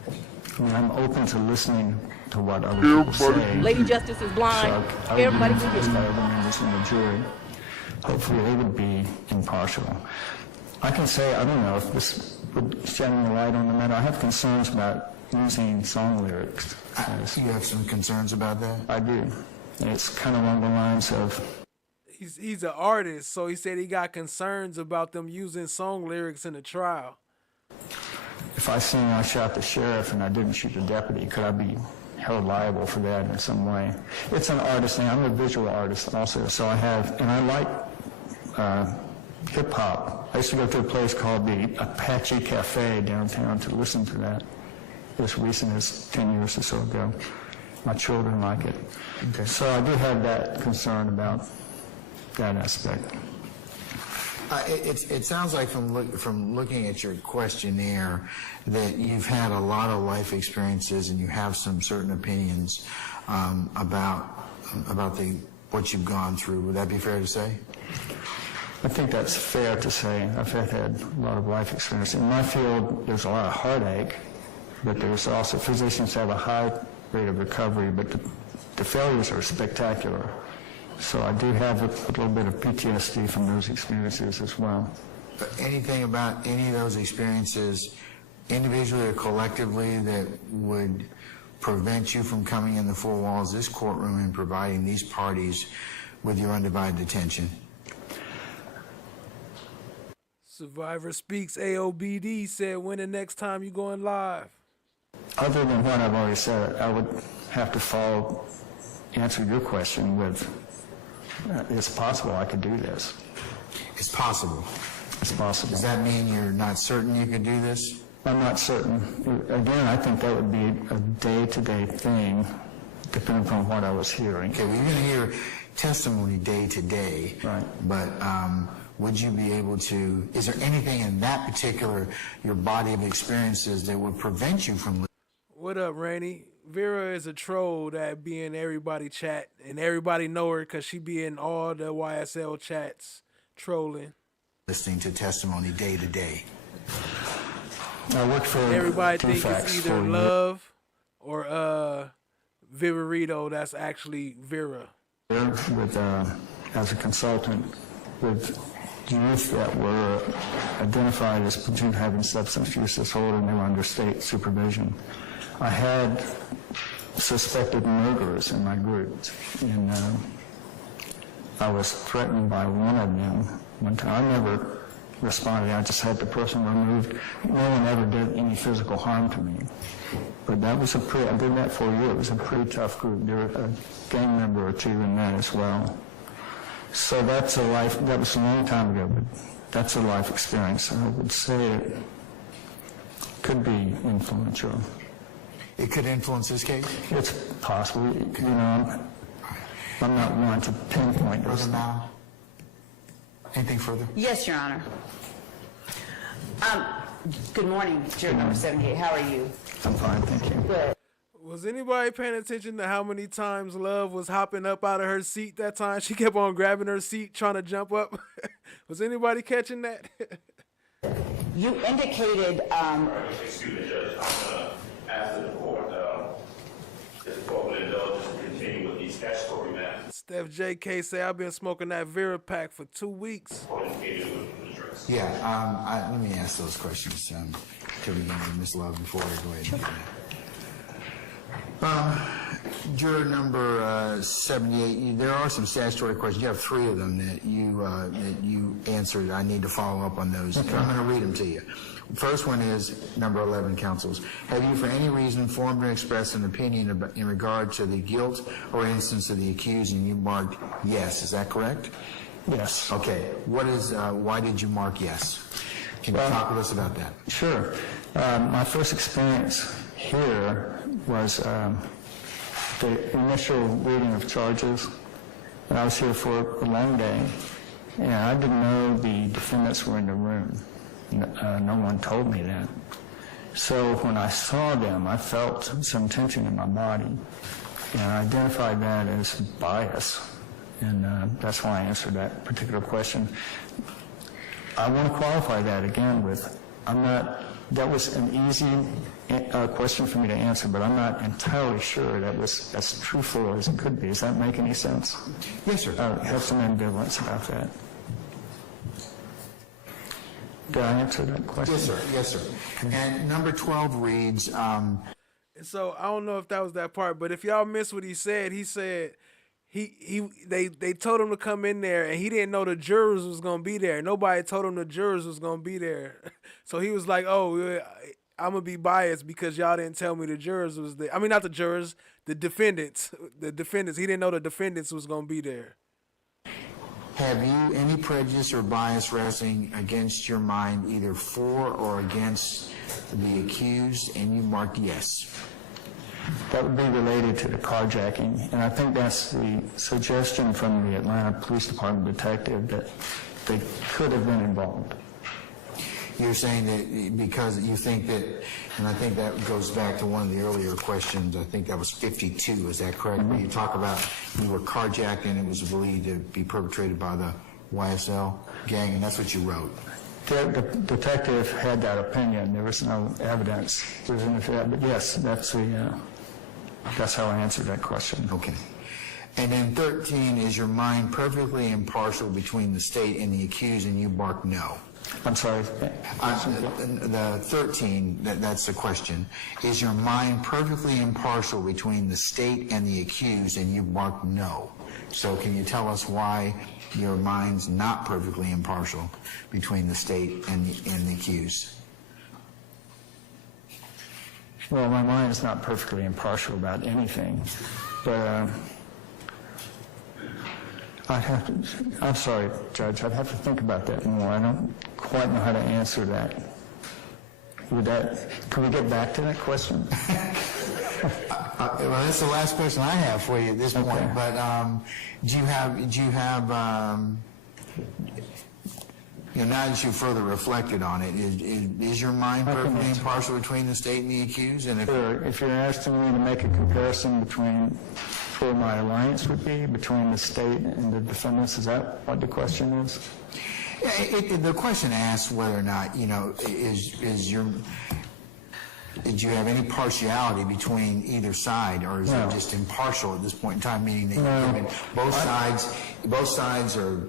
I mean, I'm open to listening to what other people say. Lady Justice is blind. So Everybody can can get get other members in the jury. Hopefully they would be impartial. I can say, I don't know if this would shed any light on the matter. I have concerns about using song lyrics. You have some concerns about that? I do. And it's kind of along the lines of... He's an artist, so he said he got concerns about them using song lyrics in the trial. If I sing I shot the sheriff and I didn't shoot the deputy, could I be held liable for that in some way? It's an artist thing. I'm a visual artist also, so I have, and I like hip-hop. I used to go to a place called the Apache Cafe downtown to listen to that as recent as 10 years or so ago. My children like it. Okay. So I do have that concern about that aspect. It sounds like from looking at your questionnaire that you've had a lot of life experiences and you have some certain opinions about what you've gone through. Would that be fair to say? I think that's fair to say. I've had a lot of life experience. In my field, there's a lot of heartache, but there's also physicians have a high rate of recovery, but the failures are spectacular. So I do have a little bit of PTSD from those experiences as well. Anything about any of those experiences, individually or collectively, that would prevent you from coming in the four walls of this courtroom and providing these parties with your undivided attention? Survivor Speaks AOBD said, when the next time you going live? Other than what I've already said, I would have to answer your question with, it's possible I could do this. It's possible? It's possible. Does that mean you're not certain you could do this? I'm not certain. Again, I think that would be a day-to-day thing, depending upon what I was hearing. Okay, well, you're going to hear testimony day to day. Right. But would you be able to, is there anything in that particular, your body of experiences that would prevent you from... What up, Rainey? Vera is a troll that be in everybody chat, and everybody know her because she be in all the YSL chats trolling. Listening to testimony day to day. I work for everybody think it's either Love or Viverito. That's actually Vera. With as a consultant with youth that were identified as potentially having substance use disorder, and they were under state supervision. I had suspected murderers in my group, and I was threatened by one of them one time. I never responded. I just had the person removed. No one ever did any physical harm to me. But that was I did that for a year. It was a pretty tough group. There were a gang member or two in that as well. So that was a long time ago, but that's a life experience. I would say it could be influential. It could influence this case? It's possible. I'm not one to pinpoint this. Brother Mal, anything further? Yes, Your Honor. Good morning, juror number 78. How are you? I'm fine, thank you. Good. Was anybody paying attention to how many times Love was hopping up out of her seat that time? She kept on grabbing her seat, trying to jump up. Was anybody catching that? You indicated. Excuse me, Judge. I'm going to ask the court if the court would indulge us to continue with these statutory matters. Steph J.K. say, I've been smoking that Vera Pack for 2 weeks. Yeah, let me ask those questions to begin with Ms. Love before we go ahead and do that. Juror number 78, there are some statutory questions. You have 3 of them that you answered. I need to follow up on those. Okay. I'm going to read them to you. First one is number 11, counsels. Have you for any reason formed or expressed an opinion in regard to the guilt or innocence of the accused, and you marked yes? Is that correct? Yes. Okay. Why did you mark yes? Can you talk with us about that? Sure. My first experience here was the initial reading of charges. I was here for a long day, and I didn't know the defendants were in the room. No one told me that. So when I saw them, I felt some tension in my body, and I identified that as bias. And that's why I answered that particular question. I want to qualify that again with, that was an easy question for me to answer, but I'm not entirely sure that was as truthful as it could be. Does that make any sense? Yes, sir. I have some ambivalence about that. Did I answer that question? Yes, sir. Yes, sir. And number 12 reads... So I don't know if that was that part, but if y'all missed what he said they told him to come in there, and he didn't know the jurors was gonna be there. Nobody told him the jurors was gonna be there, so he was like, "Oh, I'm gonna be biased because y'all didn't tell me the jurors was there. I mean, not the jurors, the defendants. The defendants. He didn't know the defendants was gonna be there." Have you any prejudice or bias resting against your mind, either for or against the accused? And you marked yes. That would be related to the carjacking, and I think that's the suggestion from the Atlanta Police Department detective that they could have been involved. You're saying that because you think that, and I think that goes back to one of the earlier questions, I think that was 52, is that correct? Where you talk about you were carjacked and it was believed to be perpetrated by the YSL gang, and that's what you wrote. The detective had that opinion. There was no evidence presented for that, but yes, that's how I answered that question. Okay. And then 13, is your mind perfectly impartial between the state and the accused, and you marked no. I'm sorry. The 13, that's the question. Is your mind perfectly impartial between the state and the accused, and you marked no. So can you tell us why your mind's not perfectly impartial between the state and the accused? Well, my mind is not perfectly impartial about anything, but I'm sorry, Judge, I'd have to think about that more. I don't quite know how to answer that. Can we get back to that question? Well, that's the last question I have for you at this point. Okay. But do you have now that you've further reflected on it, is your mind perfectly impartial between the state and the accused? And if you're asking me to make a comparison between where my alliance would be between the state and the defendants, is that what the question is? The question asks whether or not, do you have any partiality between either side, or is it just impartial at this point in time, meaning that both sides are,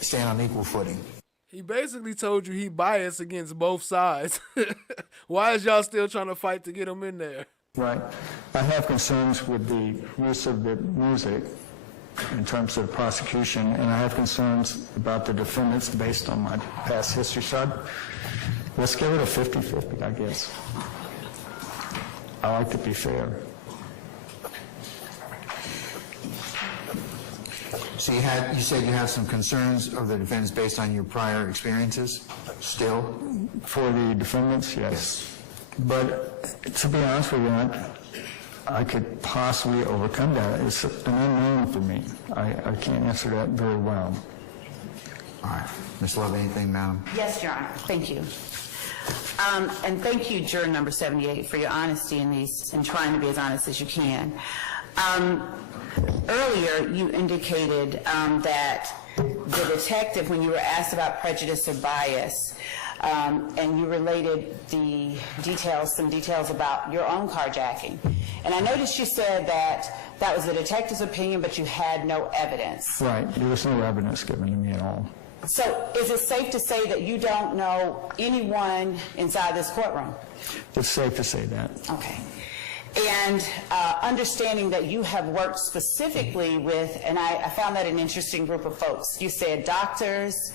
stand on equal footing? He basically told you he biased against both sides. Why is y'all still trying to fight to get him in there? Right. I have concerns with the use of the music in terms of the prosecution, and I have concerns about the defendants based on my past history. So let's give it a 50-50, I guess. I like to be fair. So you said you have some concerns of the defendants based on your prior experiences still? For the defendants, yes. But to be honest with you, I could possibly overcome that. It's an unknown for me. I can't answer that very well. All right. Ms. Love, anything, madam? Yes, Your Honor. Thank you. And thank you, juror number 78, for your honesty in these and trying to be as honest as you can. Earlier, you indicated that the detective, when you were asked about prejudice or bias, and you related the details, some details about your own carjacking. And I noticed you said that that was the detective's opinion, but you had no evidence. Right. There was no evidence given to me at all. So is it safe to say that you don't know anyone inside this courtroom? It's safe to say that. Okay. And understanding that you have worked specifically with, and I found that an interesting group of folks. You said doctors,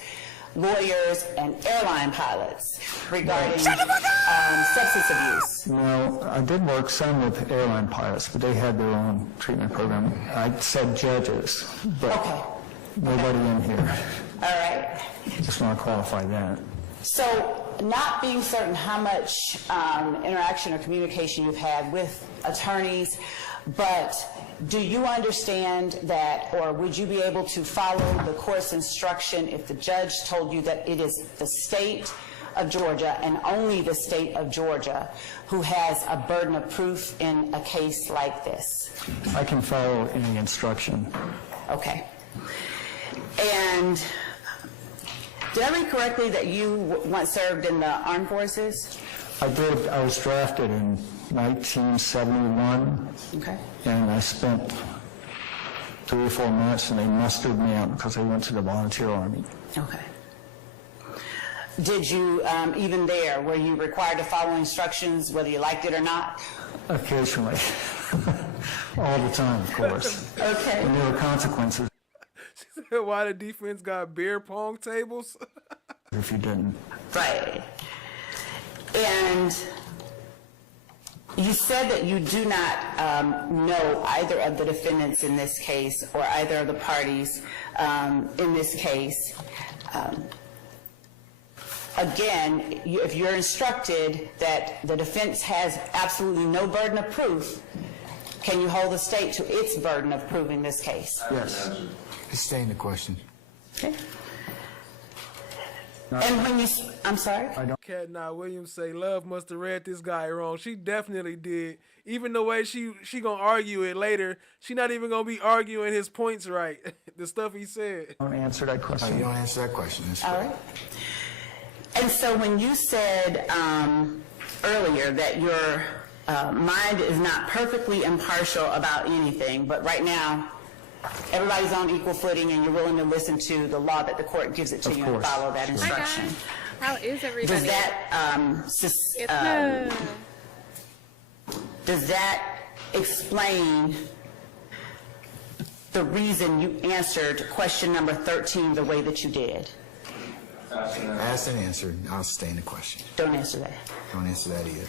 lawyers, and airline pilots regarding substance abuse. No, I did work some with airline pilots, but they had their own treatment program. I said judges, but nobody in here. All right. Just want to qualify that. So, not being certain how much interaction or communication you've had with attorneys, but do you understand that, or would you be able to follow the court's instruction if the judge told you that it is the state of Georgia and only the state of Georgia who has a burden of proof in a case like this? I can follow any instruction. Okay. And did I read correctly that you once served in the armed forces? I did. I was drafted in 1971. Okay. And I spent 3 or 4 months, and they mustered me out because I went to the volunteer army. Okay. Did you, even there, were you required to follow instructions whether you liked it or not? Occasionally. All the time, of course. Okay. And there were consequences Why the defense got beer pong tables? if you didn't. Right. And you said that you do not know either of the defendants in this case or either of the parties in this case. Again, if you're instructed that the defense has absolutely no burden of proof, can you hold the state to its burden of proving this case? Yes. Sustain the question. Okay. And when you, I'm sorry? Cat Williams say Love must have read this guy wrong. She definitely did. Even the way she gonna argue it later, she not even gonna be arguing his points right. The stuff he said. I don't answer that question. Oh, you don't answer that question. That's all right. And so when you said earlier that your mind is not perfectly impartial about anything, but right now everybody's on equal footing and you're willing to listen to the law that the court gives it to you and follow that instruction. Hi guys. How is everybody? Does that explain the reason you answered question number 13 the way that you did? Asked and answered. I'll sustain the question. Don't answer that. Don't answer that either.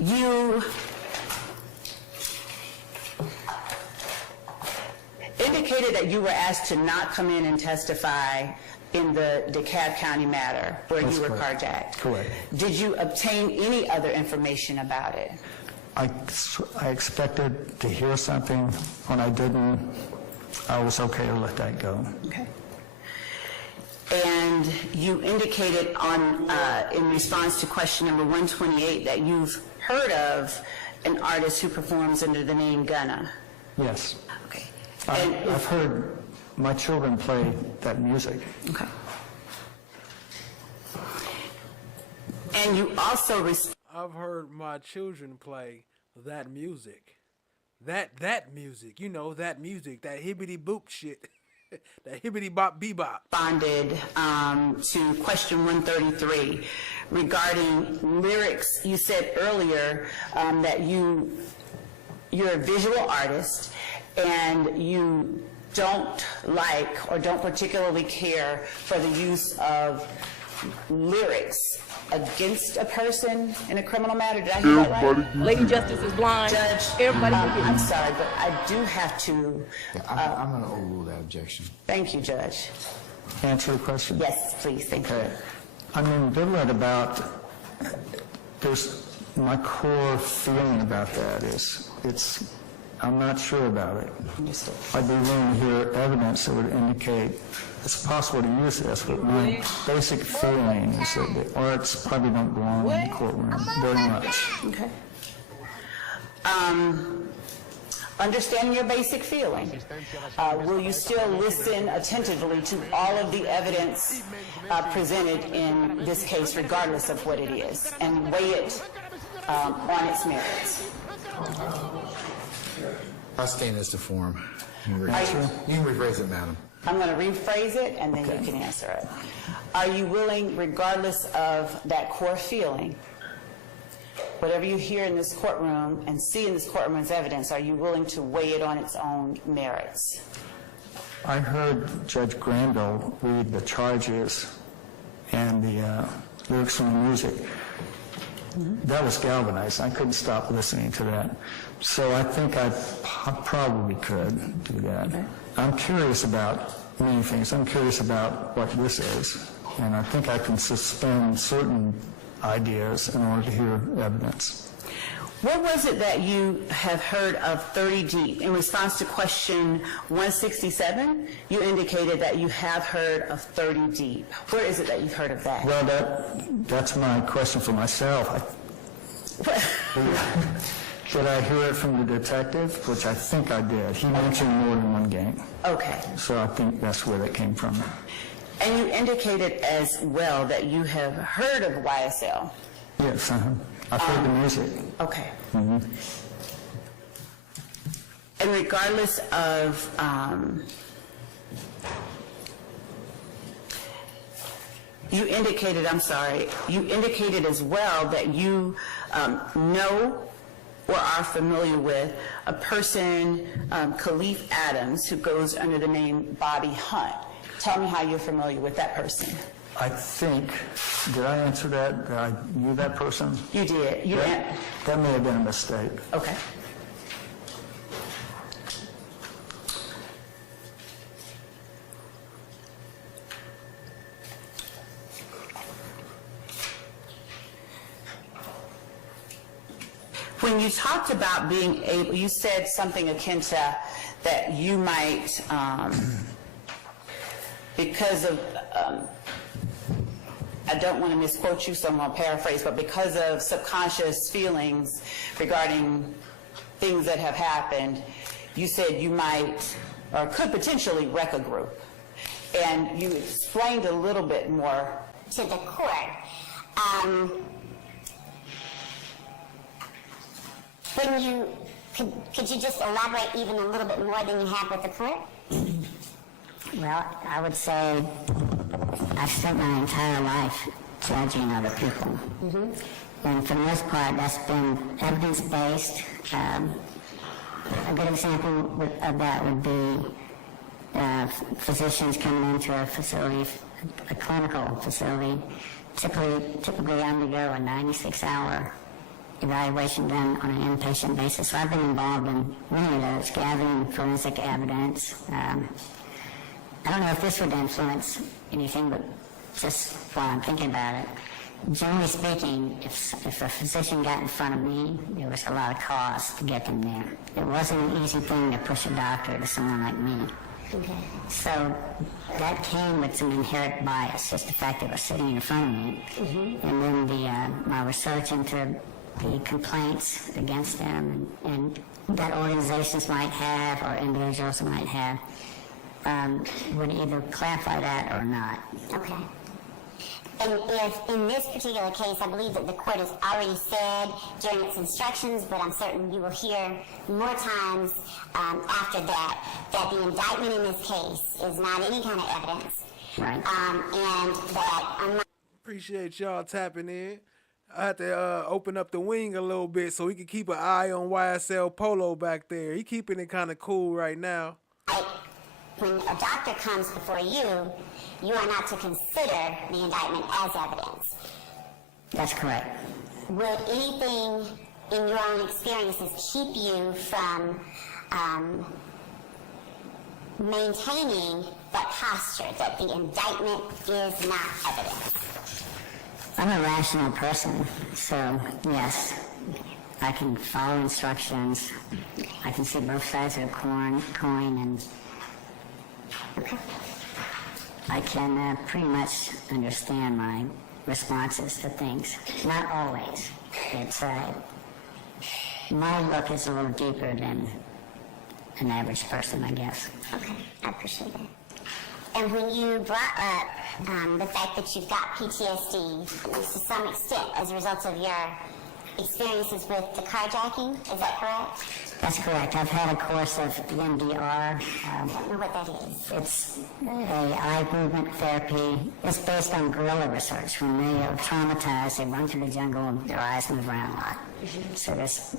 You indicated that you were asked to not come in and testify in the DeKalb County matter where you were carjacked. Correct. Did you obtain any other information about it? I expected to hear something. When I didn't, I was okay to let that go. Okay. And you indicated in response to question number 128 that you've heard of an artist who performs under the name Gunna. Yes. Okay. I've heard my children play that music. Okay. And you also I've heard my children play that music. That music. You know, that music. That hibbity boop shit. That hibbity bop bebop. Responded to question 133 regarding lyrics. You said earlier that you're a visual artist and you don't like or don't particularly care for the use of lyrics against a person in a criminal matter. Did I hear that right? Lady Justice is blind. Judge, Everybody I'm sorry, but I do have to. I'm going to overrule that objection. Thank you, Judge. Answer the question? Yes, please. Thank you. I'm ambivalent about, my core feeling about that is, I'm not sure about it. I'd be willing to hear evidence that would indicate it's possible to use this, but my basic feeling is that the arts probably don't belong in the courtroom very much. Okay. Understanding your basic feeling, will you still listen attentively to all of the evidence presented in this case, regardless of what it is, and weigh it on its merits? I'll stand as to form. You can rephrase it, madam. I'm going to rephrase it, and then you can answer it. Are you willing, regardless of that core feeling, whatever you hear in this courtroom and see in this courtroom as evidence, are you willing to weigh it on its own merits? I heard Judge Granville read the charges and the lyrics from the music. That was galvanized. I couldn't stop listening to that. So I think I probably could do that. I'm curious about many things. I'm curious about what this is, and I think I can suspend certain ideas in order to hear evidence. What was it that you have heard of 30 deep? In response to question 167, you indicated that you have heard of 30 deep. Where is it that you've heard of that? Well, that's my question for myself. Did I hear it from the detective? Which I think I did. He mentioned more than one gang. Okay. So I think that's where that came from. And you indicated as well that you have heard of YSL. Yes, I've heard the music. Okay. Mm-hmm. And regardless of you indicated as well that you know or are familiar with a person, Khalif Adams, who goes under the name Bobby Hunt. Tell me how you're familiar with that person. I think, did I answer that? Did I knew that person? You did. That may have been a mistake. Okay. When you talked about being able, you said something akin to that you might, because of, I don't want to misquote you, so I'm going to paraphrase, but because of subconscious feelings regarding things that have happened, you said you might or could potentially wreck a group. And you explained a little bit more to the court. When you could you just elaborate even a little bit more than you have with the court? Well, I would say I've spent my entire life judging other people. And for the most part, that's been evidence-based. A good example of that would be physicians coming into a facility, a clinical facility, typically undergo a 96-hour evaluation done on an inpatient basis. So I've been involved in many of those, gathering forensic evidence. I don't know if this would influence anything, but just while I'm thinking about it, generally speaking, if a physician got in front of me, there was a lot of cost to get them there. It wasn't an easy thing to push a doctor to someone like me. Okay. So that came with some inherent bias, just the fact that it was sitting in front of me. And then my research into the complaints against them and that organizations might have or individuals might have would either clarify that or not. Okay. And if in this particular case, I believe that the court has already said during its instructions, but I'm certain you will hear more times after that the indictment in this case is not any kind of evidence. Right. And that Appreciate y'all tapping in. I had to open up the wing a little bit so he could keep an eye on YSL Polo back there. He keeping it kind of cool right now. When a doctor comes before you, you are not to consider the indictment as evidence. That's correct. Would anything in your own experiences keep you from maintaining that posture that the indictment is not evidence? I'm a rational person, so yes, I can follow instructions. I can see both sides of the coin, and I can pretty much understand my responses to things. Not always. It's my look is a little deeper than an average person, I guess. Okay, I appreciate it. And when you brought up the fact that you've got PTSD, to some extent, as a result of your experiences with the carjacking, is that correct? That's correct. I've had a course of EMDR. I don't know what that is. It's eye movement therapy. It's based on gorilla research. When they are traumatized, they run through the jungle and their eyes move around a lot. So there's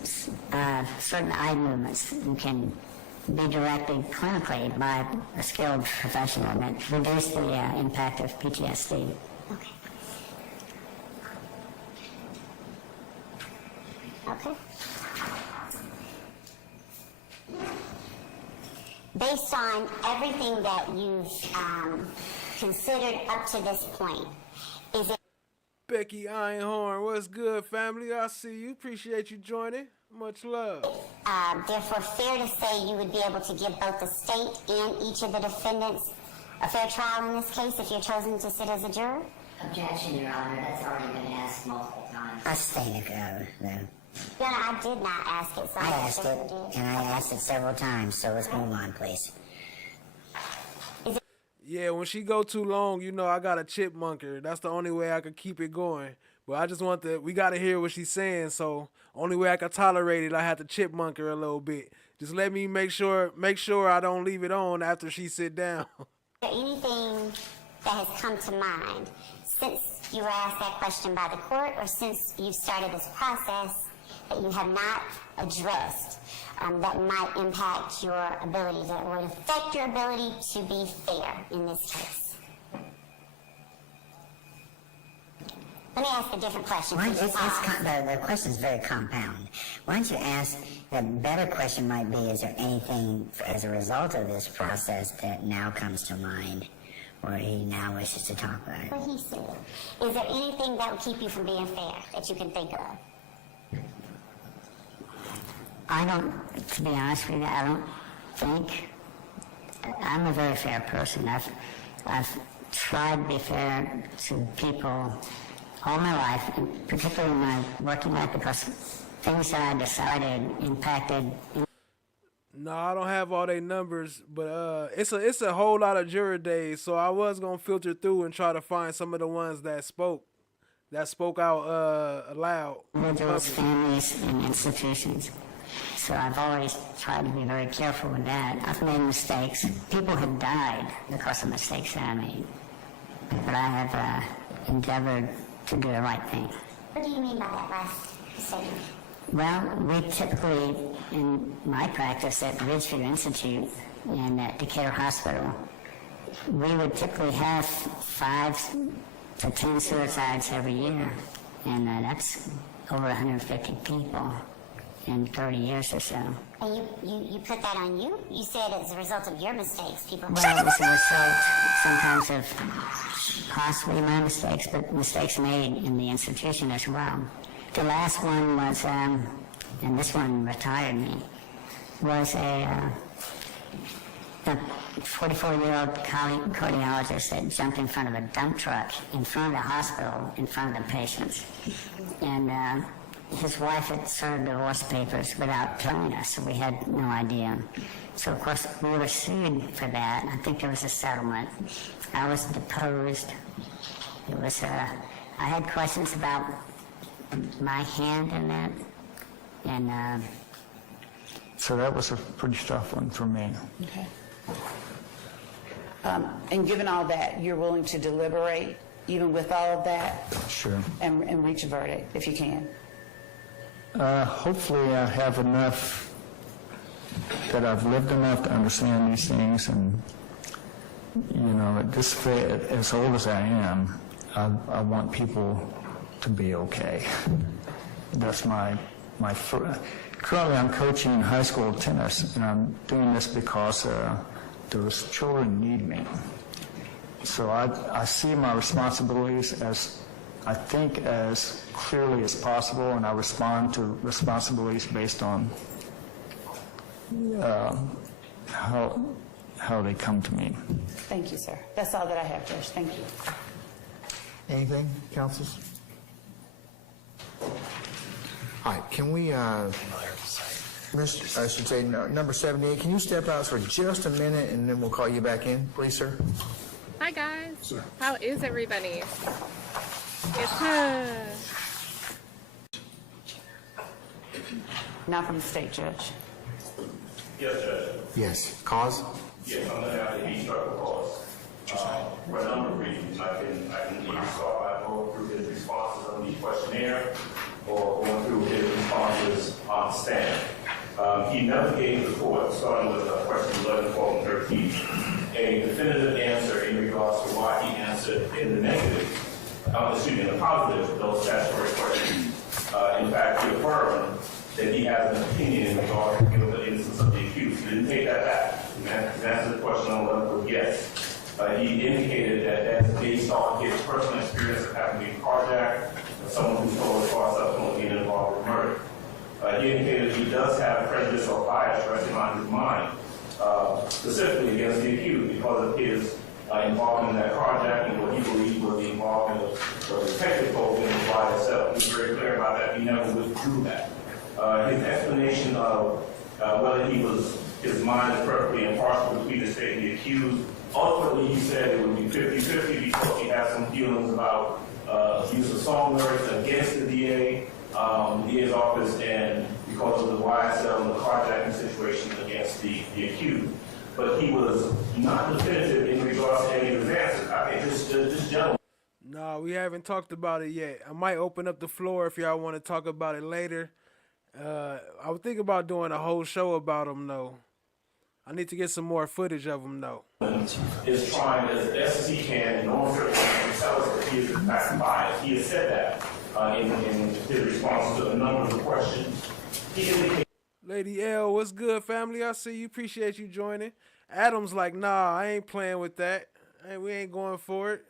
certain eye movements you can be directed clinically by a skilled professional that reduce the impact of PTSD. Okay. Okay. Based on everything that you've considered up to this point, is it... Becky Einhorn, what's good, family? I see you. Appreciate you joining. Much love. Therefore, fair to say you would be able to give both the state and each of the defendants a fair trial in this case if you're chosen to sit as a juror? Objection, Your Honor. That's already been asked multiple times. I say to go, though. Your Honor, I did not ask it. I asked it, and I asked it several times, so let's move on, please. Yeah, when she go too long, you know I got a chipmunk her. That's the only way I could keep it going. But I just want we got to hear what she's saying, so only way I can tolerate it, I have to chipmunk her a little bit. Just let me make sure I don't leave it on after she sit down. Is there anything that has come to mind since you were asked that question by the court or since you started this process that you have not addressed that might impact your ability to, or affect your ability to be fair in this case? Let me ask a different question. The question is very compound. Why don't you ask, the better question might be, is there anything as a result of this process that now comes to mind or he now wishes to talk about? What he said. Is there anything that would keep you from being fair that you can think of? I don't, to be honest with you, I don't think, I'm a very fair person. I've tried to be fair to people all my life, and particularly in my working life, because things that I decided impacted. No, I don't have all their numbers, but it's a whole lot of juror days, so I was gonna filter through and try to find some of the ones that spoke out aloud. Individuals, families, and institutions. So I've always tried to be very careful with that. I've made mistakes. People have died because of mistakes that I made. But I have endeavored to do the right thing. What do you mean by that last statement? Well, we typically, in my practice at Ridgeview Institute and at Decatur Hospital, we would typically have 5 to 10 suicides every year. And that's over 150 people in 30 years or so. And you put that on you? You said as a result of your mistakes, people... Well, it was a result sometimes of possibly my mistakes, but mistakes made in the institution as well. The last one was, and this one retired me, was a 44-year-old cardiologist that jumped in front of a dump truck in front of the hospital, in front of the patients. And his wife had served divorce papers without telling us, so we had no idea. So, of course, we were sued for that. I think there was a settlement. I was deposed. It was, I had questions about my hand in that. And, So that was a pretty tough one for me. Okay. And given all that, you're willing to deliberate even with all of that, Sure. and reach a verdict if you can? Hopefully I have enough, that I've lived enough to understand these things, and, you know, at this, as old as I am, I want people to be okay. That's currently I'm coaching high school tennis, and I'm doing this because those children need me. So I see my responsibilities as, I think, as clearly as possible, and I respond to responsibilities based on how they come to me. Thank you, sir. That's all that I have, Judge. Thank you. Anything, councils? All right, can we, I should say, number 78, can you step out for just a minute, and then we'll call you back in, please, sir? Hi guys. Sure. How is everybody? Now from the state, Judge. Yes, Judge. Yes. Cause? Yes, I'm going to have to be struck with cause. For a number of reasons. I can either start by going through his responses on the questionnaire or going through his responses on the stand. He never gave the court, starting with questions 11, 12, and 13, a definitive answer in regards to why he answered in the negative, in the positive, those statutory questions. In fact, he affirmed that he has an opinion in regards to the innocence of the accused. He didn't take that back. His answer to the question on 11 was yes. He indicated that that's based on his personal experience of having been carjacked, someone who's told his far subsequently being involved with murder. He indicated he does have prejudice or bias resting on his mind, specifically against the accused because of his involvement in that carjacking, what he believed was the involvement of the detective told him was YSL. He was very clear about that. He never withdrew that. His explanation of whether his mind is perfectly impartial between the state and the accused, ultimately he said it would be 50-50 because he had some feelings about use of song lyrics against the DA, the DA's office, and because of the YSL and the carjacking situation against the accused. But he was not definitive in regards to any of his answers. I think this gentleman. No, we haven't talked about it yet. I might open up the floor if y'all want to talk about it later. I would think about doing a whole show about him, though. I need to get some more footage of him, though. Is trying as best as he can in order to tell us that he is in fact biased. He has said that in his response to a number of the questions. He indicated. Lady L, what's good, family? I see you. Appreciate you joining. Adam's like, nah, I ain't playing with that. We ain't going for it.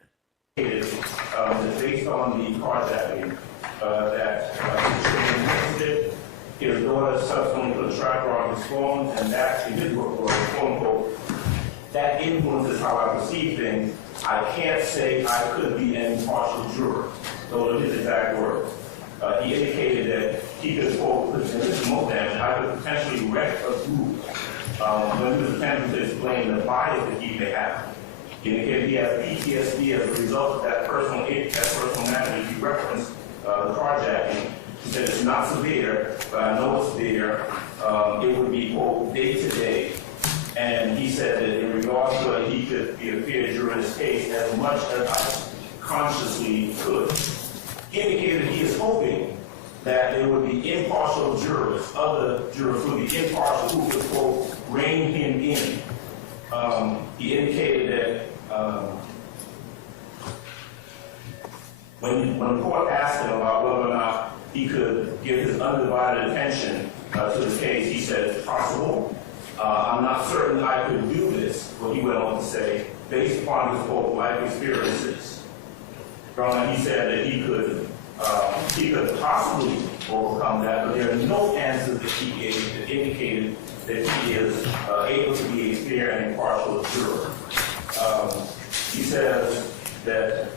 Based on the carjacking that his daughter subsequently put a tracker on his phone, and that, in his quote unquote, that influences how I perceive things. I can't say I could be an impartial juror. Those are his exact words. He indicated that he could, quote, and this is most damage, I could potentially wreck a group when he was attempting to explain the bias that he may have. He indicated he has PTSD as a result of that personal matter. He referenced the carjacking. He said it's not severe, but I know it's there. It would be, quote, day to day. And he said that in regards to it, he could be a fair juror in this case as much as I consciously could. He indicated he is hoping that there would be impartial jurors, other jurors who would be impartial, who could, quote, rein him in. He indicated that when the court asked him about whether or not he could give his undivided attention to the case, he said it's possible. I'm not certain I could do this, what he went on to say, based upon his quote, life experiences. He said that he could possibly overcome that, but there are no answers that he gave that indicated that he is able to be a fair and impartial juror. He says that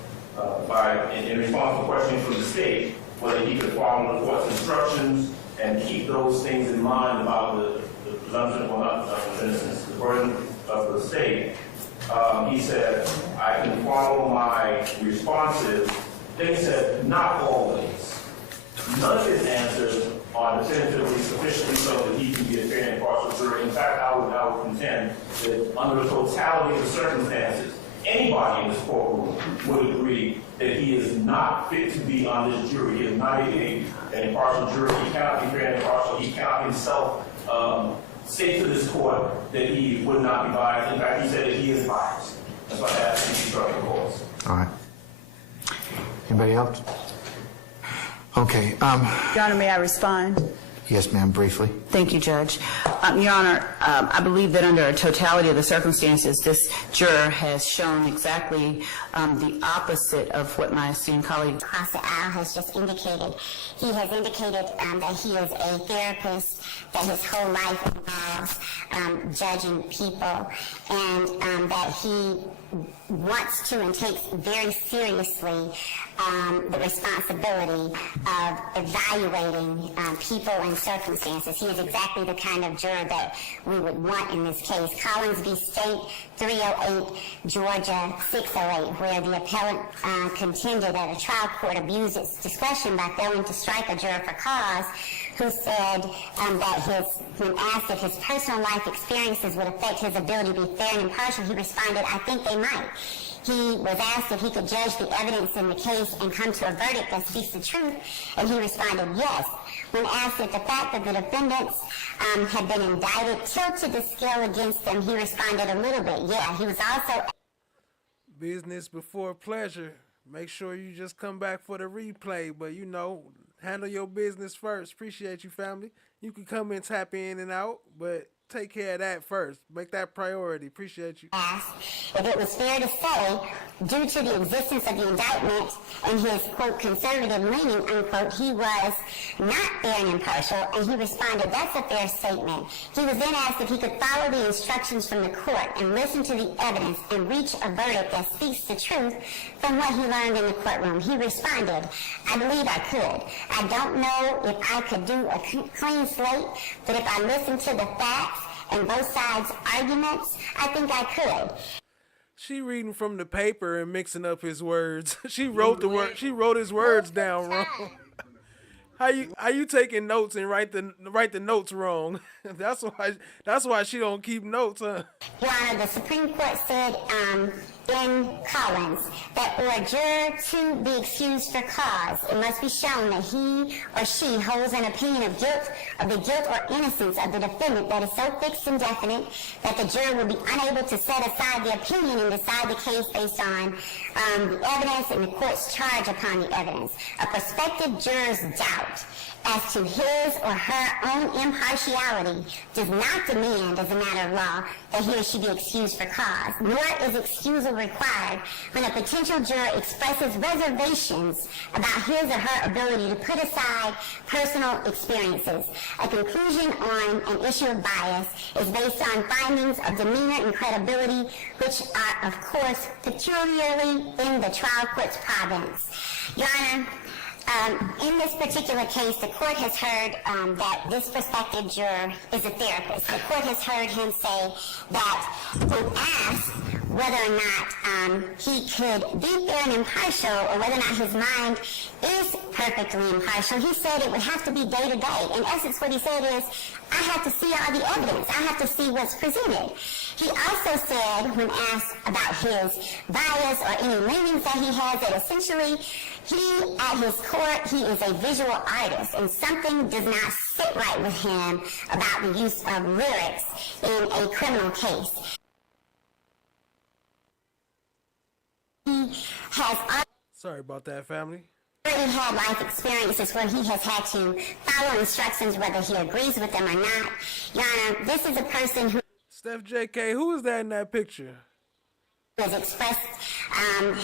in response to questions from the state, whether he could follow the court's instructions and keep those things in mind about the presumption, well, not presumption of innocence, the burden of the state. He said, I can follow my responses. They said, not always. None of his answers are definitively sufficiently so that he can be a fair and impartial juror. In fact, I would contend that under the totality of the circumstances, anybody in this courtroom would agree that he is not fit to be on this jury. He is not an impartial juror. He cannot be fair and impartial. He cannot himself say to this court that he would not be biased. In fact, he said that he is biased. That's why I asked him to start the course. All right. Anybody else? Okay. Your Honor, may I respond? Yes, ma'am, briefly. Thank you, Judge. Your Honor, I believe that under a totality of the circumstances, this juror has shown exactly the opposite of what my esteemed colleague across the aisle has just indicated. He has indicated that he is a therapist, that his whole life involves judging people, and that he wants to and takes very seriously the responsibility of evaluating people and circumstances. He is exactly the kind of juror that we would want in this case. Collins v. State, 308, Georgia, 608, where the appellant contended that a trial court abused its discretion by failing to strike a juror for cause, who said that when asked if his personal life experiences would affect his ability to be fair and impartial, he responded, "I think they might." He was asked if he could judge the evidence in the case and come to a verdict that speaks the truth, and he responded, yes. When asked if the fact that the defendants had been indicted tilted the scale against them, he responded a little bit, yeah. He was also... Business before pleasure. Make sure you just come back for the replay, but you know, handle your business first. Appreciate you, family. You can come and tap in and out, but take care of that first. Make that priority. Appreciate you. If it was fair to say, due to the existence of the indictment and his, quote, conservative leaning, unquote, he was not fair and impartial, and he responded, that's a fair statement. He was then asked if he could follow the instructions from the court and listen to the evidence and reach a verdict that speaks the truth from what he learned in the courtroom. He responded, I believe I could. I don't know if I could do a clean slate, but if I listen to the facts and both sides' arguments, I think I could. She reading from the paper and mixing up his words. She wrote the word. She wrote his words down wrong. How you taking notes and write the notes wrong? That's why she don't keep notes, huh? Your Honor, the Supreme Court said in Collins that for a juror to be excused for cause, it must be shown that he or she holds an opinion of the guilt or innocence of the defendant that is so fixed and definite that the juror will be unable to set aside the opinion and decide the case based on the evidence and the court's charge upon the evidence. A prospective juror's doubt as to his or her own impartiality does not demand, as a matter of law, that he or she be excused for cause, nor is excusal required when a potential juror expresses reservations about his or her ability to put aside personal experiences. A conclusion on an issue of bias is based on findings of demeanor and credibility, which are, of course, peculiarly in the trial court's province. Your Honor, in this particular case, the court has heard that this prospective juror is a therapist. The court has heard him say that when asked whether or not he could be fair and impartial, or whether or not his mind is perfectly impartial, he said it would have to be day to day. In essence, what he said is, I have to see all the evidence. I have to see what's presented. He also said, when asked about his bias or any leanings that he has, that essentially he, at his court, he is a visual artist, and something does not sit right with him about the use of lyrics in a criminal case. He has... Sorry about that, family. Already had life experiences where he has had to follow instructions whether he agrees with them or not. Your Honor, this is a person who... Steph J.K., who is that in that picture? ...has expressed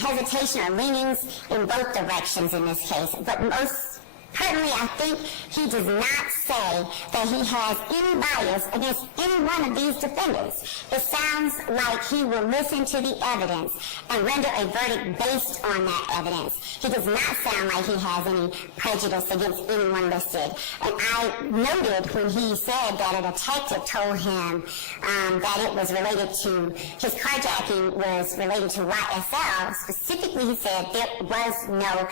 hesitation or leanings in both directions in this case. But most pertinently, I think he does not say that he has any bias against any one of these defendants. It sounds like he will listen to the evidence and render a verdict based on that evidence. He does not sound like he has any prejudice against anyone listed. And I noted when he said that a detective told him that it was related to, his carjacking was related to YSL, specifically he said there was no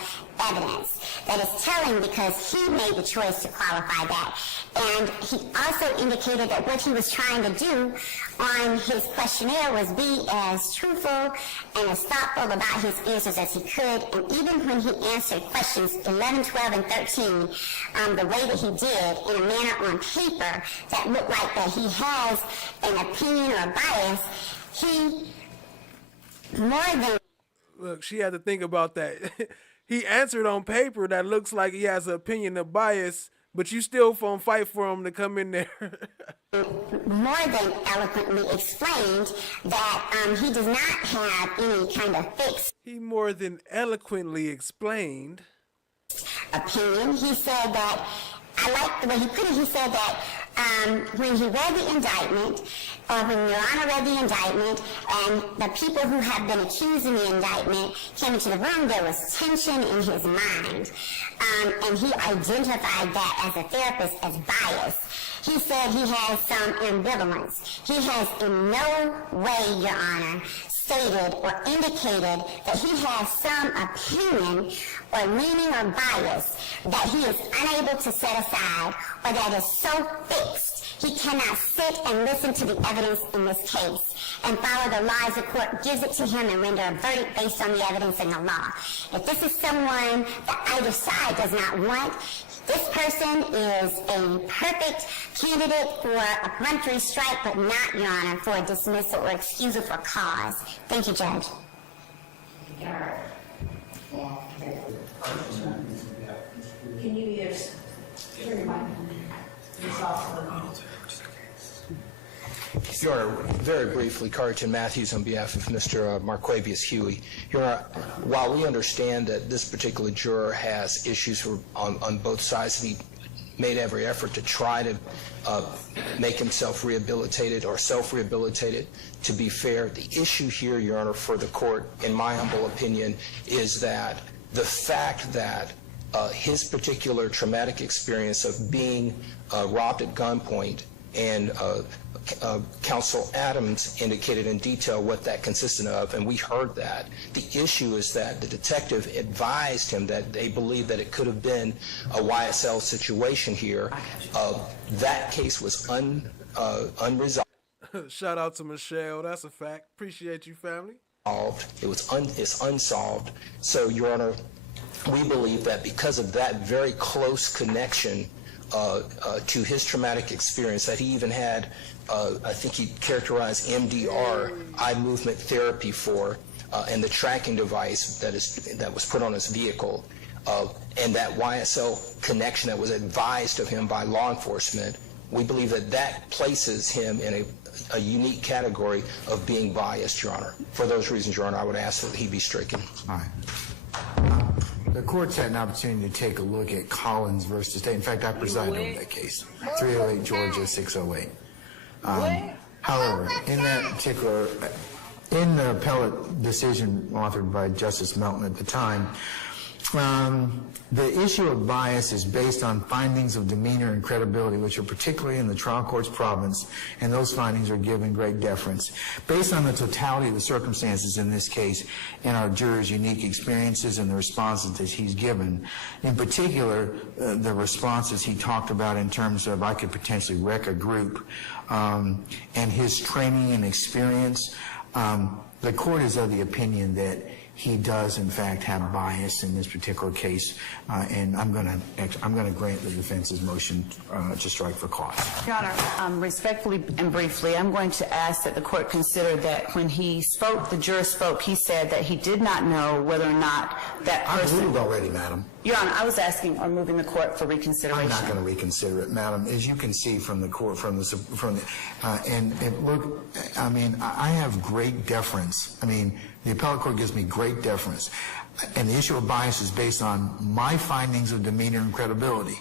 evidence. That is telling because he made the choice to qualify that that. And he also indicated that what he was trying to do on his questionnaire was be as truthful and as thoughtful about his answers as he could. And even when he answered questions 11, 12, and 13, the way that he did, in a manner on paper that looked like that he has an opinion or a bias, he more than... Look, she had to think about that. He answered on paper that looks like he has an opinion of bias, but you still gonna fight for him to come in there. more than eloquently explained that he does not have any kind of fixed... He more than eloquently explained... opinion. He said that, I like the way he put it, he said that when he read the indictment, or when Your Honor read the indictment, and the people who have been accused in the indictment came into the room, there was tension in his mind. And he identified that as a therapist as bias. He said he has some ambivalence. He has in no way, Your Honor, stated or indicated that he has some opinion or leaning or bias that he is unable to set aside or that is so fixed he cannot sit and listen to the evidence in this case and follow the law as the court gives it to him and render a verdict based on the evidence in the law. If this is someone that either side does not want, this person is a perfect candidate for a peremptory strike, but not, Your Honor, for a dismissal or excusal for cause. Thank you, Judge. Can you use Your Honor, very briefly, Carlton Matthews on behalf of Mr. Marquavius Huey. Your Honor, while we understand that this particular juror has issues on both sides, he made every effort to try to make himself rehabilitated or self-rehabilitated. To be fair, the issue here, Your Honor, for the court, in my humble opinion, is that the fact that his particular traumatic experience of being robbed at gunpoint, and Counsel Adams indicated in detail what that consisted of, and we heard that. The issue is that the detective advised him that they believed that it could have been a YSL situation here. That case was unresolved. Shout out to Michelle. That's a fact. Appreciate you, family. It's unsolved. So, Your Honor, we believe that because of that very close connection to his traumatic experience, that he even had, I think he characterized MDR, eye movement therapy for, and the tracking device that was put on his vehicle, and that YSL connection that was advised of him by law enforcement. We believe that that places him in a unique category of being biased, Your Honor. For those reasons, Your Honor, I would ask that he be stricken. All right. The court's had an opportunity to take a look at Collins versus State. In fact, I presided over that case, 308 Georgia 608. However, in that particular, in the appellate decision authored by Justice Melton at the time, the issue of bias is based on findings of demeanor and credibility, which are particularly in the trial court's province, and those findings are given great deference. Based on the totality of the circumstances in this case and our juror's unique experiences and the responses that he's given, in particular, the responses he talked about in terms of I could potentially wreck a group, and his training and experience, the court is of the opinion that he does, in fact, have bias in this particular case, and I'm going to grant the defense's motion to strike for cause. Your Honor, respectfully and briefly, I'm going to ask that the court consider that when he spoke, the juror spoke, he said that he did not know whether or not that person... I've ruled already, madam. Your Honor, I was asking or moving the court for reconsideration. I'm not going to reconsider it, madam. As you can see from the court, and look, I mean, I have great deference. I mean, the appellate court gives me great deference. And the issue of bias is based on my findings of demeanor and credibility,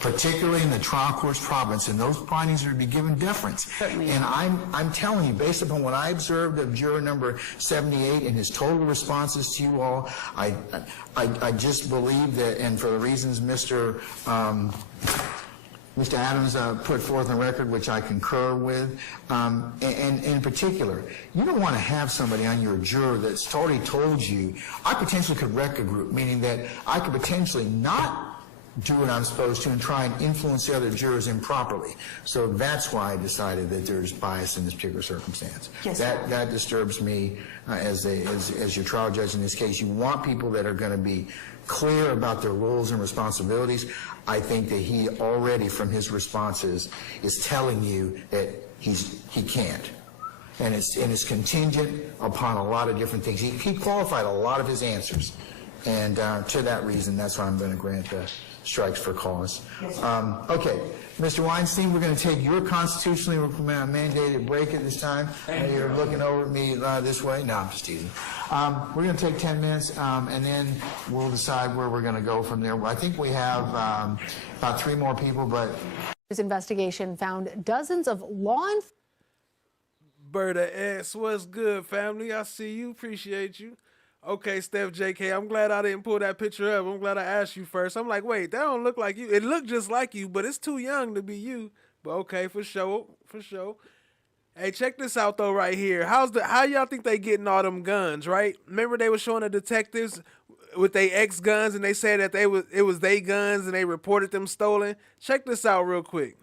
particularly in the trial court's province, and those findings are to be given deference. Certainly. And I'm telling you, based upon what I observed of juror number 78 and his total responses to you all, I just believe that, and for the reasons Mr. Adams put forth on record, which I concur with, and in particular, you don't want to have somebody on your juror that's already told you, I potentially could wreck a group, meaning that I could potentially not do what I'm supposed to and try and influence the other jurors improperly. So that's why I decided that there's bias in this particular circumstance. Yes, That disturbs me as your trial judge in this case. You want people that are going to be clear about their roles and responsibilities. I think that he already, from his responses, is telling you that he can't. And it's contingent upon a lot of different things. He qualified a lot of his answers. And to that reason, that's why I'm going to grant the strikes for cause. Okay, Mr. Weinstein, we're going to take your constitutionally mandated break at this time. You're looking over at me this way. No, I'm just teasing. We're going to take 10 minutes, and then we'll decide where we're going to go from there. I think we have about 3 more people, but... This investigation found dozens of law enforcement... Berta S, what's good, family? I see you. Appreciate you. Okay, Steph JK, I'm glad I didn't pull that picture up. I'm glad I asked you first. I'm like, wait, that don't look like you. It looked just like you, but it's too young to be you. But okay, for sure, for sure. Hey, check this out though, right here. How y'all think they getting all them guns, right? Remember they were showing the detectives with their ex guns, and they said that it was they guns, and they reported them stolen. Check this out real quick.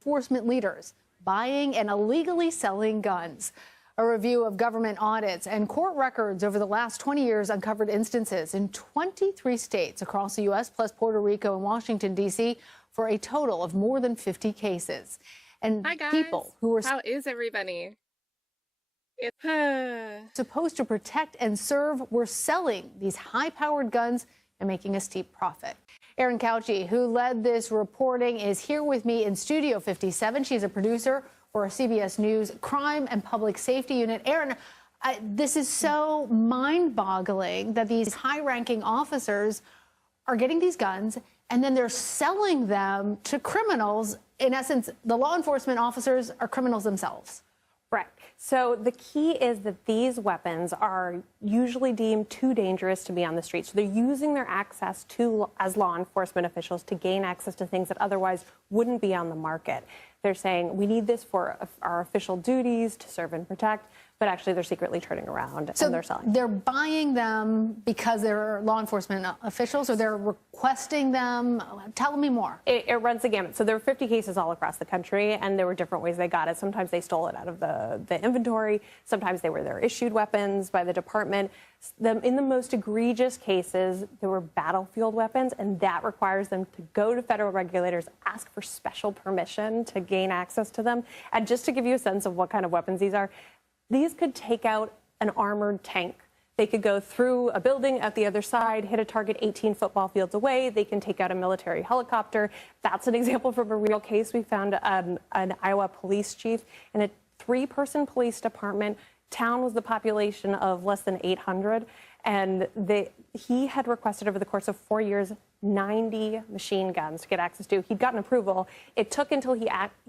Enforcement leaders buying and illegally selling guns. A review of government audits and court records over the last 20 years uncovered instances in 23 states across the U.S., plus Puerto Rico and Washington, D.C., for a total of more than 50 cases. And Hi guys. People who were How is everybody? supposed to protect and serve were selling these high-powered guns and making a steep profit. Erin Couchy, who led this reporting, is here with me in Studio 57. She's a producer for a CBS News Crime and Public Safety Unit. Erin, this is so mind-boggling that these high-ranking officers are getting these guns and then they're selling them to criminals. In essence, the law enforcement officers are criminals themselves. Right. So the key is that these weapons are usually deemed too dangerous to be on the street. So they're using their access as law enforcement officials to gain access to things that otherwise wouldn't be on the market. They're saying we need this for our official duties to serve and protect, but actually they're secretly turning around and they're selling. They're buying them because they're law enforcement officials, or they're requesting them? Tell me more. It runs the gamut. So there were 50 cases all across the country, and there were different ways they got it. Sometimes they stole it out of the inventory. Sometimes they were their issued weapons by the department. In the most egregious cases, there were battlefield weapons, and that requires them to go to federal regulators, ask for special permission to gain access to them. And just to give you a sense of what kind of weapons these are, these could take out an armored tank. They could go through a building at the other side, hit a target 18 football fields away. They can take out a military helicopter. That's an example from a real case. We found an Iowa police chief in a 3-person police department. Town was the population of less than 800, and he had requested over the course of 4 years 90 machine guns to get access to. He'd gotten approval. It took until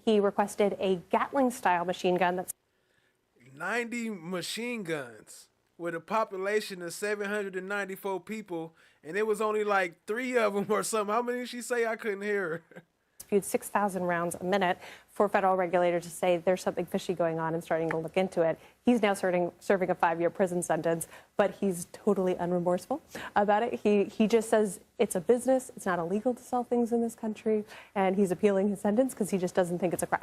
he requested a Gatling-style machine gun that's 90 machine guns with a population of 794 people, and it was only like 3 of them or something. How many did she say? I couldn't hear her. Spewed 6,000 rounds a minute for federal regulators to say there's something fishy going on and starting to look into it. He's now serving a 5-year prison sentence, but he's totally unremorseful about it. He just says it's a business. It's not illegal to sell things in this country, and he's appealing his sentence because he just doesn't think it's a crime.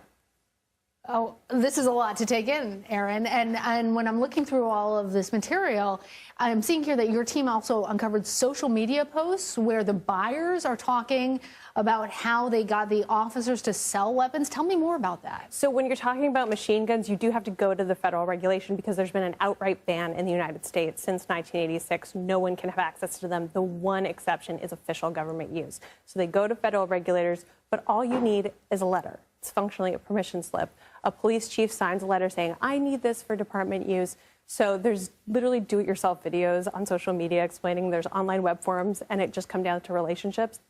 Oh, this is a lot to take in, Erin. And when I'm looking through all of this material, I'm seeing here that your team also uncovered social media posts where the buyers are talking about how they got the officers to sell weapons. Tell me more about that. So when you're talking about machine guns, you do have to go to the federal regulation because there's been an outright ban in the United States since 1986. No one can have access to them. The one exception is official government use. So they go to federal regulators, but all you need is a letter. It's functionally a permission slip. A police chief signs a letter saying, I need this for department use. So there's literally do-it-yourself videos on social media explaining there's online web forums, and it just comes down to relationships.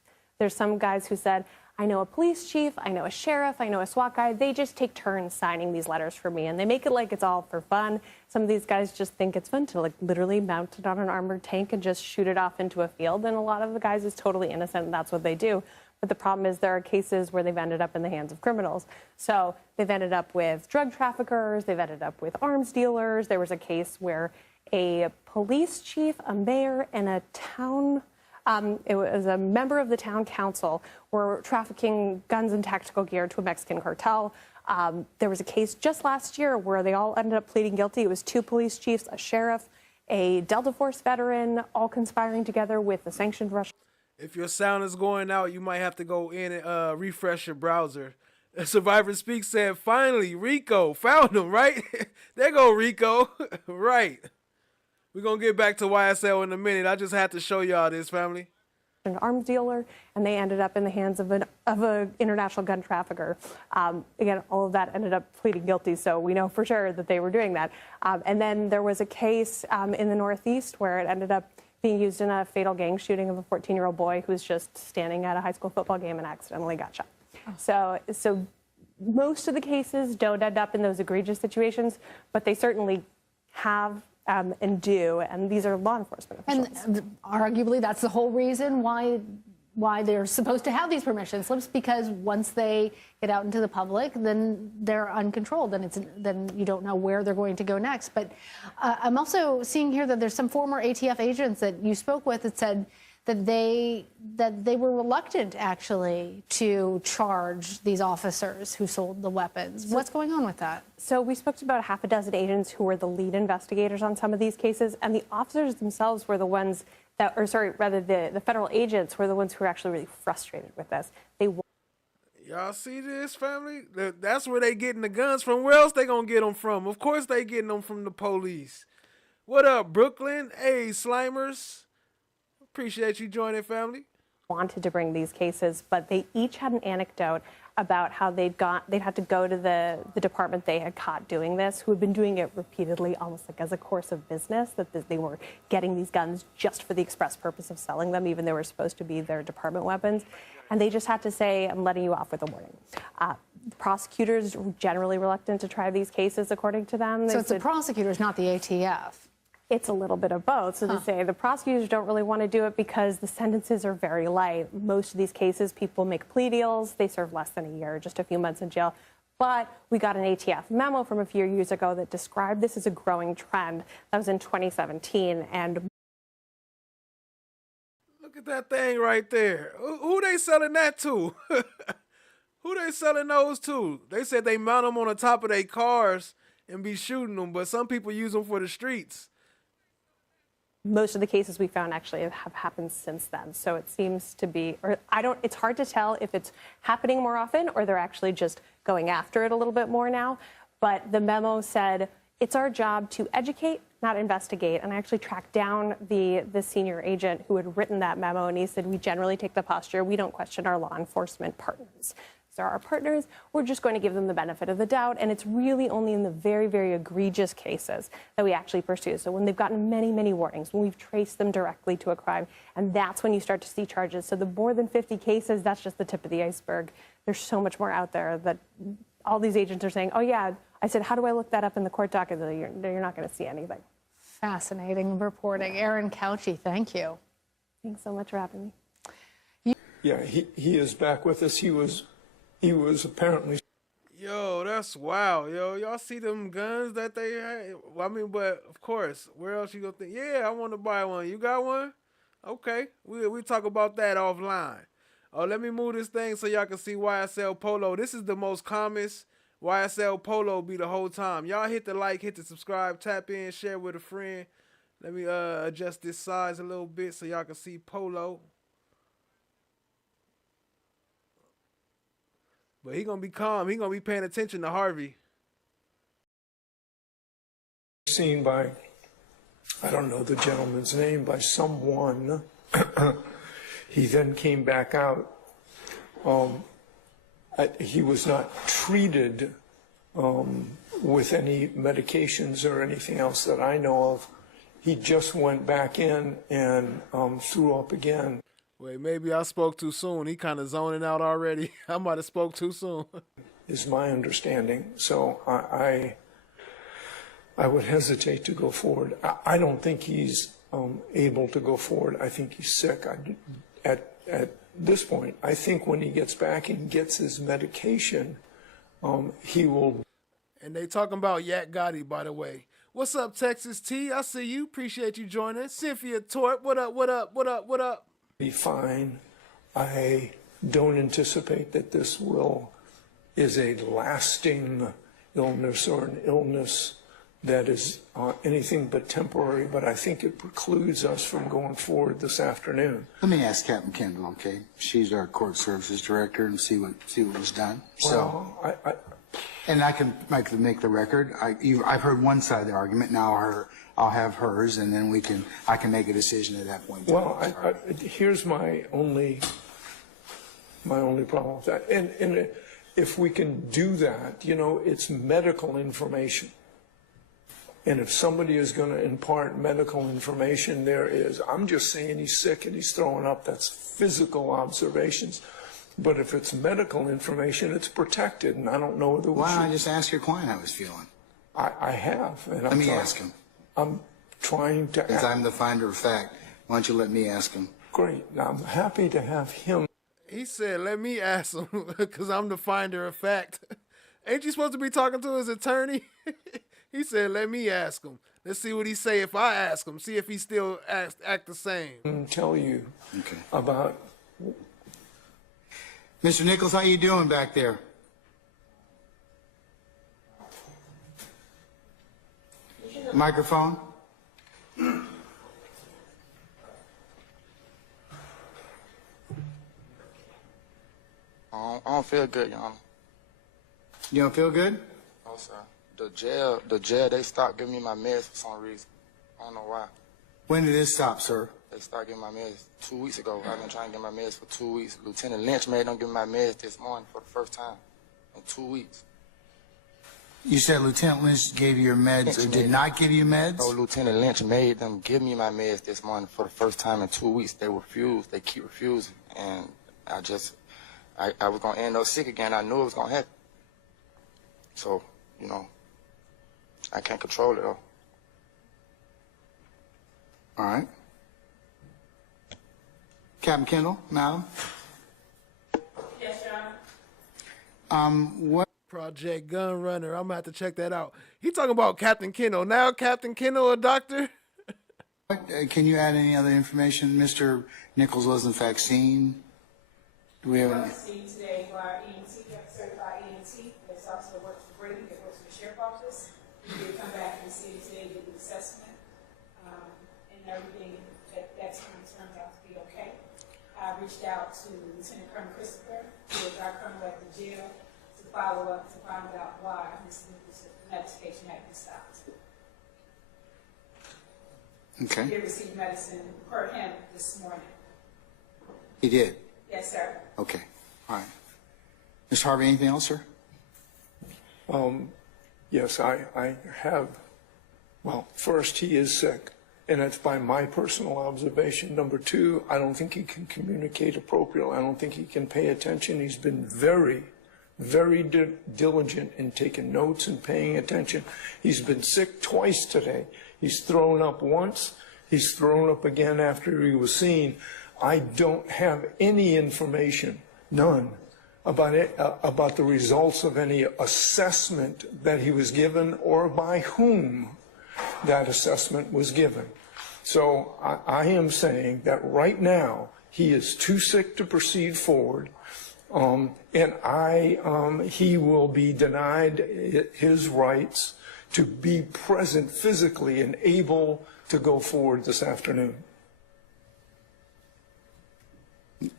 There's some guys who said, I know a police chief, I know a sheriff, I know a SWAT guy. They just take turns signing these letters for me, and they make it like it's all for fun. Some of these guys just think it's fun to like literally mount it on an armored tank and just shoot it off into a field. And a lot of the guys is totally innocent, and that's what they do. But the problem is there are cases where they've ended up in the hands of criminals. So they've ended up with drug traffickers, they've ended up with arms dealers. There was a case where a police chief, a mayor, and a town It was a member of the town council were trafficking guns and tactical gear to a Mexican cartel. There was a case just last year where they all ended up pleading guilty. It was 2 police chiefs, a sheriff, a Delta Force veteran, all conspiring together with the sanctioned Russian. If your sound is going out, you might have to go in and refresh your browser. Survivor Speak said, finally, Rico found him, right? There go Rico. Right. We're going to get back to YSL in a minute. I just had to show y'all this, family. An arms dealer, and they ended up in the hands of an international gun trafficker. Again, all of that ended up pleading guilty, so we know for sure that they were doing that. And then there was a case in the Northeast where it ended up being used in a fatal gang shooting of a 14-year-old boy who was just standing at a high school football game and accidentally got shot. So most of the cases don't end up in those egregious situations, but they certainly have and do, and these are law enforcement officials. And arguably, that's the whole reason why they're supposed to have these permission slips, because once they get out into the public, then they're uncontrolled, and then you don't know where they're going to go next. But I'm also seeing here that there's some former ATF agents that you spoke with that said that they were reluctant, actually, to charge these officers who sold the weapons. What's going on with that? So we spoke to about half a dozen agents who were the lead investigators on some of these cases, and the officers themselves were the ones that, or sorry, rather the federal agents were the ones who were actually really frustrated with this. Y'all see this, family? That's where they getting the guns from. Where else they gonna get them from? Of course they getting them from the police. What up, Brooklyn? Hey, Slimers. Appreciate you joining, family. Wanted to bring these cases, but they each had an anecdote about how they'd had to go to the department they had caught doing this, who had been doing it repeatedly, almost like as a course of business, that they were getting these guns just for the express purpose of selling them, even though they were supposed to be their department weapons. And they just had to say, I'm letting you off with a warning. Prosecutors were generally reluctant to try these cases, according to them. So it's the prosecutors, not the ATF. It's a little bit of both. So they say the prosecutors don't really want to do it because the sentences are very light. Most of these cases, people make plea deals. They serve less than a year, just a few months in jail. But we got an ATF memo from a few years ago that described this as a growing trend. That was in 2017. And look at that thing right there. Who they selling that to? Who they selling those to? They said they mount them on the top of their cars and be shooting them, but some people use them for the streets. most of the cases we found actually have happened since then. So it seems to be, or it's hard to tell if it's happening more often or they're actually just going after it a little bit more now. But the memo said, it's our job to educate, not investigate. And I actually tracked down the senior agent who had written that memo, and he said, we generally take the posture, we don't question our law enforcement partners. So our partners, we're just going to give them the benefit of the doubt, and it's really only in the very, very egregious cases that we actually pursue. So when they've gotten many, many warnings, when we've traced them directly to a crime, and that's when you start to see charges. So the more than 50 cases, that's just the tip of the iceberg. There's so much more out there that all these agents are saying, oh yeah, I said, how do I look that up in the court docket? You're not going to see anything. Fascinating reporting. Erin Couchy, thank you. Thanks so much for having me. Yeah, he is back with us. He was apparently. Yo, that's wild, yo. Y'all see them guns that they had? Well, I mean, but of course, where else you gonna think? Yeah, I want to buy one. You got one? Okay, we talk about that offline. Oh, let me move this thing so y'all can see YSL Polo. This is the most commonest YSL Polo be the whole time. Y'all hit the like, hit the subscribe, tap in, share with a friend. Let me adjust this size a little bit so y'all can see Polo. But he gonna be calm. He gonna be paying attention to Harvey. Seen by, I don't know the gentleman's name, by someone. He then came back out. He was not treated with any medications or anything else that I know of. He just went back in and threw up again. Wait, maybe I spoke too soon. He kind of zoning out already. I might have spoke too soon. Is my understanding. So I would hesitate to go forward. I don't think he's able to go forward. I think he's sick. At this point, I think when he gets back and gets his medication, he will. And they talking about Yak Gotti, by the way. What's up, Texas T? I see you. Appreciate you joining. Cynthia Tort, what up, what up, what up, what up? be fine. I don't anticipate that this is a lasting illness or an illness that is anything but temporary, but I think it precludes us from going forward this afternoon. Let me ask Captain Kendall, okay? She's our court services director, and see what was done. Well, and I can make the record. I've heard one side of the argument. Now I'll have hers, and then I can make a decision at that point. Well, here's my only problem with that. And if we can do that, you know, it's medical information. And if somebody is going to impart medical information, I'm just saying he's sick and he's throwing up. That's physical observations. But if it's medical information, it's protected, and I don't know whether we Why should. don't I just ask your client how he's feeling? I have. And let me ask him. I'm trying to. Because I'm the finder of fact. Why don't you let me ask him? Great. Now, I'm happy to have him. He said, let me ask him, because I'm the finder of fact. Ain't you supposed to be talking to his attorney? He said, let me ask him. Let's see what he say if I ask him. See if he still act the same. Tell you about... Mr. Nichols, how you doing back there? Microphone? I don't feel good, Your Honor. You don't feel good? No, sir. The jail, they stopped giving me my meds for some reason. I don't know why. When did this stop, sir? They stopped giving my meds 2 weeks ago. I've been trying to get my meds for 2 weeks. Lieutenant Lynch made them give me my meds this morning for the first time in 2 weeks. You said Lieutenant Lynch gave you your meds or did not give you meds? No, Lieutenant Lynch made them give me my meds this morning for the first time in 2 weeks. They refused. They keep refusing. And I was going to end up sick again. I knew it was going to happen. So, you know, I can't control it, though. All right. Captain Kendall, madam? Yes, Your Honor. What? Project Gun Runner. I'm going to have to check that out. He talking about Captain Kendall. Now Captain Kendall a doctor? Can you add any other information? Mr. Nichols was in fact seen. Do we have any? Seen today by EMT, certified EMT. That's also works for Brady, that works for the sheriff's office. He did come back and see today, did the assessment, and everything at that time turned out to be okay. I reached out to Lieutenant Colonel Christopher, who is our colonel at the jail, to follow up to find out why this medication had been stopped. Okay. He did receive medicine per him this morning. He did? Yes, sir. Okay. All right. Mr. Harvey, anything else, sir? Yes, I have. Well, first, he is sick, and that's by my personal observation. Number two, I don't think he can communicate appropriately. I don't think he can pay attention. He's been very, very diligent in taking notes and paying attention. He's been sick twice today. He's thrown up once. He's thrown up again after he was seen. I don't have any information, none, about the results of any assessment that he was given or by whom that assessment was given. So I am saying that right now he is too sick to proceed forward, and he will be denied his rights to be present physically and able to go forward this afternoon.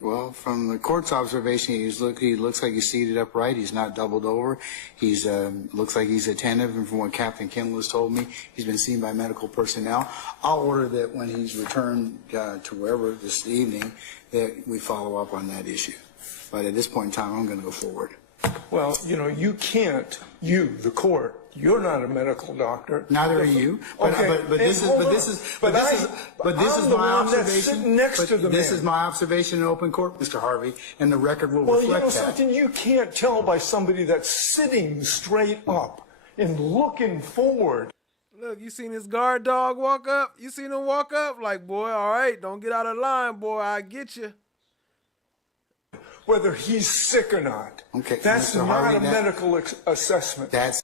Well, from the court's observation, he looks like he's seated upright. He's not doubled over. He's looks like he's attentive, and from what Captain Kendall has told me, he's been seen by medical personnel. I'll order that when he's returned to wherever this evening, that we follow up on that issue. But at this point in time, I'm going to go forward. Well, you know, you can't, the court, you're not a medical doctor. Neither are you. But this is my observation. This is my observation in open court, Mr. Harvey, and the record will reflect that. Well, you know something, you can't tell by somebody that's sitting straight up and looking forward. Look, you seen this guard dog walk up? You seen him walk up? Like, boy, all right, don't get out of line, boy, I get you. Whether he's sick or not. Okay, that's Mr. not Harvey, a medical assessment. That's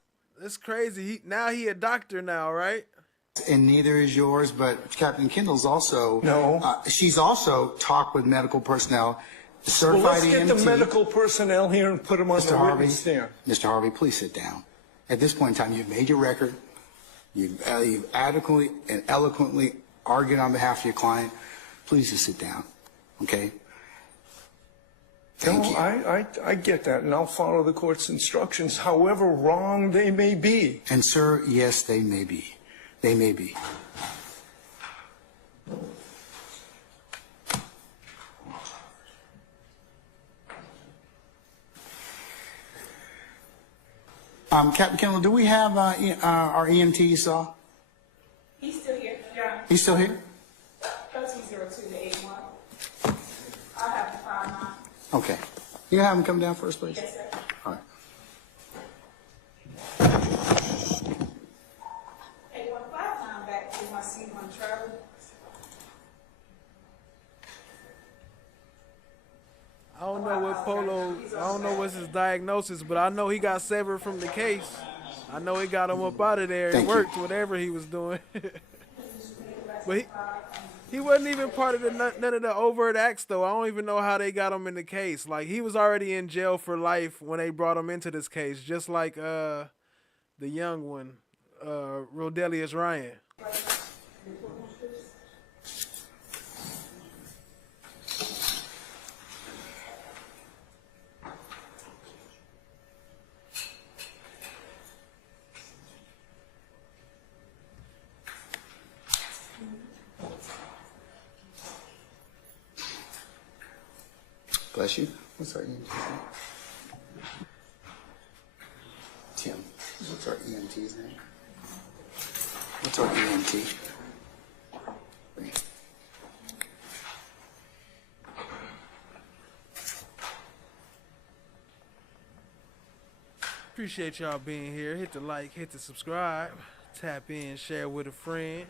crazy. Now he a doctor now, right? And neither is yours, but Captain Kendall's also... No. She's also talked with medical personnel, Well, certified let's get the EMT. medical personnel here and put them on the witness stand. Mr. Harvey, please sit down. At this point in time, you've made your record. You've adequately and eloquently argued on behalf of your client. Please just sit down, okay? Thank you. I get that, and I'll follow the court's instructions, however wrong they may be. And, sir, yes, they may be. They may be. Captain Kendall, do we have our EMT you saw? He's still here, yeah. He's still here? 1302 to 81. I'll have to find mine. Okay. You gonna have him come down first, please? Yes, sir. All right. 815 back to my C1 travel. I don't know what Polo, I don't know what's his diagnosis, but I know he got severed from the case. I know he got him up out of there. It worked, whatever he was doing. But he wasn't even part of none of the overt acts, though. I don't even know how they got him in the case. Like, he was already in jail for life when they brought him into this case, just like the young one, Rodelius Ryan. Bless you. What's our EMT's name? Tim. What's our EMT's name? What's our EMT? Appreciate y'all being here. Hit the like, hit the subscribe, tap in, share with a friend.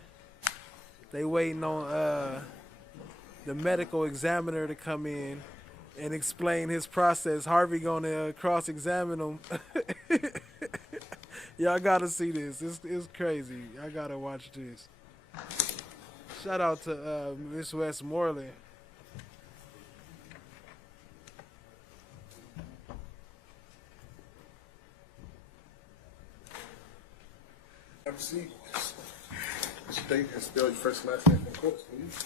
They waiting on the medical examiner to come in and explain his process. Harvey gonna cross-examine him. Y'all gotta see this. It's crazy. I gotta watch this. Shout out to Miss Westmoreland. Have a seat. State and spell your first last name in quotes, please.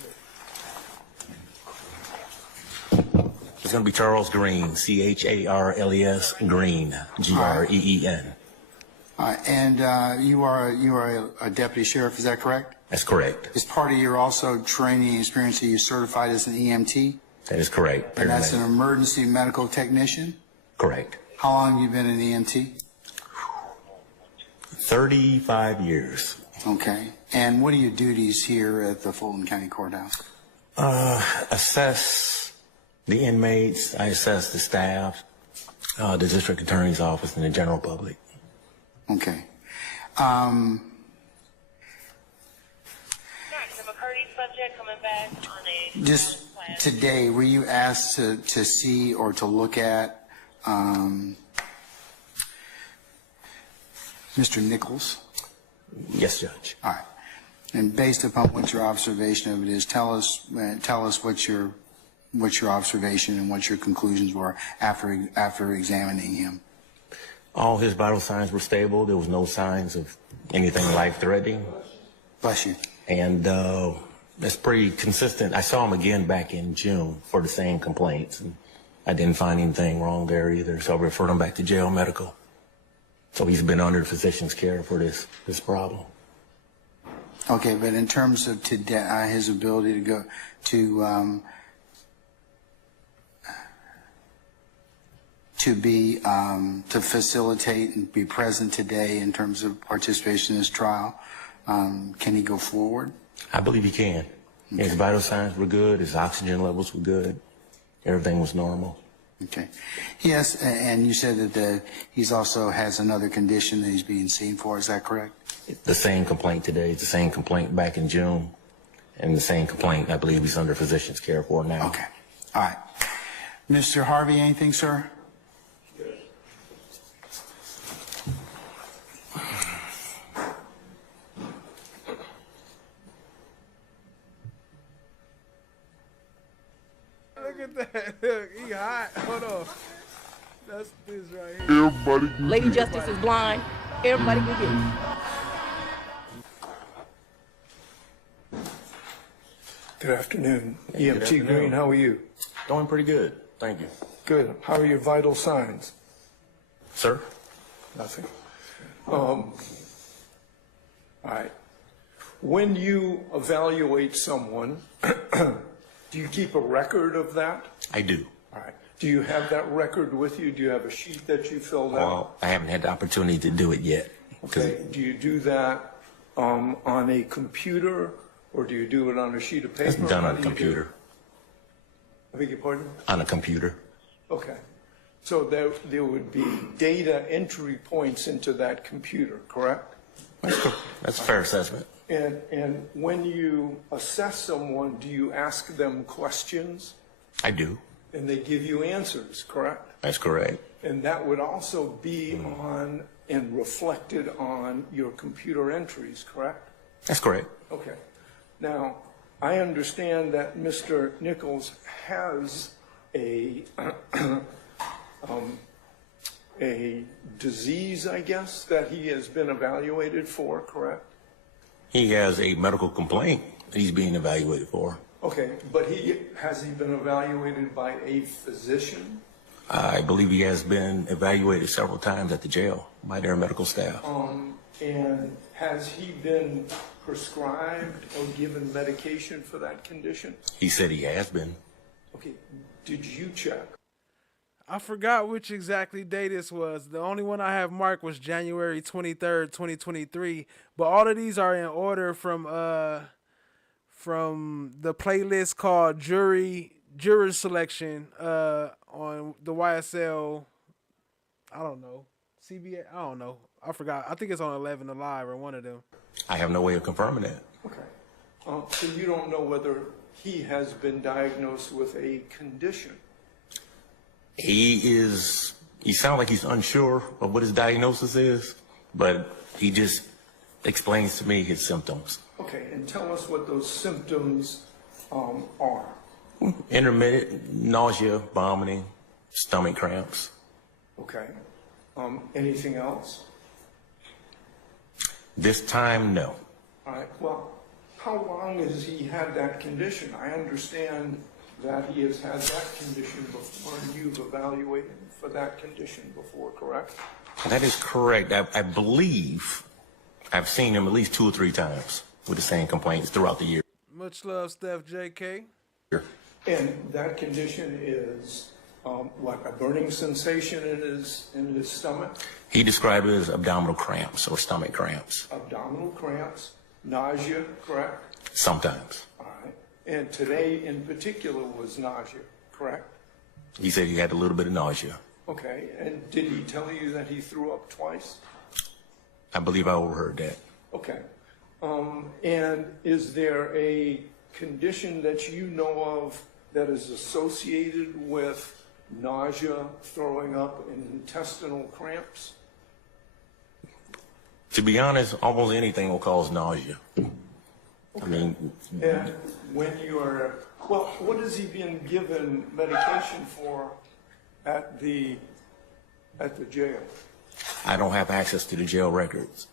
It's going to be Charles Green, Charles Green, Green. And you are a deputy sheriff, is that correct? That's correct. As part of your also training and experience, are you certified as an EMT? That is correct. And that's an emergency medical technician? Correct. How long have you been an EMT? 35 years. Okay. And what are your duties here at the Fulton County Courthouse? Assess the inmates, I assess the staff, the district attorney's office, and the general public. Okay. Just today, were you asked to see or to look at Mr. Nichols? Yes, Judge. All right. And based upon what your observation of it is, tell us what your observation and what your conclusions were after examining him. All his vital signs were stable. There was no signs of anything life-threatening. Bless you. And that's pretty consistent. I saw him again back in June for the same complaints, and I didn't find anything wrong there either, so I referred him back to jail medical. So he's been under physician's care for this problem. Okay, but in terms of today, his ability to go to facilitate and be present today in terms of participation in this trial, can he go forward? I believe he can. Okay. His vital signs were good. His oxygen levels were good. Everything was normal. Okay. Yes, and you said that he's also has another condition that he's being seen for. Is that correct? The same complaint today. It's the same complaint back in June, and the same complaint I believe he's under physician's care for now. Okay. All right. Mr. Harvey, anything, sir? That's this right here. Everybody can Lady get it. Justice is blind. Everybody can get it. Good afternoon. Good EMT afternoon. Green, how are you? Doing pretty good. Thank you. Good. How are your vital signs? Sir? Nothing. All right. When you evaluate someone, do you keep a record of that? I do. All right. Do you have that record with you? Do you have a sheet that you filled out? Well, I haven't had the opportunity to do it yet. Okay. Do you do that on a computer, or do you do it on a sheet of paper? It's done How on a do you do computer. it? I beg your pardon? On a computer. Okay. So there would be data entry points into that computer, correct? That's a fair assessment. And when you assess someone, do you ask them questions? I do. And they give you answers, correct? That's correct. And that would also be on and reflected on your computer entries, correct? That's correct. Okay. Now, I understand that Mr. Nichols has a disease, I guess, that he has been evaluated for, correct? He has a medical complaint that he's being evaluated for. Okay, but has he been evaluated by a physician? I believe he has been evaluated several times at the jail by their medical staff. And has he been prescribed or given medication for that condition? He said he has been. Okay, did you check? I forgot which exactly day this was. The only one I have marked was January 23rd, 2023. But all of these are in order from the playlist called Juror Selection on the YSL. I don't know. CBA. I don't know. I forgot. I think it's on 11 Alive or one of them. I have no way of confirming that. Okay. So you don't know whether he has been diagnosed with a condition? He sounds like he's unsure of what his diagnosis is, but he just explains to me his symptoms. Okay, and tell us what those symptoms are. Intermittent nausea, vomiting, stomach cramps. Okay. Anything else? This time, no. All right. Well, how long has he had that condition? I understand that he has had that condition before, and you've evaluated for that condition before, correct? That is correct. I believe I've seen him at least 2 or 3 times with the same complaints throughout the year. Much love, Steph JK. And that condition is what, a burning sensation in his stomach? He described it as abdominal cramps or stomach cramps. Abdominal cramps, nausea, correct? Sometimes. All right. And today in particular was nausea, correct? He said he had a little bit of nausea. Okay. And did he tell you that he threw up twice? I believe I overheard that. Okay. And is there a condition that you know of that is associated with nausea, throwing up, and intestinal cramps? To be honest, almost anything will cause nausea. Okay. I mean, and when you're, well, what has he been given medication for at the jail? I don't have access to the jail records.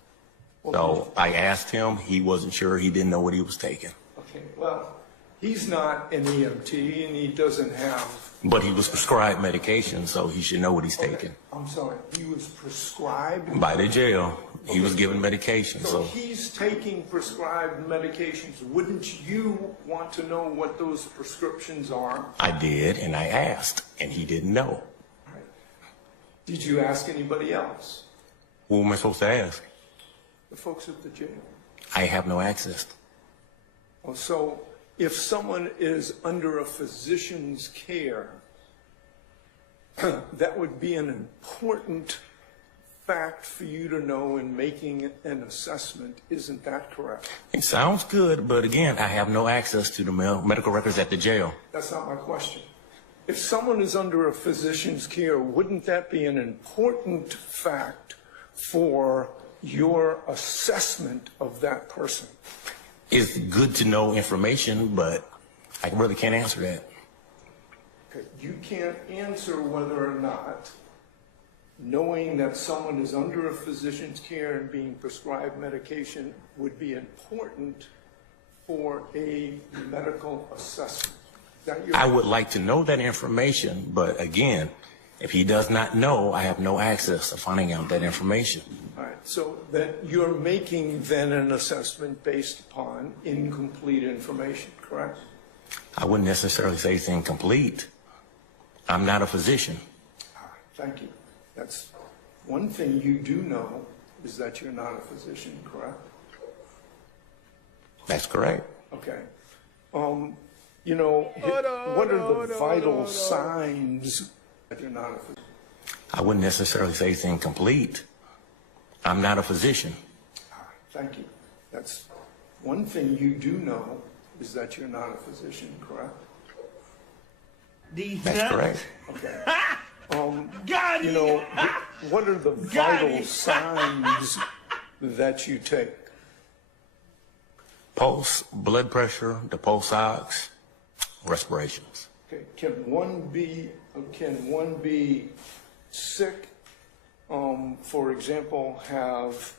So I asked him, he wasn't sure, he didn't know what he was taking. Okay, well, he's not an EMT and he doesn't have... But he was prescribed medication, so he should know what he's taking. I'm sorry, he was prescribed? By the jail, he was given medication. So he's taking prescribed medications. Wouldn't you want to know what those prescriptions are? I did, and I asked, and he didn't know. Right. Did you ask anybody else? Who am I supposed to ask? The folks at the jail. I have no access. Well, so if someone is under a physician's care, that would be an important fact for you to know in making an assessment. Isn't that correct? It sounds good, but again, I have no access to the medical records at the jail. That's not my question. If someone is under a physician's care, wouldn't that be an important fact for your assessment of that person? It's good to know information, but I really can't answer that. Okay. You can't answer whether or not knowing that someone is under a physician's care and being prescribed medication would be important for a medical assessment. Is that your... I would like to know that information, but again, if he does not know, I have no access to finding out that information. All right, so that you're making then an assessment based upon incomplete information, correct? I wouldn't necessarily say it's incomplete. I'm not a physician. All right, thank you. That's one thing you do know is that you're not a physician, correct? That's correct. Okay. You know, what are the vital signs that you're not a physician? I wouldn't necessarily say it's incomplete. I'm not a physician. All right, thank you. That's one thing you do know is that you're not a physician, correct? That's correct. Okay. You know, what are the vital signs that you take? Pulse, blood pressure, the pulse ox, respirations. Okay. Can one be sick? For example, have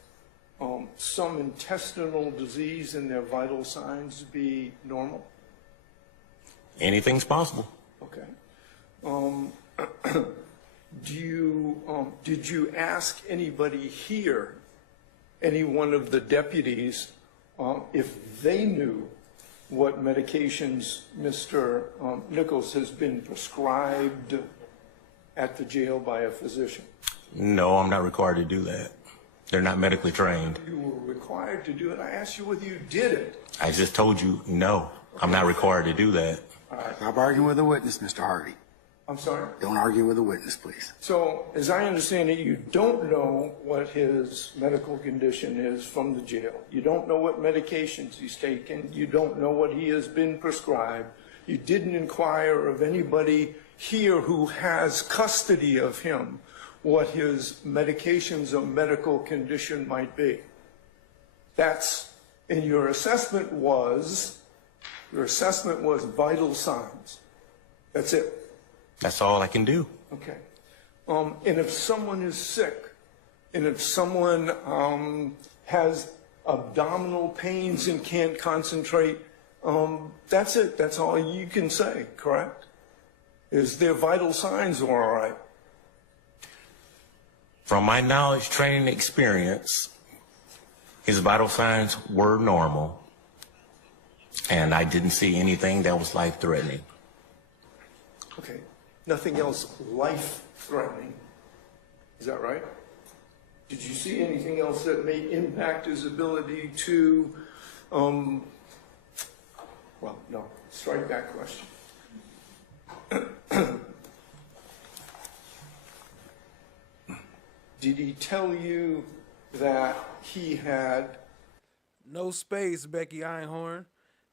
some intestinal disease and their vital signs be normal? Anything's possible. Okay. Did you ask anybody here, any one of the deputies, if they knew what medications Mr. Nichols has been prescribed at the jail by a physician? No, I'm not required to do that. They're not medically trained. You were required to do it. I asked you whether you did it. I just told you, no, I'm not required to do that. All right. Stop arguing with a witness, Mr. Hardy. I'm sorry? Don't argue with a witness, please. So, as I understand it, you don't know what his medical condition is from the jail. You don't know what medications he's taken. You don't know what he has been prescribed. You didn't inquire of anybody here who has custody of him what his medications or medical condition might be. That's, and your assessment was vital signs. That's it. That's all I can do. Okay. And if someone is sick, and if someone has abdominal pains and can't concentrate, that's it. That's all you can say, correct? Is their vital signs all right? From my knowledge, training, experience, his vital signs were normal, and I didn't see anything that was life-threatening. Okay. Nothing else life-threatening. Is that right? Did you see anything else that may impact his ability to, well, no, strike that question. Did he tell you that he had... No space, Becky Einhorn.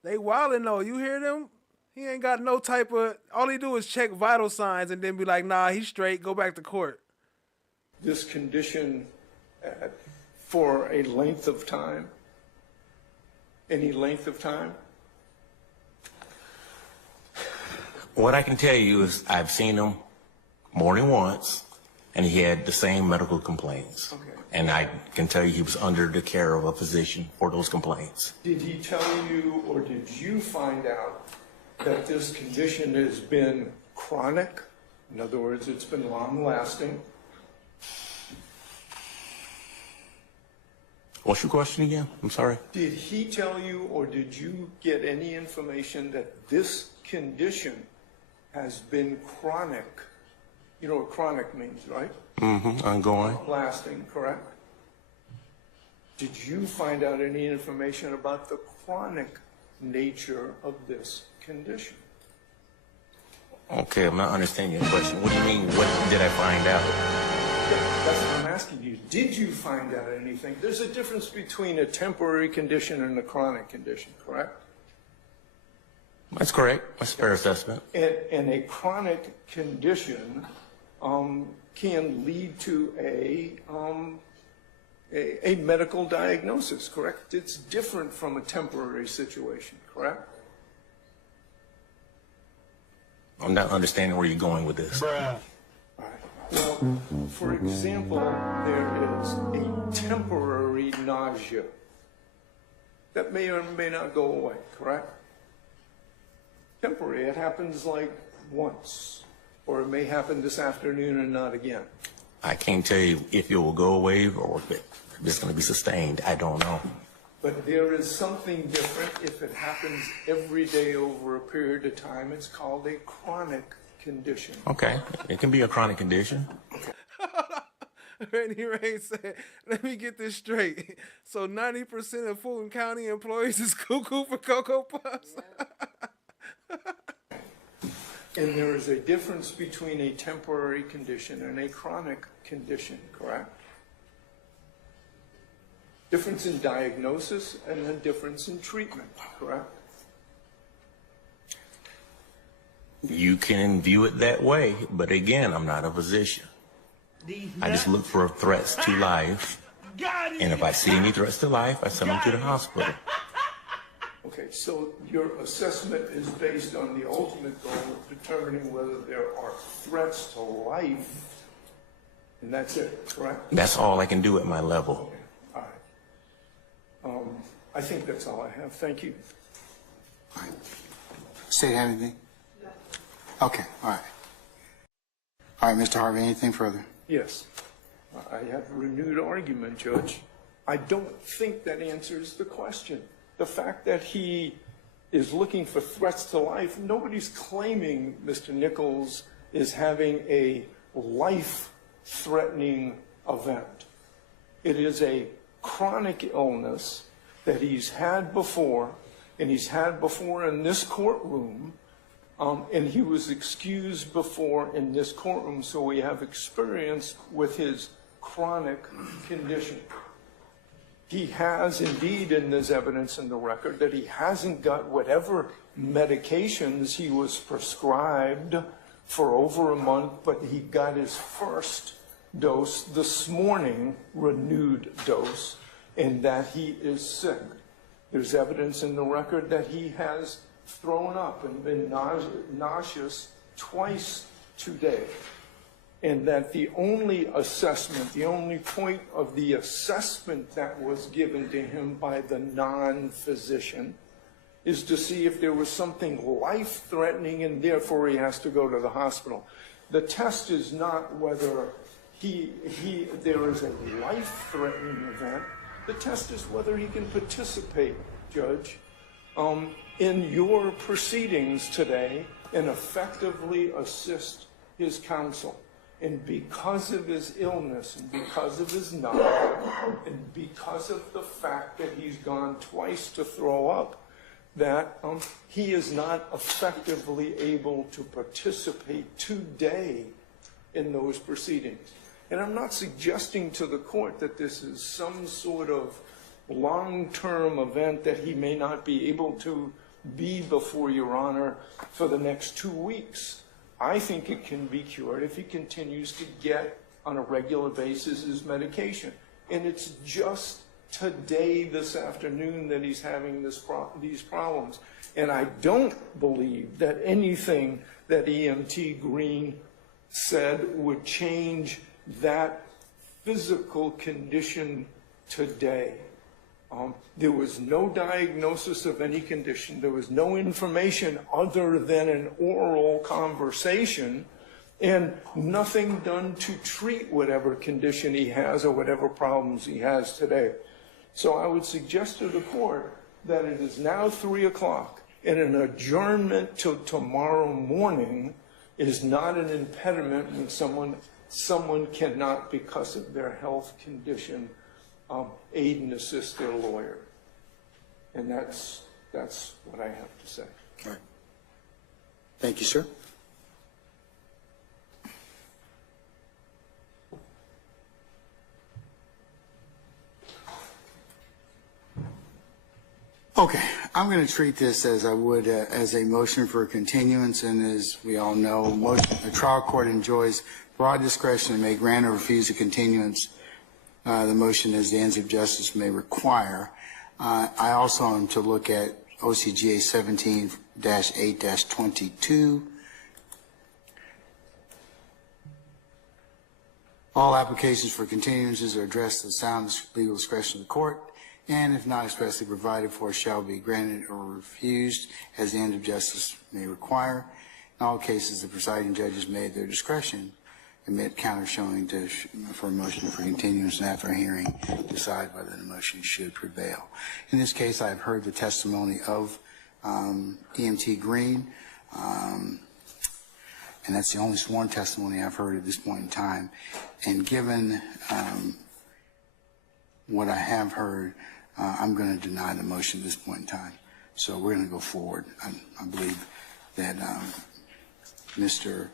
They wildin' though. You hear them? He ain't got no type of... All he do is check vital signs and then be like, nah, he's straight. Go back to court. This condition for a length of time? Any length of time? What I can tell you is I've seen him more than once, and he had the same medical complaints. Okay. And I can tell you he was under the care of a physician for those complaints. Did he tell you, or did you find out that this condition has been chronic? In other words, it's been long-lasting? What's your question again? I'm sorry. Did he tell you, or did you get any information that this condition has been chronic? You know what chronic means, right? Mm-hmm. Ongoing. Lasting, correct? Did you find out any information about the chronic nature of this condition? Okay, I'm not understanding your question. What do you mean, what did I find out? That's what I'm asking you. Did you find out anything? There's a difference between a temporary condition and a chronic condition, correct? That's correct. That's a fair assessment. And a chronic condition can lead to a medical diagnosis, correct? It's different from a temporary situation, correct? I'm not understanding where you're going with this. All right. Well, for example, there is a temporary nausea that may or may not go away, correct? Temporary, it happens like once, or it may happen this afternoon and not again. I can't tell you if it will go away or if it's going to be sustained. I don't know. But there is something different if it happens every day over a period of time. It's called a chronic condition. Okay, it can be a chronic condition. Randy Ray said, let me get this straight. So 90% of Fulton County employees is cuckoo for Cocoa Puffs? And there is a difference between a temporary condition and a chronic condition, correct? Difference in diagnosis and a difference in treatment, correct? You can view it that way, but again, I'm not a physician. I just look for threats to life, and if I see any threats to life, I send them to the hospital. Okay, so your assessment is based on the ultimate goal of determining whether there are threats to life, and that's it, correct? That's all I can do at my level. Okay. All right. I think that's all I have. Thank you. All right. State anything? Okay, all right. All right, Mr. Harvey, anything further? Yes. I have a renewed argument, Judge. I don't think that answers the question. The fact that he is looking for threats to life, nobody's claiming Mr. Nichols is having a life-threatening event. It is a chronic illness that he's had before, and he's had before in this courtroom, and he was excused before in this courtroom, so we have experience with his chronic condition. He has indeed, and there's evidence in the record, that he hasn't got whatever medications he was prescribed for over a month, but he got his first dose this morning, renewed dose, and that he is sick. There's evidence in the record that he has thrown up and been nauseous twice today, and that the only assessment, the only point of the assessment that was given to him by the non-physician is to see if there was something life-threatening and therefore he has to go to the hospital. The test is not whether there is a life-threatening event. The test is whether he can participate, Judge, in your proceedings today and effectively assist his counsel. And because of his illness and because of his nausea and because of the fact that he's gone twice to throw up, that he is not effectively able to participate today in those proceedings. And I'm not suggesting to the court that this is some sort of long-term event that he may not be able to be before Your Honor for the next 2 weeks. I think it can be cured if he continues to get on a regular basis his medication. And it's just today, this afternoon, that he's having these problems. And I don't believe that anything that EMT Green said would change that physical condition today. There was no diagnosis of any condition. There was no information other than an oral conversation, and nothing done to treat whatever condition he has or whatever problems he has today. So I would suggest to the court that it is now 3 o'clock, and an adjournment till tomorrow morning is not an impediment when someone cannot, because of their health condition, aid and assist their lawyer. And that's what I have to say. All right. Thank you, sir. Okay, I'm going to treat this as I would as a motion for continuance, and as we all know, the trial court enjoys broad discretion and may grant or refuse a continuance. The motion as the ends of justice may require. I also am to look at OCGA 17-8-22. All applications for continuances are addressed to the sound legal discretion of the court, and if not expressly provided for, shall be granted or refused as the end of justice may require. In all cases, the presiding judges may at their discretion admit counter showing for a motion for continuance, and after a hearing decide whether the motion should prevail. In this case, I have heard the testimony of EMT Green, and that's the only sworn testimony I've heard at this point in time. And given what I have heard, I'm going to deny the motion at this point in time. So we're going to go forward. I believe that Mr.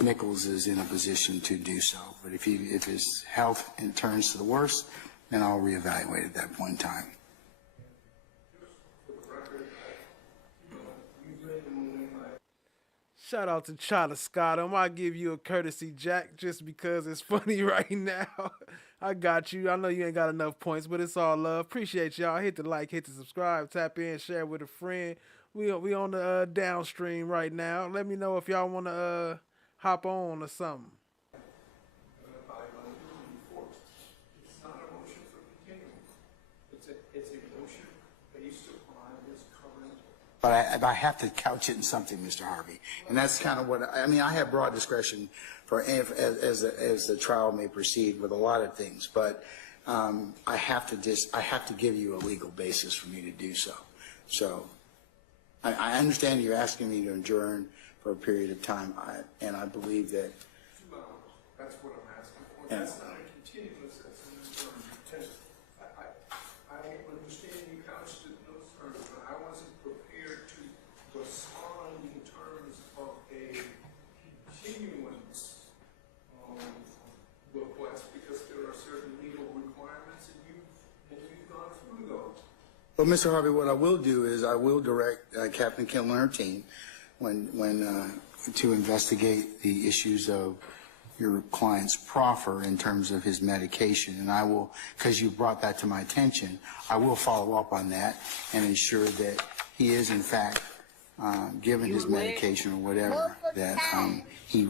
Nichols is in a position to do so. But if his health turns to the worst, then I'll reevaluate at that point in time. Shout out to Chada Scott. I'll give you a courtesy, Jack, just because it's funny right now. I got you. I know you ain't got enough points, but it's all love. Appreciate y'all. Hit the like, hit the subscribe, tap in, share with a friend. We on the downstream right now. Let me know if y'all want to hop on or something. It's not a motion for continuance. It's a motion based upon his current. But I have to couch it in something, Mr. Harvey, and that's kind of what I mean. I have broad discretion for as the trial may proceed with a lot of things, but I have to give you a legal basis for me to do so. So I understand you're asking me to adjourn for a period of time, and I believe that. That's what I'm asking for. That's not a continuance. That's an adjournment. I understand you couched it in those terms, but I wasn't prepared to respond in terms of a continuance request because there are certain legal requirements, and you've gone through those. Well, Mr. Harvey, what I will do is I will direct Captain Kendall and her team to investigate the issues of your client's proffer in terms of his medication, and I will, because you brought that to my attention, I will follow up on that and ensure that he is in fact given his medication or whatever that he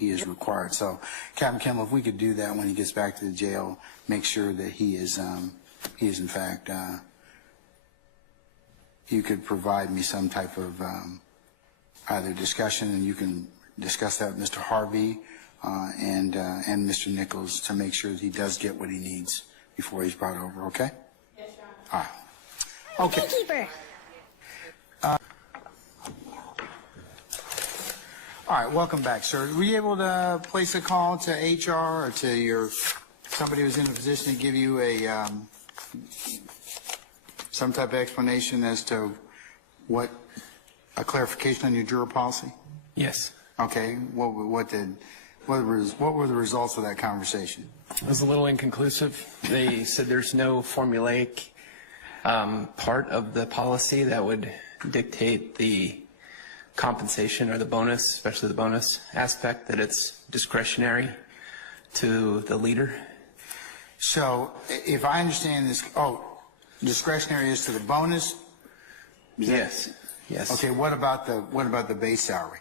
is required. So, Captain Kendall, if we could do that when he gets back to the jail, make sure that he is in fact. You could provide me some type of either discussion, and you can discuss that with Mr. Harvey and Mr. Nichols to make sure that he does get what he needs before he's brought over. Okay? Yes, Your Honor. All right. Okay. Beekeeper. All right. Welcome back, sir. Were you able to place a call to HR or to somebody who's in a position to give you a some type of explanation as to what a clarification on your juror policy? Yes. Okay. What were the results of that conversation? It was a little inconclusive. They said there's no formulaic part of the policy that would dictate the compensation or the bonus, especially the bonus aspect, that it's discretionary to the leader. So if I understand this, discretionary is to the bonus? Yes. Yes. Okay. What about the base salary?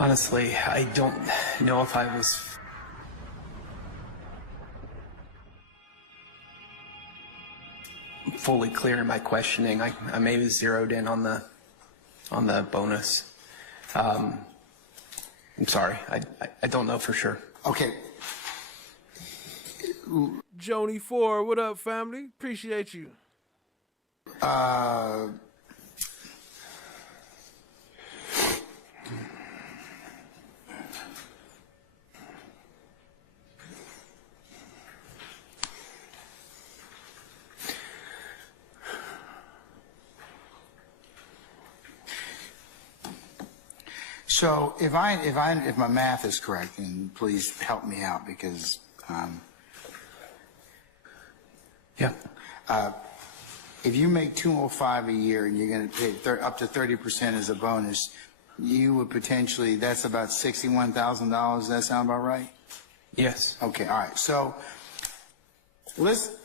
Honestly, I don't know if I was fully clear in my questioning. I maybe zeroed in on the bonus. I'm sorry. I don't know for sure. Okay. Joni Ford, what up, family? Appreciate you. So if my math is correct, and please help me out because if you make $205 a year and you're going to pay up to 30% as a bonus, you would potentially, that's about $61,000. Does that sound about right? Yes. Okay. All right. So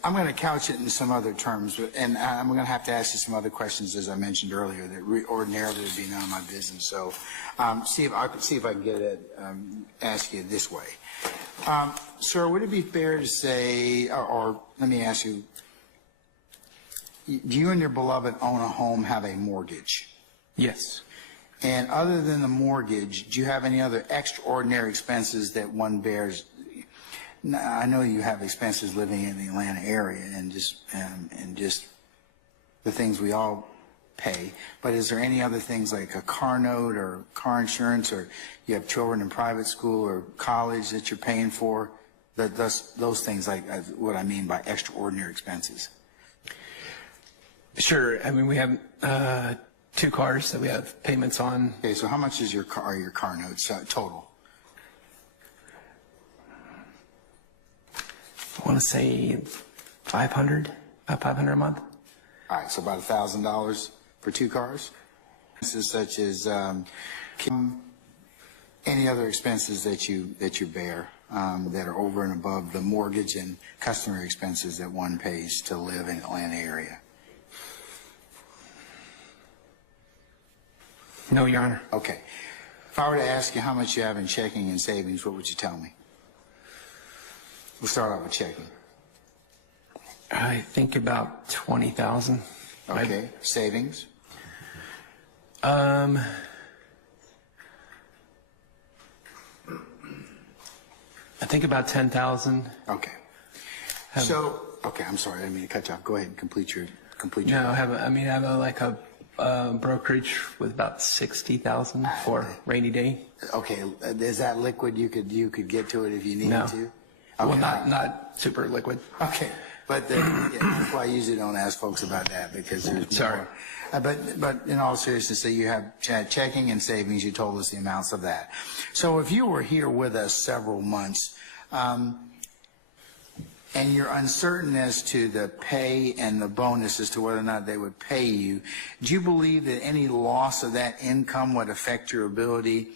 I'm going to couch it in some other terms, and I'm going to have to ask you some other questions, as I mentioned earlier, that ordinarily would be none of my business. So see if I can get it, ask you this way. Sir, would it be fair to say, or let me ask you, do you and your beloved own a home, have a mortgage? Yes. And other than the mortgage, do you have any other extraordinary expenses that one bears? Now, I know you have expenses living in the Atlanta area and just the things we all pay, but is there any other things like a car note or car insurance, or you have children in private school or college that you're paying for? Those things, like what I mean by extraordinary expenses. Sure. I mean, we have 2 cars that we have payments on. Okay, so how much is your car notes total? I want to say 500, about 500 a month. All right, so about $1,000 for 2 cars. Expenses such as any other expenses that you bear that are over and above the mortgage and customary expenses that one pays to live in the Atlanta area. No, Your Honor. Okay. If I were to ask you how much you have in checking and savings, what would you tell me? We'll start off with checking. I think about 20,000. Okay. Savings? I think about 10,000. Okay. Okay, I'm sorry, I didn't mean to cut you off. Go ahead and complete your. No, I have a brokerage with about 60,000 for rainy day. Okay, is that liquid? You could get to it if you needed to. Okay. Well, not super liquid. Okay, but that's why I usually don't ask folks about that, because there's more. But in all seriousness, so you have checking and savings. You told us the amounts of that. So if you were here with us several months, and you're uncertain as to the pay and the bonus as to whether or not they would pay you, do you believe that any loss of that income would affect your ability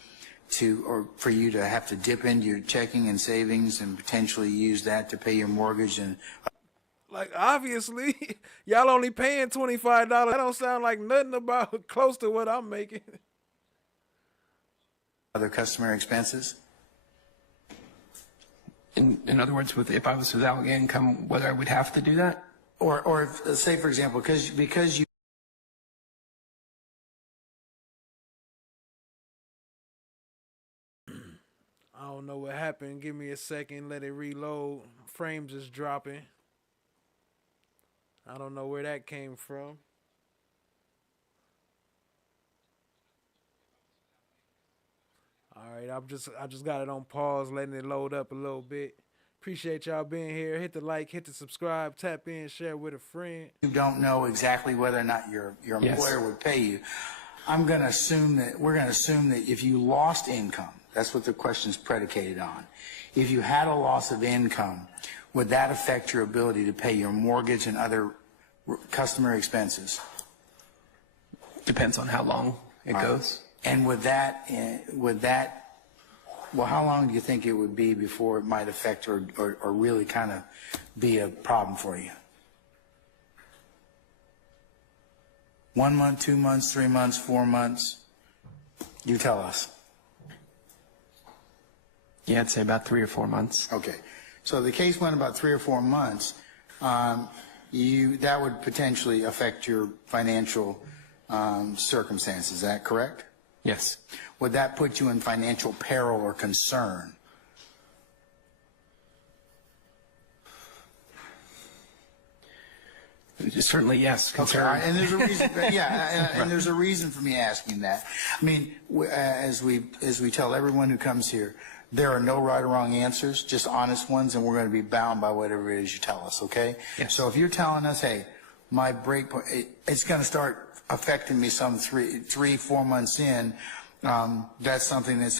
to, or for you to have to dip into your checking and savings and potentially use that to pay your mortgage? And like, obviously, y'all only paying $25. That don't sound like nothing about close to what I'm making. Other customary expenses? In other words, if I was without income, whether I would have to do that? Or if, say, for example, because you I don't know what happened. Give me a second. Let it reload. Frames is dropping. I don't know where that came from. All right, I just got it on pause, letting it load up a little bit. Appreciate y'all being here. Hit the like, hit the subscribe, tap in, share with a friend. You don't know exactly whether or not your employer would pay you. We're going to assume that if you lost income, that's what the question's predicated on. If you had a loss of income, would that affect your ability to pay your mortgage and other customary expenses? Depends on how long it goes. And well, how long do you think it would be before it might affect or really kind of be a problem for you? 1 month, 2 months, 3 months, 4 months? You tell us. Yeah, I'd say about 3 or 4 months. Okay. So the case went about 3 or 4 months. That would potentially affect your financial circumstances. Is that correct? Yes. Would that put you in financial peril or concern? Certainly, yes. Concern. Okay. And there's a reason. And there's a reason for me asking that. I mean, as we tell everyone who comes here, there are no right or wrong answers, just honest ones, and we're going to be bound by whatever it is you tell us. Okay? Yes. So if you're telling us, hey, my break point, it's going to start affecting me some 3-4 months in, that's something that's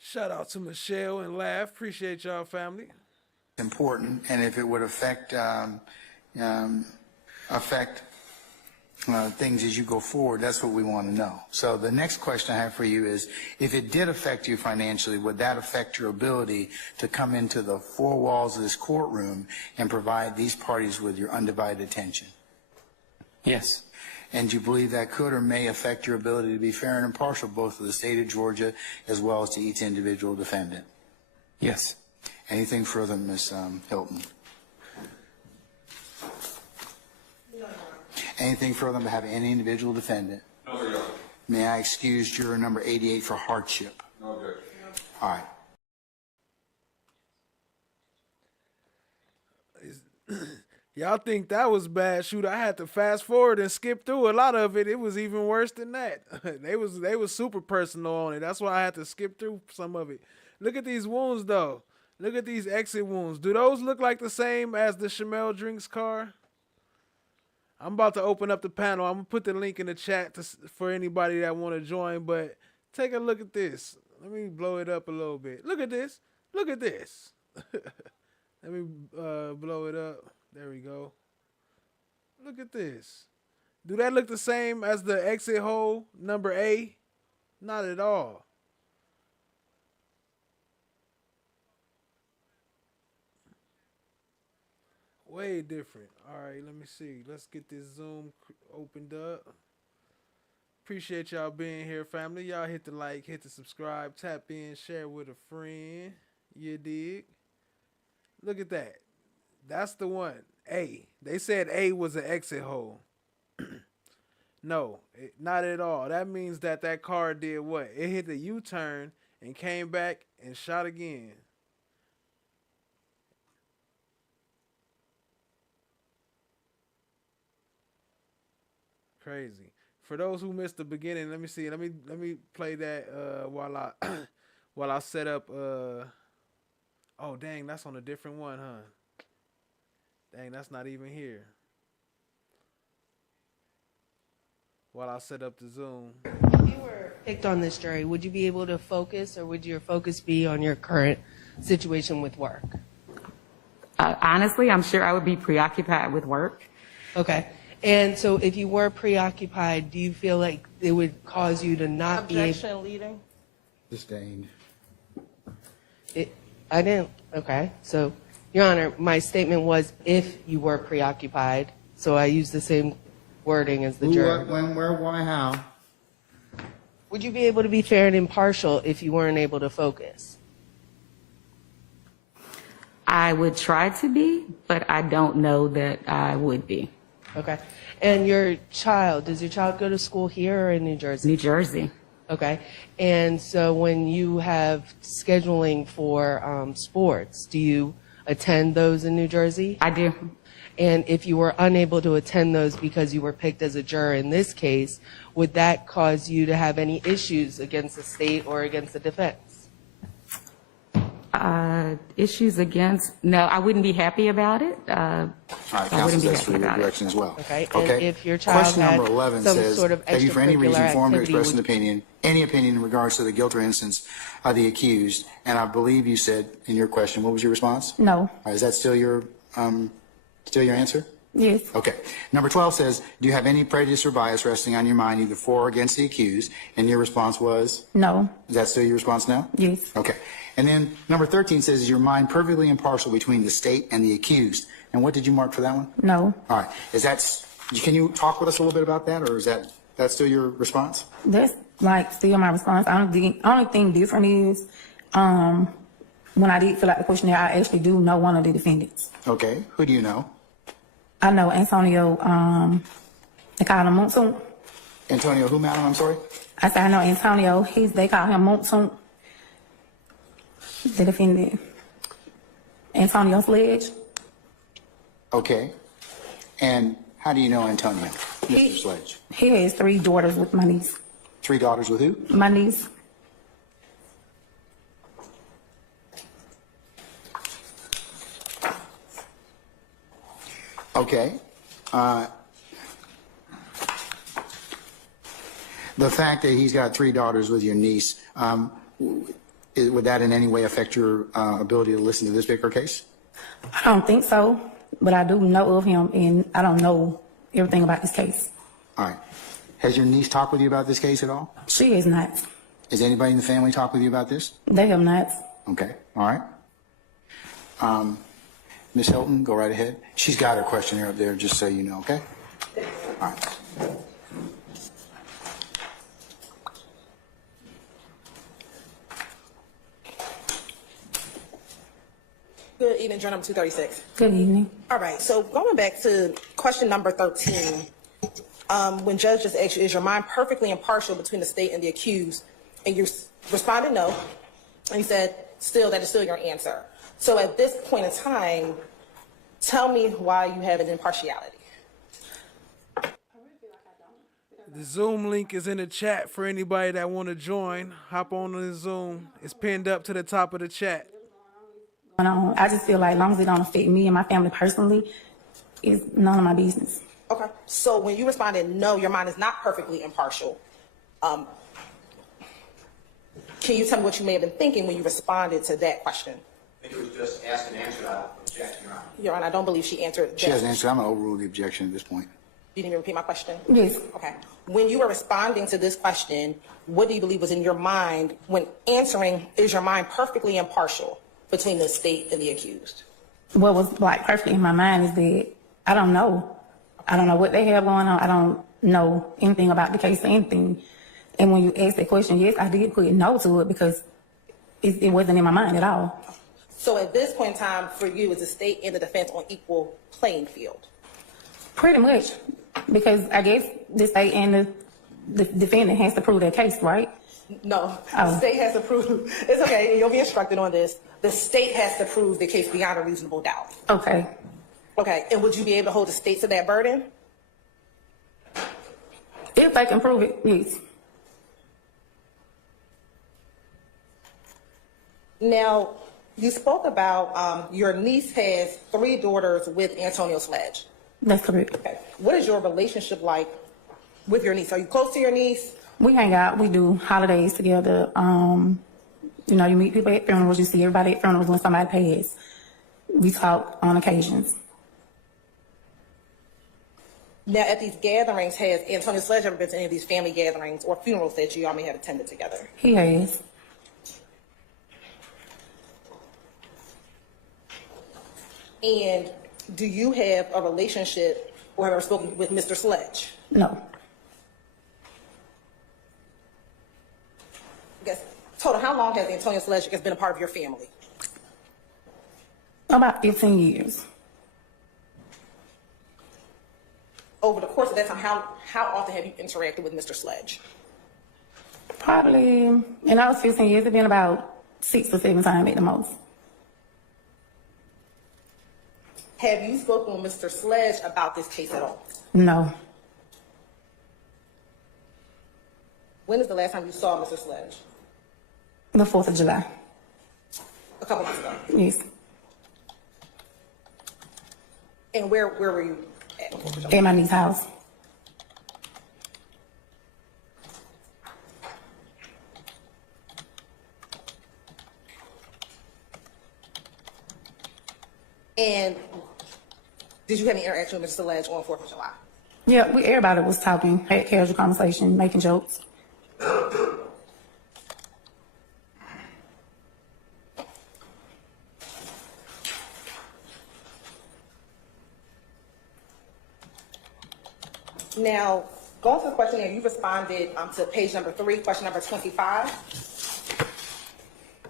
Shout out to Michelle and Laugh. Appreciate y'all, family. important, and if it would affect things as you go forward, that's what we want to know. So the next question I have for you is, if it did affect you financially, would that affect your ability to come into the 4 walls of this courtroom and provide these parties with your undivided attention? Yes. And do you believe that could or may affect your ability to be fair and impartial, both to the state of Georgia as well as to each individual defendant? Yes. Anything further, Ms. Hilton? Anything further to have any individual defendant? No, Your Honor. May I excuse juror number 88 for hardship? No objection. All right. Y'all think that was bad? Shoot, I had to fast forward and skip through a lot of it. It was even worse than that. They was super personal on it. That's why I had to skip through some of it. Look at these wounds though. Look at these exit wounds. Do those look like the same as the Shamel Drinks car? I'm about to open up the panel. I'm gonna put the link in the chat for anybody that want to join. But take a look at this. Let me blow it up a little bit. Look at this. Look at this. Let me blow it up. There we go. Look at this. Do that look the same as the exit hole number A? Not at all. Way different. All right, let me see. Let's get this Zoom opened up. Appreciate y'all being here, family. Y'all hit the like, hit the subscribe, tap in, share with a friend. You dig? Look at that. That's the one. A. They said A was an exit hole. No, not at all. That means that car did what? It hit the U-turn and came back and shot again. Crazy. For those who missed the beginning, let me see. Let me play that while I set up. Oh dang, that's on a different one, huh? Dang, that's not even here. While I set up the Zoom. If you were picked on this jury, would you be able to focus, or would your focus be on your current situation with work? Honestly, I'm sure I would be preoccupied with work. Okay. And so if you were preoccupied, do you feel like it would cause you to not be able... Objection leading. Sustained. I didn't. Okay. So, Your Honor, my statement was if you were preoccupied. So I used the same wording as the Who, juror. what, when, where, why, how? Would you be able to be fair and impartial if you weren't able to focus? I would try to be, but I don't know that I would be. Okay. And your child, does your child go to school here or in New Jersey? New Jersey. Okay. And so when you have scheduling for sports, do you attend those in New Jersey? I do. And if you were unable to attend those because you were picked as a juror in this case, would that cause you to have any issues against the state or against the defense? Issues against? No, I wouldn't be happy about it. All right, counsel, that's for your direction as well. And if your child Question had number 11 some says, sort of have you for any reason extracurricular formed or activity, expressed an would- opinion, any opinion in regards to the guilt or innocence of the accused? And I believe you said in your question, what was your response? No. All right, is that still your answer? Yes. Okay. Number 12 says, do you have any prejudice or bias resting on your mind either for or against the accused? And your response was? No. Is that still your response now? Yes. Okay. And then number 13 says, is your mind perfectly impartial between the state and the accused? And what did you mark for that one? No. All right. Can you talk with us a little bit about that, or is that still your response? That's like still my response. The only thing different is when I did fill out the questionnaire, I actually do know one of the defendants. Okay. Who do you know? I know Antonio, they call him Monsoon. Antonio who, madam? I'm sorry? I said I know Antonio. They call him Monsoon. The defendant. Antonio Sledge. Okay. And how do you know Antonio, Mr. Sledge? He has 3 daughters with my niece. 3 daughters with who? My niece. Okay. The fact that he's got 3 daughters with your niece, would that in any way affect your ability to listen to this particular case? I don't think so, but I do know of him, and I don't know everything about this case. All right. Has your niece talked with you about this case at all? She is not. Has anybody in the family talked with you about this? They have not. Okay. All right. Ms. Hilton, go right ahead. She's got her questionnaire up there, just so you know, okay? All right. Good evening, Journal number 236. Good evening. All right, so going back to question number 13, when judge just asked you, is your mind perfectly impartial between the state and the accused? And you responded no, and you said, that is still your answer. So at this point in time, tell me why you have an impartiality. The Zoom link is in the chat for anybody that want to join. Hop on the Zoom. It's pinned up to the top of the chat. I just feel like as long as it don't affect me and my family personally, it's none of my business. Okay, so when you responded no, your mind is not perfectly impartial. Can you tell me what you may have been thinking when you responded to that question? I think it was just ask and answer. I don't object, Your Honor. Your Honor, I don't believe she answered that. She hasn't answered. I'm going to overrule the objection at this point. You didn't even repeat my question? Yes. Okay. When you were responding to this question, what do you believe was in your mind when answering, is your mind perfectly impartial between the state and the accused? What was like perfectly in my mind is that I don't know. I don't know what they have going on. I don't know anything about the case or anything. And when you ask that question, yes, I did put no to it because it wasn't in my mind at all. So at this point in time, for you, is the state and the defense on equal playing field? Pretty much, because I guess the state and the defendant has to prove their case, right? No, the state has to prove, it's okay, you'll be instructed on this. The state has to prove the case beyond a reasonable doubt. Okay. Okay, and would you be able to hold the state to that burden? If I can prove it, yes. Now, you spoke about your niece has 3 daughters with Antonio Sledge. That's correct. Okay. What is your relationship like with your niece? Are you close to your niece? We hang out. We do holidays together. You know, you meet people at funerals. You see everybody at funerals when somebody passes. We talk on occasions. Now, at these gatherings, has Antonio Sledge ever been to any of these family gatherings or funerals that you all may have attended together? He has. And do you have a relationship or have ever spoken with Mr. Sledge? No. I guess, total, how long has Antonio Sledge been a part of your family? About 15 years. Over the course of that time, how often have you interacted with Mr. Sledge? Probably, in those 15 years, it's been about 6 or 7 times at the most. Have you spoken with Mr. Sledge about this case at all? No. When is the last time you saw Mr. Sledge? The 4th of July. A couple months ago. Yes. And where were you at? At my niece's house. And did you have any interaction with Mr. Sledge on 4th of July? Yeah, everybody was talking, had casual conversation, making jokes. Now, going to the questionnaire, you responded to page number 3, question number 25,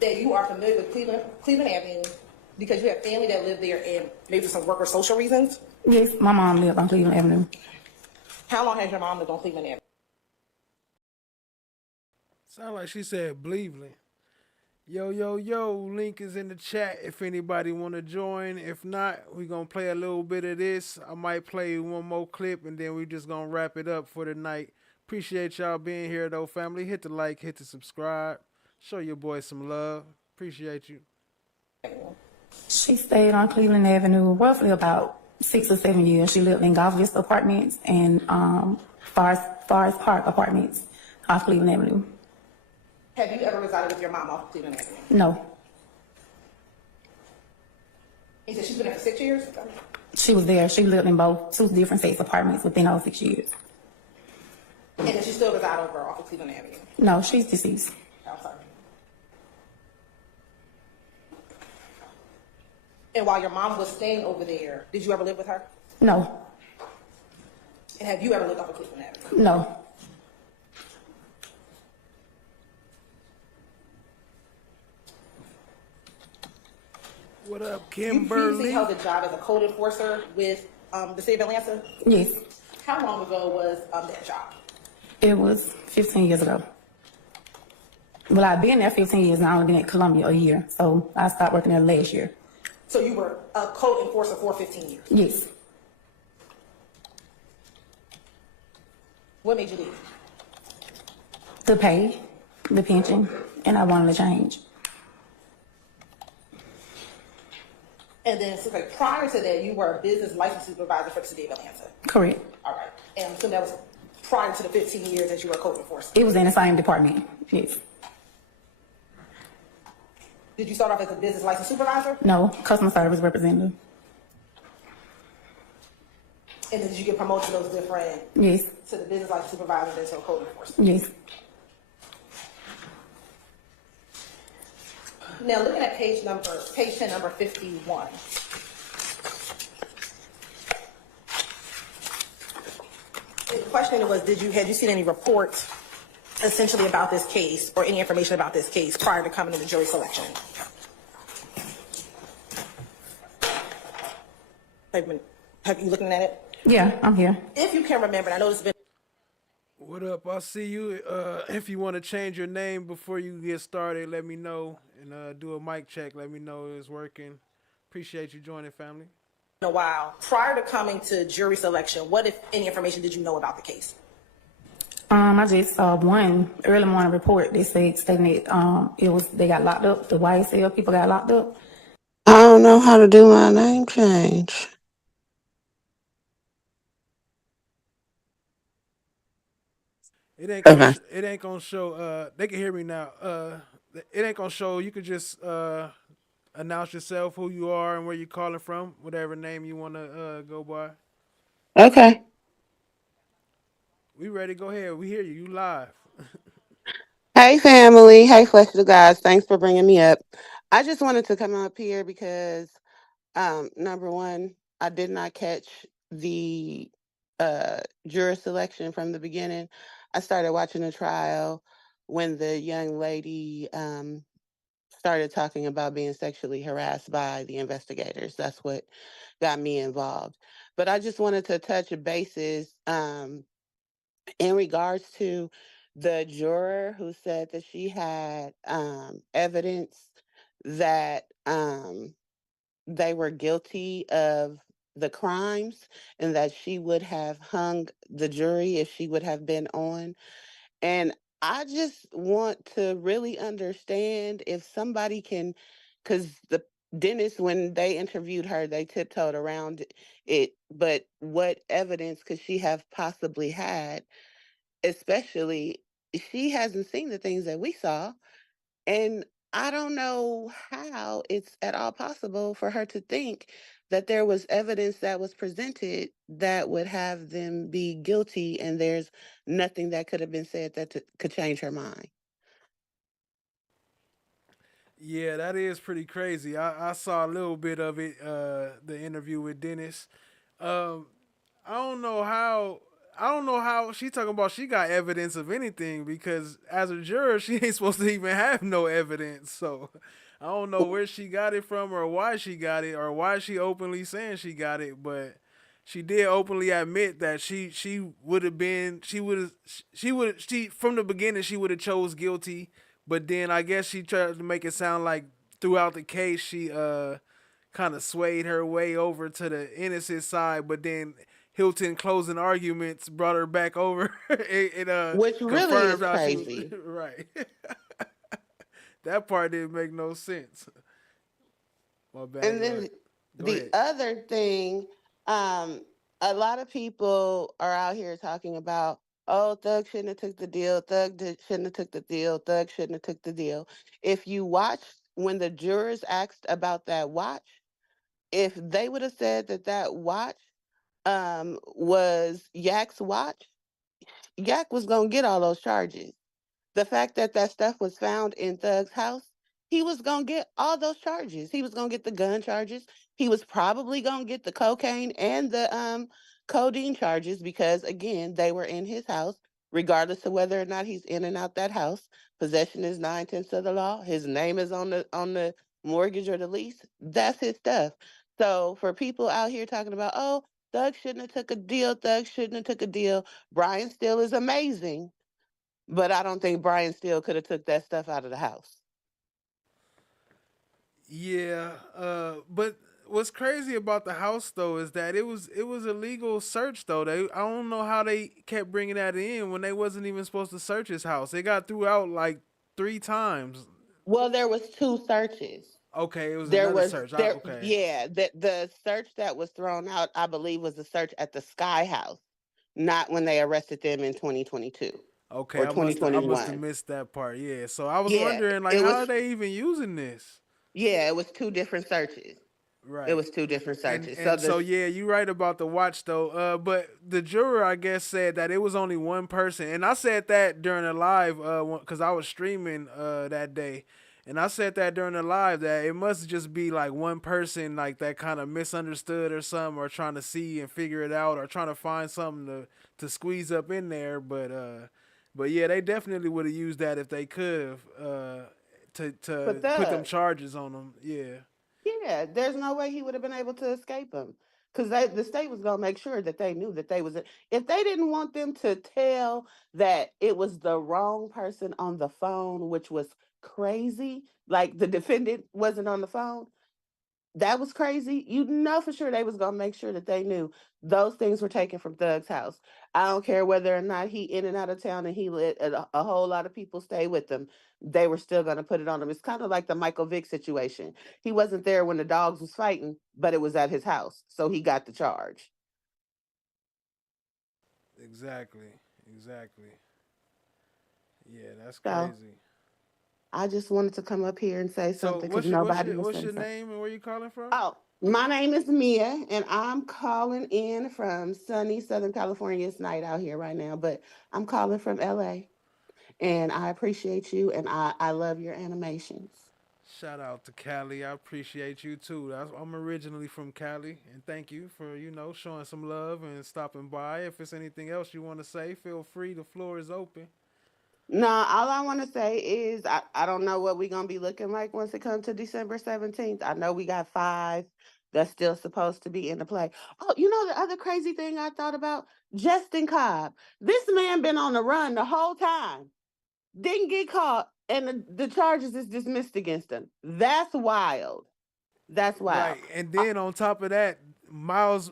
that you are familiar with Cleveland Avenue because you have family that live there and maybe for some work or social reasons? Yes, my mom lived on Cleveland Avenue. How long has your mom lived on Cleveland Avenue? Sound like she said Cleveland. Yo, link is in the chat if anybody want to join. If not, we're going to play a little bit of this. I might play one more clip, and then we just going to wrap it up for the night. Appreciate y'all being here, though, family. Hit the like, hit the subscribe. Show your boy some love. Appreciate you. She stayed on Cleveland Avenue roughly about 6 or 7 years. She lived in Golf Vista Apartments and Forest Park Apartments off Cleveland Avenue. Have you ever resided with your mom off Cleveland Avenue? No. You said she's been there for 6 years? She was there. She lived in both 2 different sets apartments within those 6 years. And does she still reside over off of Cleveland Avenue? No, she's deceased. Oh, sorry. And while your mom was staying over there, did you ever live with her? No. And have you ever lived off of Cleveland Avenue? No. What up, You previously Kimberly? held a job as a code enforcer with the city of Atlanta. Yes, How long ago was that job? it was 15 years ago. Well, I've been there 15 years and I only been at Columbia a year, so I stopped working there last year. So you were a code enforcer for 15 years. Yes. What made you leave? The pay, the pension, and I wanted to change. And then, so like prior to that, you were a business license supervisor for the city of Atlanta. Correct. All right. And so that was prior to the 15 years that you were a code enforcer. It was in the same department. Yes. Did you start off as a business license supervisor? No, customer service representative. And then did you get promoted to those different? Yes. To the business license supervisor, then to a code enforcer. Yes. Now looking at page 10, number 51. The question was, had you seen any reports essentially about this case or any information about this case prior to coming to the jury selection? Have you looking at it? Yeah, I'm here. If you can remember, and I know it's been. What up? I'll see you. If you want to change your name before you get started, let me know. And do a mic check. Let me know it's working. Appreciate you joining, family. A while. Prior to coming to jury selection, what, if any, information did you know about the case? I just saw one early morning report. They said stating that they got locked up. The YSL people got locked up. I don't know how to do my name change. It ain't gonna. Okay. It ain't gonna show. They can hear me now. It ain't gonna show. You could just announce yourself, who you are, and where you calling from, whatever name you wanna go by. Okay. We ready? Go ahead. We hear you. You live. Hey, family. Hey, Flesh of the Gods. Thanks for bringing me up. I just wanted to come up here because, number one, I did not catch the juror selection from the beginning. I started watching the trial when the young lady started talking about being sexually harassed by the investigators. That's what got me involved. But I just wanted to touch bases in regards to the juror who said that she had evidence that they were guilty of the crimes and that she would have hung the jury if she would have been on. And I just want to really understand if somebody can, because the dentist, when they interviewed her, they tiptoed around it. But what evidence could she have possibly had? Especially, she hasn't seen the things that we saw. And I don't know how it's at all possible for her to think that there was evidence that was presented that would have them be guilty, and there's nothing that could have been said that could change her mind. Yeah, that is pretty crazy. I saw a little bit of it, the interview with Dennis. Um, I don't know how. I don't know how she talking about she got evidence of anything because as a juror she ain't supposed to even have no evidence. So I don't know where she got it from or why she got it or why she openly saying she got it, but she did openly admit that she would have been she from the beginning she would have chose guilty, but then I guess she tried to make it sound like throughout the case she kind of swayed her way over to the innocent side, but then Hilton closing arguments brought her back over. Which really is confirmed how she was crazy. right. That part didn't make no sense. My bad. And then Go the ahead. other thing, um, a lot of people are out here talking about, oh, Thug shouldn't have took the deal. Shouldn't have took the deal. Thug shouldn't have took the deal. If you watch when the jurors asked about that watch, if they would have said that that watch was Yak's watch, Yak was gonna get all those charges. The fact that that stuff was found in Thug's house, he was going to get all those charges. He was going to get the gun charges. He was probably going to get the cocaine and the codeine charges because, again, they were in his house, regardless of whether or not he's in and out that house. Possession is 9/10 of the law. His name is on the mortgage or the lease, that's his stuff. So for people out here talking about, oh, Thug shouldn't have took a deal, Thug shouldn't have took a deal. Brian Steele is amazing, but I don't think Brian Steele could have took that stuff out of the house. Yeah, but what's crazy about the house though is that it was a legal search though. I don't know how they kept bringing that in when they wasn't even supposed to search his house. They got threw out like 3 times. Well, there was 2 searches. Okay, it was There another was search. Okay, yeah, the search that was thrown out, I believe, was the search at the Sky House, not when they arrested them in 2022 okay, or I must have 2021. missed that part. Yeah, so I was Yeah, wondering like it how was are they even using this? yeah, it was 2 different searches. It Right. was 2 different searches. So And so this yeah, you're right about the watch though. But the juror I guess said that it was only one person, and I said that during the live because I was streaming that day, and I said that during the live that it must just be like one person like that kind of misunderstood or something, or trying to see and figure it out, or trying to find something to squeeze up in there. But yeah, they definitely would have used that if they could have for to put them Thug. charges on them. Yeah. Yeah, there's no way he would have been able to escape him because the state was gonna make sure that they knew that they was. If they didn't want them to tell that it was the wrong person on the phone, which was crazy, like the defendant wasn't on the phone, that was crazy. You know for sure they was gonna make sure that they knew those things were taken from Thug's house. I don't care whether or not he in and out of town and he let a whole lot of people stay with him. They were still gonna put it on him. It's kind of like the Michael Vick situation. He wasn't there when the dogs was fighting, but it was at his house, so he got the charge. Exactly. Exactly. Yeah, that's So crazy. I just wanted to come up here and say So something because what's your what's nobody your was what's saying your something. name and where you calling from? Oh, my name is Mia, and I'm calling in from sunny Southern California. It's night out here right now, but I'm calling from LA. And I appreciate you, and I love your animations. Shout out to Cali. I appreciate you too. I'm originally from Cali, and thank you for showing some love and stopping by. If it's anything else you want to say, feel free. The floor is open. No, all I want to say is I don't know what we're going to be looking like once it comes to December 17th. I know we got 5 that's still supposed to be in the play. Oh, you know the other crazy thing I thought about? Justin Cobb. This man been on the run the whole time. Didn't get caught, and the charges is dismissed against him. That's wild. That's wild. Right, and then on top of that, Miles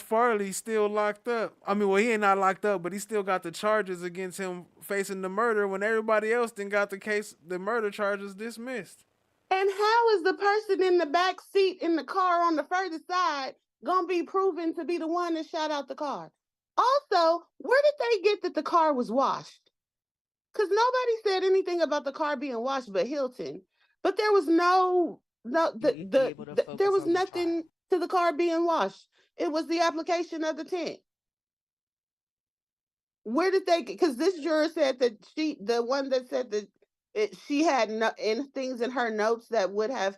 Farley still locked up. I mean, well, he ain't not locked up, but he still got the charges against him facing the murder when everybody else then got the murder charges dismissed. And how is the person in the back seat in the car on the further side gonna be proven to be the one that shot out the car? Also, where did they get that the car was washed? Because nobody said anything about the car being washed but Hilton. But there was there was nothing to the car being washed. It was the application of the tent. Where did they? Because this juror said that the one that said that she had things in her notes that would have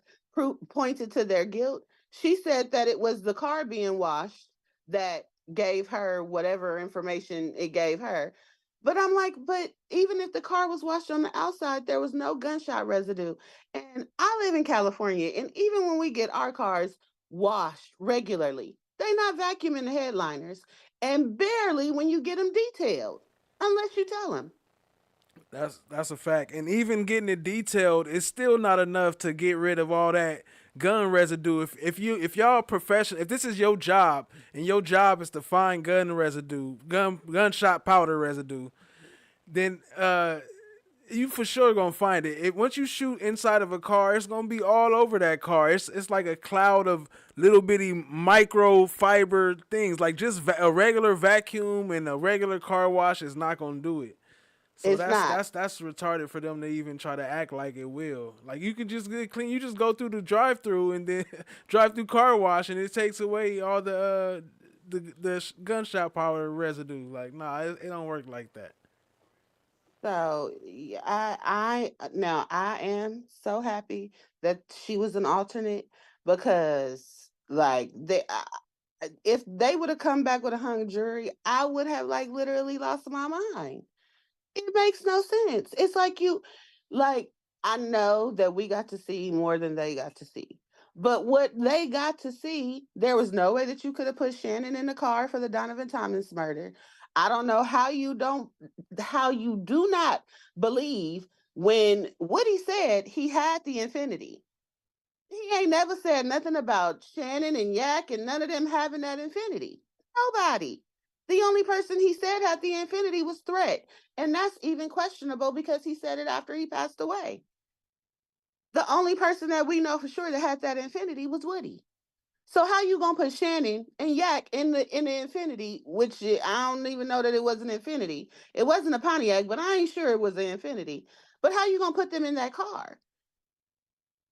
pointed to their guilt. She said that it was the car being washed that gave her whatever information it gave her. But I'm like, but even if the car was washed on the outside, there was no gunshot residue. And I live in California, and even when we get our cars washed regularly, they not vacuuming the headliners, and barely when you get them detailed, unless you tell them. That's a fact. And even getting it detailed is still not enough to get rid of all that gun residue. If y'all professional, if this is your job and your job is to find gun residue, gunshot powder residue, then you for sure gonna find it. Once you shoot inside of a car, it's gonna be all over that car. It's like a cloud of little bitty microfiber things. Like just a regular vacuum and a regular car wash is not gonna do it. So It's that's not. that's that's retarded for them to even try to act like it will. Like you can just get clean. You just go through the drive-through and then drive-through car wash, and it takes away all the gunshot powder residue. Like nah, it don't work like that. So yeah, now I am so happy that she was an alternate because like if they would have come back with a hung jury, I would have like literally lost my mind. It makes no sense. It's like you like I know that we got to see more than they got to see. But what they got to see, there was no way that you could have put Shannon in the car for the Donovan Thomas murder. I don't know how you do not believe when what he said, he had the infinity. He ain't never said nothing about Shannon and Yak and none of them having that infinity. Nobody. The only person he said had the infinity was Threat. And that's even questionable because he said it after he passed away. The only person that we know for sure that had that infinity was Woody. So how you gonna put Shannon and Yak in the infinity, which I don't even know that it was an infinity. It wasn't a Pontiac, but I ain't sure it was an infinity. But how you gonna put them in that car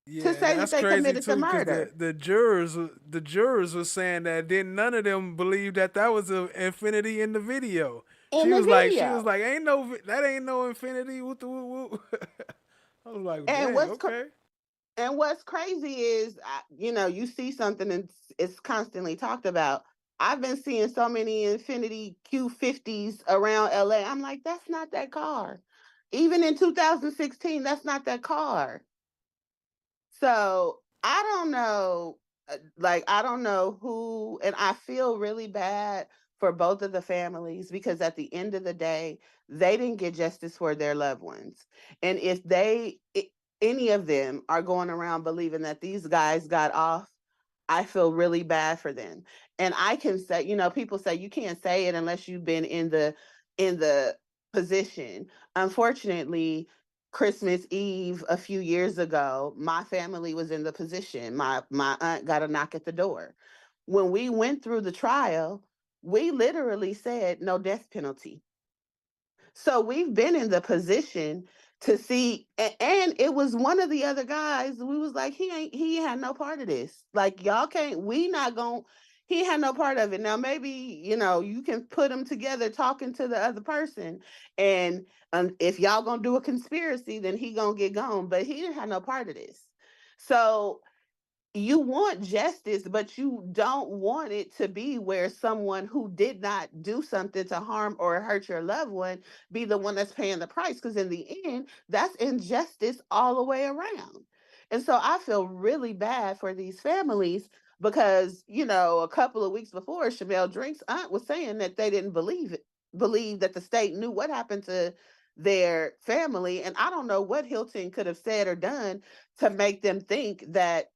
to Yeah, say that that's they crazy committed the too, because murder? the jurors were saying that didn't none of them believe that that was an infinity in the video. In the She was video. like, ain't no that ain't no infinity. What the whoop, whoop. I was like, And dang, okay. what's crazy is, you see something and it's constantly talked about. I've been seeing so many Infinity Q50s around LA. I'm like, that's not that car. Even in 2016, that's not that car. So I don't know, I don't know who, and I feel really bad for both of the families because at the end of the day, they didn't get justice for their loved ones. And if any of them are going around believing that these guys got off, I feel really bad for them. And I can say, people say you can't say it unless you've been in the position. Unfortunately, Christmas Eve a few years ago, my family was in the position. My aunt got a knock at the door. When we went through the trial, we literally said no death penalty. So we've been in the position to see, and it was one of the other guys. We was like, he had no part of this. Like y'all can't, we not going. He had no part of it. Now maybe you can put them together talking to the other person, and if y'all gonna do a conspiracy, then he gonna get gone. But he didn't have no part of this. So you want justice, but you don't want it to be where someone who did not do something to harm or hurt your loved one be the one that's paying the price. Because in the end, that's injustice all the way around. And so I feel really bad for these families because, a couple of weeks before, Shamel Drink's aunt was saying that they didn't believe that the state knew what happened to their family. And I don't know what Hilton could have said or done to make them think that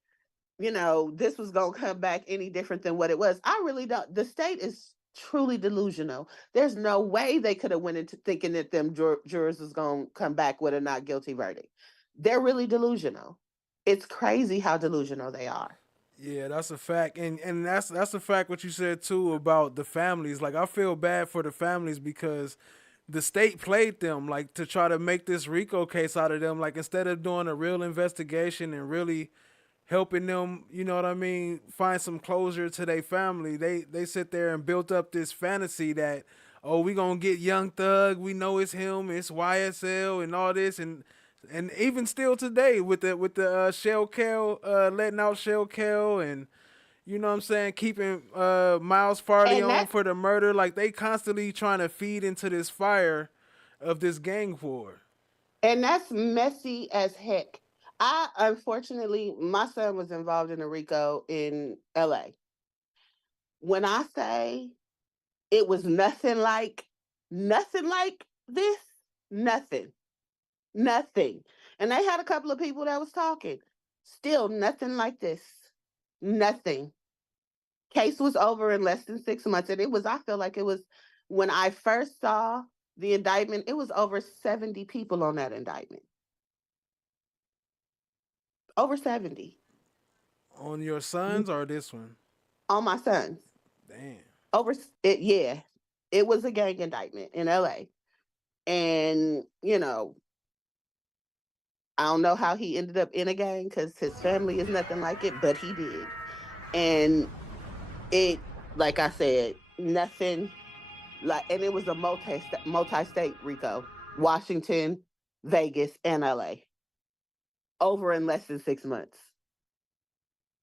this was going to come back any different than what it was. I really don't. The state is truly delusional. There's no way they could have went into thinking that them jurors was going to come back with a not guilty verdict. They're really delusional. It's crazy how delusional they are. Yeah, that's a fact, and that's a fact. What you said too about the families, like I feel bad for the families because the state played them like to try to make this RICO case out of them. Like instead of doing a real investigation and really helping them, you know what I mean, find some closure to their family, they sit there and built up this fantasy that we gonna get Young Thug, we know it's him, it's YSL and all this, and even still today with the Shell Kel letting out Shell Kel and you know what I'm saying, keeping Miles Farley And on that for the murder, like they constantly trying to feed into this fire of this gang war. and that's messy as heck. I unfortunately my son was involved in a RICO in LA. When I say it was nothing like this, nothing. Nothing. And they had a couple of people that was talking. Still nothing like this. Nothing. Case was over in less than 6 months. And I feel like it was when I first saw the indictment, it was over 70 people on that indictment. Over 70. On your sons or this one? On my sons. Damn. Over it, yeah. It was a gang indictment in LA. And, I don't know how he ended up in a gang because his family is nothing like it, but he did. And it, like I said, nothing like, and it was a multi-state RICO, Washington, Vegas, and LA, over in less than 6 months.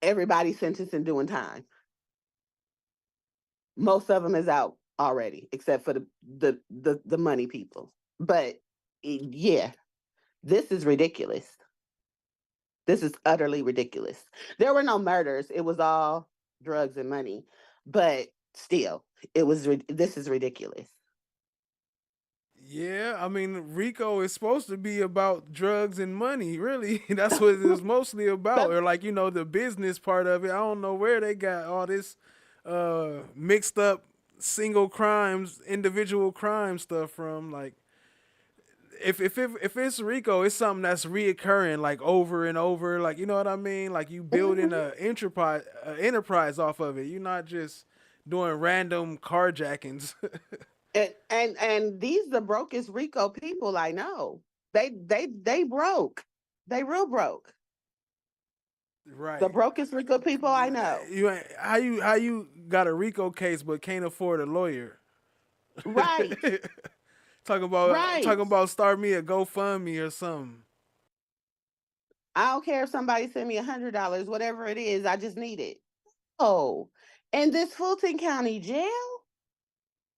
Everybody sentenced and doing time. Most of them is out already, except for the money people. But yeah, This is ridiculous. This is utterly ridiculous. There were no murders. It was all drugs and money. But still, this is ridiculous. Yeah, I mean, Rico is supposed to be about drugs and money, really. That's what it was mostly about. Or like, the business part of it. I don't know where they got all this mixed up single crimes, individual crime stuff from. Like, if it's Rico, it's something that's reoccurring like over and over. Like, you know what I mean? Like you building a enterprise off of it. You're not just doing random carjackings. And these the brokest Rico people I know. They broke. They real broke. Right. The brokest Rico people I know. How you got a Rico case but can't afford a lawyer? Right. talking about start me a GoFundMe or something. I don't care if somebody send me $100, whatever it is, I just need it. Oh, and this Fulton County jail?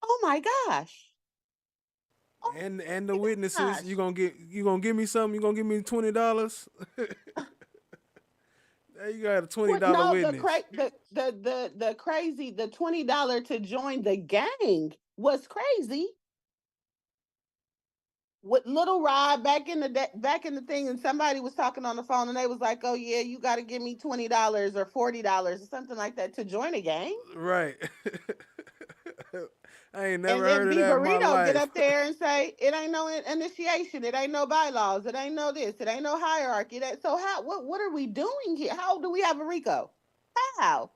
Oh my gosh. And the witnesses, you gonna give me something? You gonna give me $20? You got a $20 witness. The crazy, the $20 to join the gang was crazy. With Little Rod back in the thing, and somebody was talking on the phone, and they was like, "Oh yeah, you got to give me $20 or $40 or something like that to join a gang." Right. I ain't never heard of that in my life. Get up there and say it ain't no initiation, it ain't no bylaws, it ain't no this, it ain't no hierarchy. So how? What are we doing here? How do we have a RICO? How?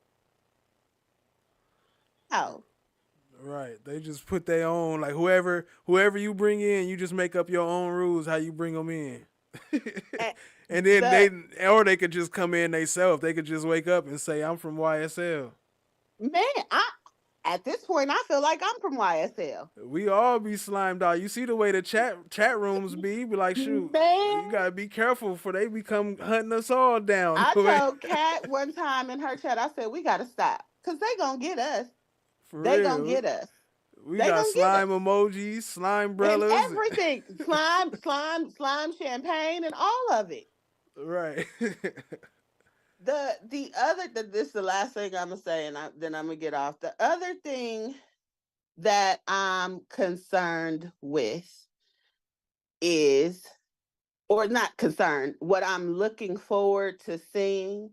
Right. They just put their own, like whoever you bring in, you just make up your own rules how you bring them in. And then they could just come in themselves. They could just wake up and say, "I'm from YSL." Man, at this point, I feel like I'm from YSL. We all be slimed out. You see the way the chat rooms be like, shoot, man, you gotta be careful for they become hunting us all down. I told Kat one time in her chat, I said, we gotta stop. Because they gonna get us. They gonna get us. We got slime emojis, slime umbrellas. And everything. slime champagne and all of it. Right. The other, this is the last thing I'm gonna say, and then I'm gonna get off. The other thing that I'm concerned with is, or not concerned, what I'm looking forward to seeing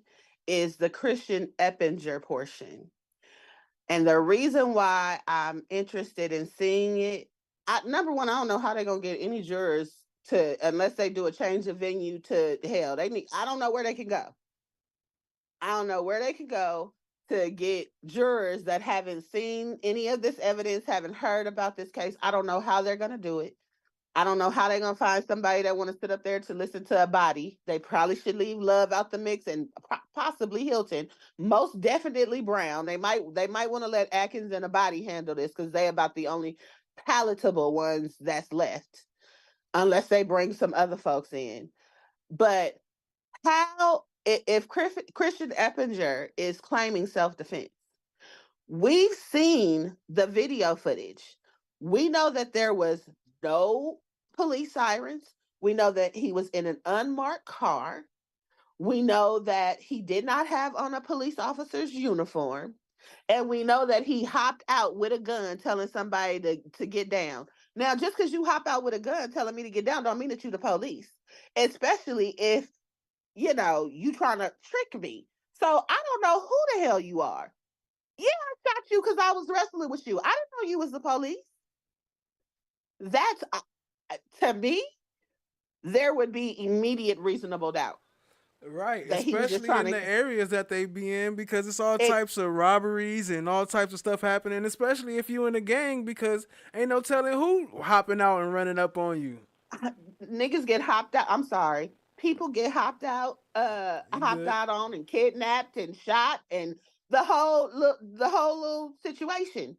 is the Christian Eppinger portion. And the reason why I'm interested in seeing it, number one, I don't know how they're gonna get any jurors unless they do a change of venue to hell. I don't know where they can go. I don't know where they could go to get jurors that haven't seen any of this evidence, haven't heard about this case. I don't know how they're going to do it. I don't know how they're going to find somebody that want to sit up there to listen to a body. They probably should leave Love out the mix and possibly Hilton. Most definitely Brown. They might want to let Atkins and a body handle this because they're about the only palatable ones that's left, unless they bring some other folks in. But if Christian Eppinger is claiming self-defense, we've seen the video footage. We know that there was no police sirens. We know that he was in an unmarked car. We know that he did not have on a police officer's uniform. And we know that he hopped out with a gun telling somebody to get down. Now, just because you hop out with a gun telling me to get down don't mean that you're the police, especially if you trying to trick me. So I don't know who the hell you are. Yeah, I shot you because I was wrestling with you. I didn't know you was the police. That's, to me, there would be immediate reasonable doubt. Right, especially in the areas that they be in, because it's all types of robberies and all types of stuff happening, especially if you in a gang, because ain't no telling who hopping out and running up on you. Niggas get hopped out. I'm sorry. People get hopped out on and kidnapped and shot and the whole little situation.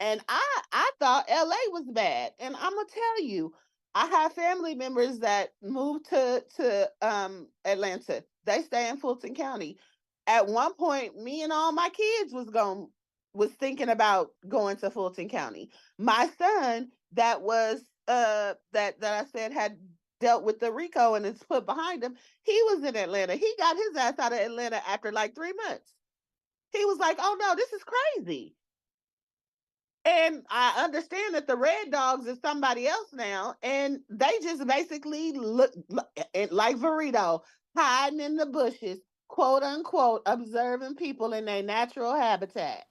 And I thought LA was bad. And I'm gonna tell you, I have family members that moved to Atlanta. They stay in Fulton County. At one point, me and all my kids was thinking about going to Fulton County. My son that I said had dealt with the RICO and it's put behind him. He was in Atlanta. He got his ass out of Atlanta after like 3 months. He was like, "Oh no, this is crazy." And I understand that the Red Dogs is somebody else now, and they just basically look like Verito, hiding in the bushes, quote unquote, observing people in their natural habitat.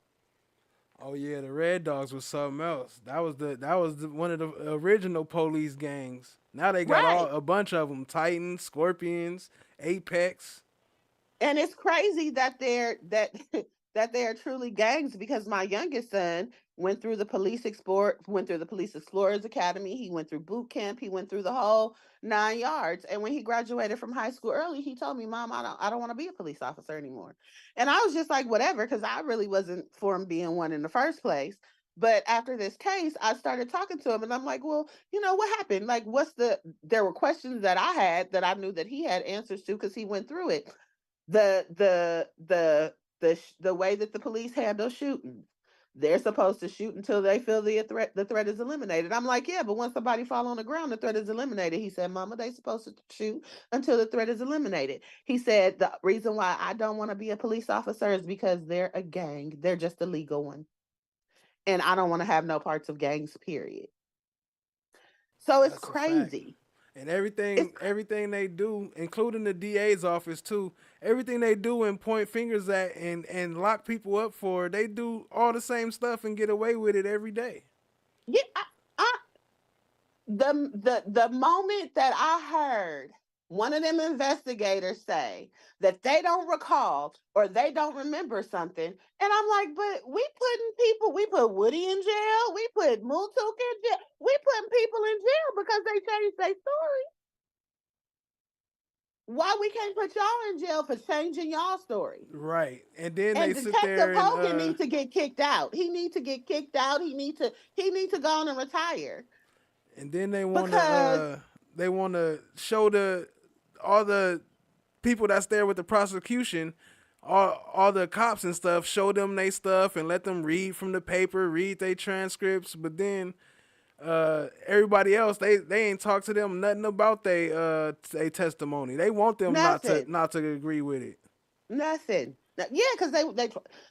Oh yeah, the Red Dogs was something else. That was one of the original police gangs. Now they got Right. a bunch of them: Titans, Scorpions, Apex. And it's crazy that that they are truly gangs, because my youngest son went through the police explorers academy. He went through boot camp. He went through the whole 9 yards. And when he graduated from high school early, he told me, "Mom, I don't want to be a police officer anymore." And I was just like, whatever, because I really wasn't for him being one in the first place. But after this case, I started talking to him, and I'm like, "Well, what happened? Like, there were questions that I had that I knew that he had answers to, because he went through it. The way that the police handle shooting, they're supposed to shoot until they feel the threat is eliminated." I'm like, "Yeah, but once somebody fall on the ground, the threat is eliminated." He said, "Mama, they supposed to shoot until the threat is eliminated." He said, "The reason why I don't want to be a police officer is because they're a gang. They're just a legal one, and I don't want to have no parts of gangs, period." So it's That's a fact. crazy. And It's everything they do, including the DA's office too, everything they do and point fingers at and lock people up for, they do all the same stuff and get away with it every day. yeah. I the moment that I heard one of them investigators say that they don't recall or they don't remember something, and I'm like, "But we put Woody in jail, we put Mootuk in jail, we putting people in jail because they changed their story. Why we can't put y'all in jail for changing y'all story?" Right. And then they And sit Detective there and Hogan needs to get kicked out. He needs to get kicked out. He needs to go on and retire, then because they wanna show the all the people that's there with the prosecution, all the cops and stuff, show them they stuff and let them read from the paper, read their transcripts, but then everybody else they ain't talk to them nothing about they testimony. They want them nothing. not to agree with it. Nothing. Yeah, because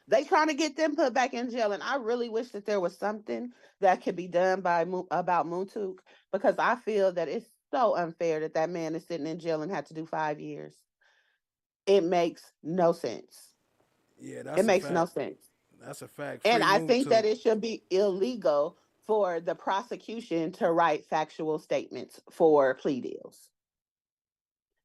they trying to get them put back in jail, and I really wish that there was something that could be done about Mootuk, because I feel that it's so unfair that that man is sitting in jail and had to do 5 years. It makes no sense. Yeah, It that's a makes no fact. sense, That's a fact. and Free I move think that to. it should be illegal for the prosecution to write factual statements for plea deals.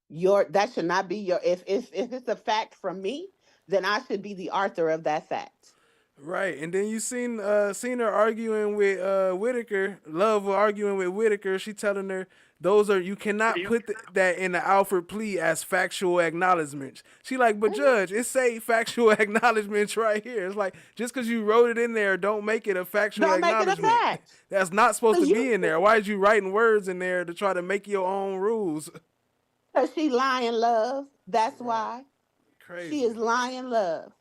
That should not be your if it's a fact from me, then I should be the author of that fact. Right, and then you seen her arguing with Whitaker. Love arguing with Whitaker. She telling her those are you cannot put that in the Alfred plea as factual acknowledgments. She like, but judge, it say factual acknowledgments right here. It's like just because you wrote it in there, don't make it a factual Don't make it a acknowledgement. fact. That's not supposed to Cause you be in there. Why is you writing words in there to try to make your own rules? Cause she lying, love. That's Right, why. She crazy. is lying, love.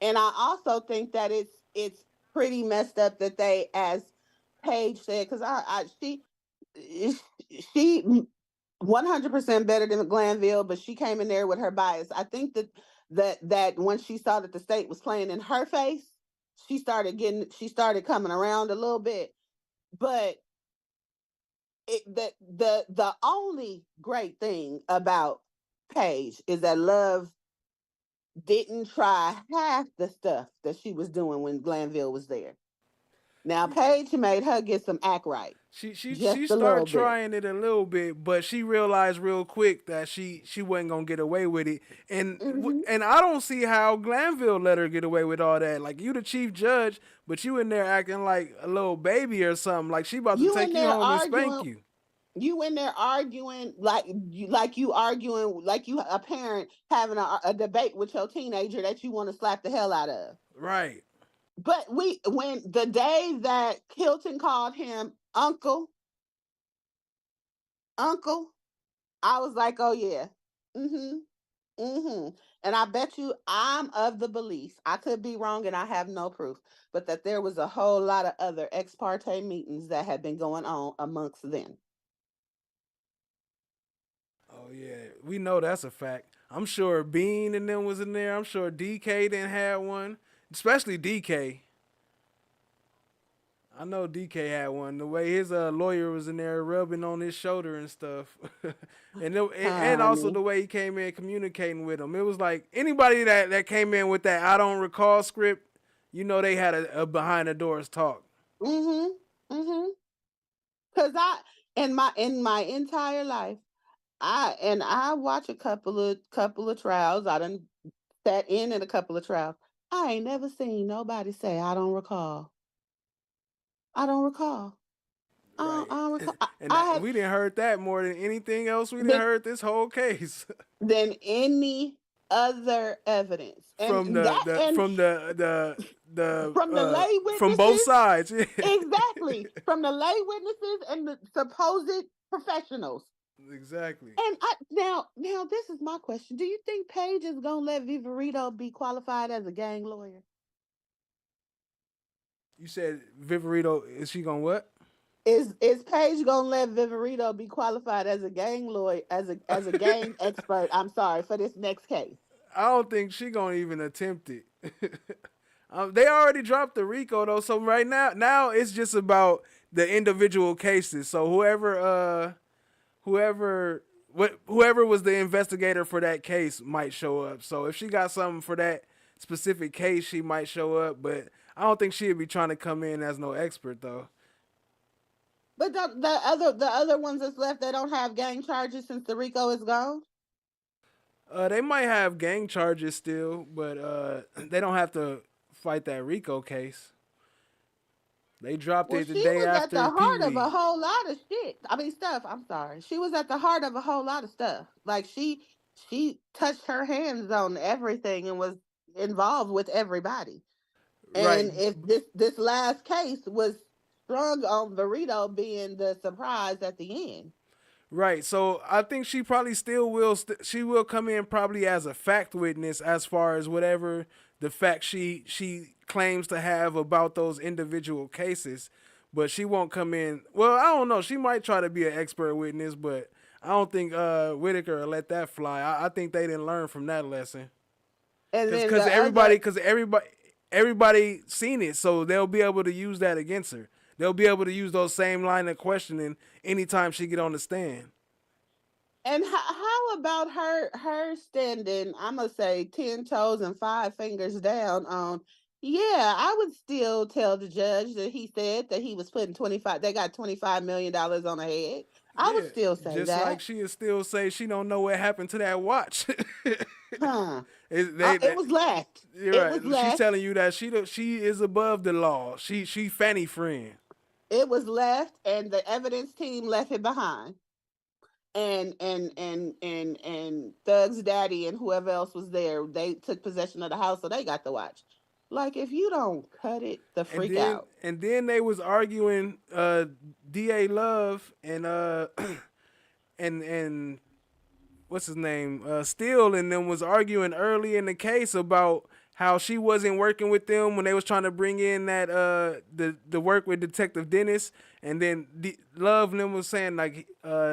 And I also think that it's pretty messed up that they, as Paige said, because she 100% better than Glanville, but she came in there with her bias. I think that when she saw that the state was playing in her face, she started coming around a little bit. But the only great thing about Paige is that Love didn't try half the stuff that she was doing when Glanville was there. Now Paige made her get some act right, She just a started little bit. trying it a little bit, but she realized real quick that she wasn't gonna get away with it, Hmm. and I don't see how Glanville let her get away with all that. Like you the chief judge, but you in there acting like a little baby or something. Like she about to You take in you there home and spank arguing. you. You in there arguing like you arguing like you a parent having a debate with your teenager that you want to slap the hell out of. Right. But when the day that Hilton called him uncle, I was like, "Oh yeah, mm-hmm, mm-hmm." And I bet you I'm of the belief, I could be wrong and I have no proof, but that there was a whole lot of other ex parte meetings that had been going on amongst them. yeah, we know that's a fact. I'm sure Bean and them was in there. I'm sure DK didn't have one, especially DK. I know DK had one. The way his lawyer was in there rubbing on his shoulder and stuff, and also Honey. the way he came in communicating with him. It was like anybody that came in with that I don't recall script, you know, they had a behind the doors talk. Cause in my entire life, I watch a couple of trials. I done sat in a couple of trials. I ain't never seen nobody say I don't recall. I don't recall. Right. I don't recall. And I have we didn't heard that more than anything else. We didn't than, heard this whole case than any other evidence, from and from the lay from both witnesses. sides. Exactly, from the lay witnesses and the supposed professionals. Exactly. And now this is my question: do you think Paige is gonna let Viverito be qualified as a gang lawyer? You said Viverito, is she gonna what? Is Paige gonna let Viverito be qualified as a gang lawyer, as a gang expert? I'm sorry, for this next case. I don't think she gonna even attempt it. They already dropped the RICO though, so right now it's just about the individual cases. So whoever was the investigator for that case might show up. So if she got something for that specific case, she might show up. But I don't think she'd be trying to come in as no expert though. But the other ones that's left, they don't have gang charges since the RICO is gone. They might have gang charges still, but they don't have to fight that RICO case. They dropped Well, it the she day was at the after heart of PEEWEE. a whole lot of shit. I mean, stuff. I'm sorry. She was at the heart of a whole lot of stuff. Like she touched her hands on everything and was involved with everybody. Right, And if this last case was strung on Burrito being the surprise at the end. right. So I think she probably still will. She will come in probably as a fact witness as far as whatever the fact she claims to have about those individual cases, but she won't come in. Well, I don't know. She might try to be an expert witness, but I don't think Whitaker will let that fly. I think they didn't learn from that lesson. And then Because everybody seen it, so they'll be able to use that against her. They'll be able to use those same line of questioning anytime she get on the stand. And how about her standing, I'm gonna say 10 toes and 5 fingers down on, yeah, I would still tell the judge that he said that he was putting 25, they got $25 million on her head. I would Yeah, still say just like that. she would still say she don't know what happened to that watch. Huh. It was left. You're It right. was She's left. telling you that she is above the law. She Fanny friend. It was left, and the evidence team left it behind. And Thug's daddy and whoever else was there, they took possession of the house, so they got the watch. Like, if you don't cut it the freak out. And then they was arguing DA Love and and what's his name? Steele and them was arguing early in the case about how she wasn't working with them when they was trying to bring in that the work with Detective Dennis, and then Love and them was saying like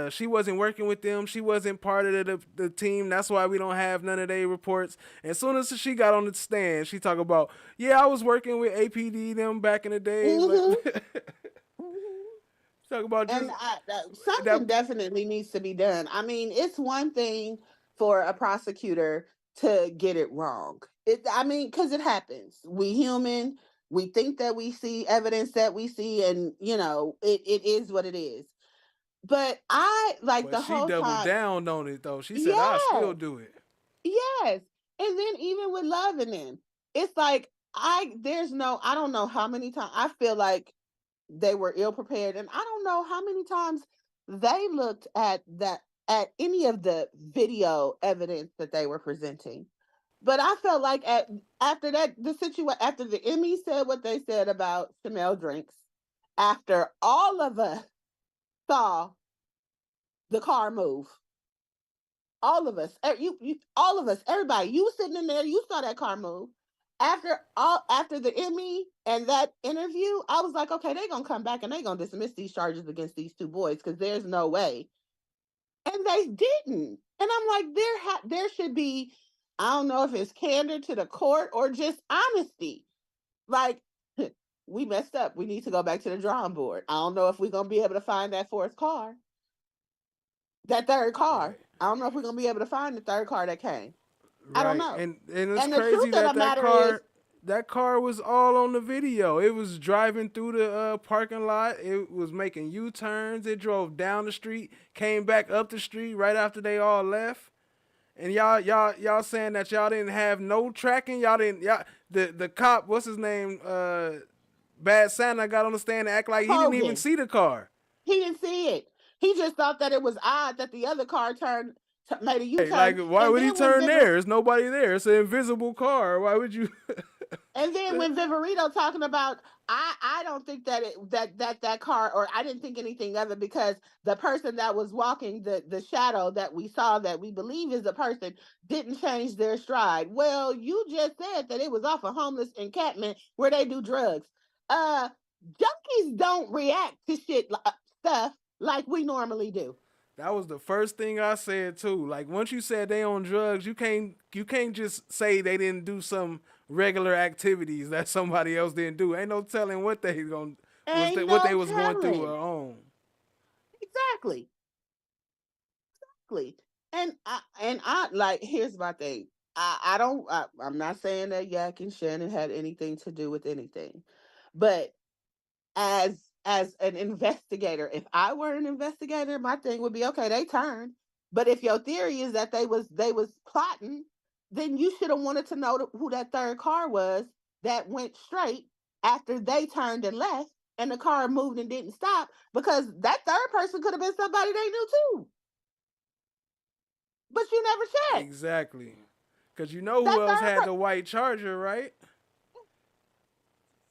she wasn't working with them, she wasn't part of the team, that's why we don't have none of their reports. And as soon as she got on the stand, she talk about, yeah, I was working with APD them back in the day. Like, talk about just, And something definitely needs to be done. I mean, it's one thing for a prosecutor to get it wrong. I mean, because it happens. We human. We think that we see evidence that we see, and it is what it is. But I like but the she whole doubled time. down on it though. She said, "I still Yes, do it." yes. And then even with Love and them, it's like I don't know how many times I feel like they were ill prepared, and I don't know how many times they looked at any of the video evidence that they were presenting. But I felt like after that the situation, after the Emmy said what they said about Chanel drinks, after all of us saw the car move, all of us, all of us, everybody, you were sitting in there, you saw that car move. After the Emmy and that interview, I was like, okay, they're gonna come back and they're gonna dismiss these charges against these two boys, because there's no way And they didn't. And I'm like, there should be, I don't know if it's candor to the court or just honesty. Like, we messed up. We need to go back to the drawing board. I don't know if we're gonna be able to find that fourth car, that third car. Right. I don't know if we're gonna be able to find the third car that came. I don't Right. know. And it's And the truth crazy of that the matter is, that car was all on the video. It was driving through the parking lot. It was making U-turns. It drove down the street, came back up the street right after they all left. And y'all saying that y'all didn't have no tracking. Y'all the cop, what's his name? Bad Santa got on the stand and act like he didn't even Hogan, see the car. he didn't see it. He just thought that it was odd that the other car made a Hey, U-turn. like, why And would he then when turn there? There's nobody there. It's an invisible car. Why would you? And then when Viverito talking about, I don't think that that car, or I didn't think anything of it, because the person that was walking, the shadow that we saw that we believe is the person, didn't change their stride. Well, you just said that it was off a homeless encampment where they do drugs. Junkies don't react to stuff like we normally do. That was the first thing I said too. Like, once you said they on drugs, you can't just say they didn't do some regular activities that somebody else didn't do. Ain't no telling what they what they was going through or on. Exactly. And I like, here's my thing. I'm not saying that Yak and Shannon had anything to do with anything, but as an investigator, if I were an investigator, my thing would be, okay, they turned. But if your theory is that they was plotting, then you should have wanted to know who that third car was that went straight after they turned and left, and the car moved and didn't stop, because that third person could have been somebody they knew too. But you never checked. Exactly. Because you know who else had the white Charger, right?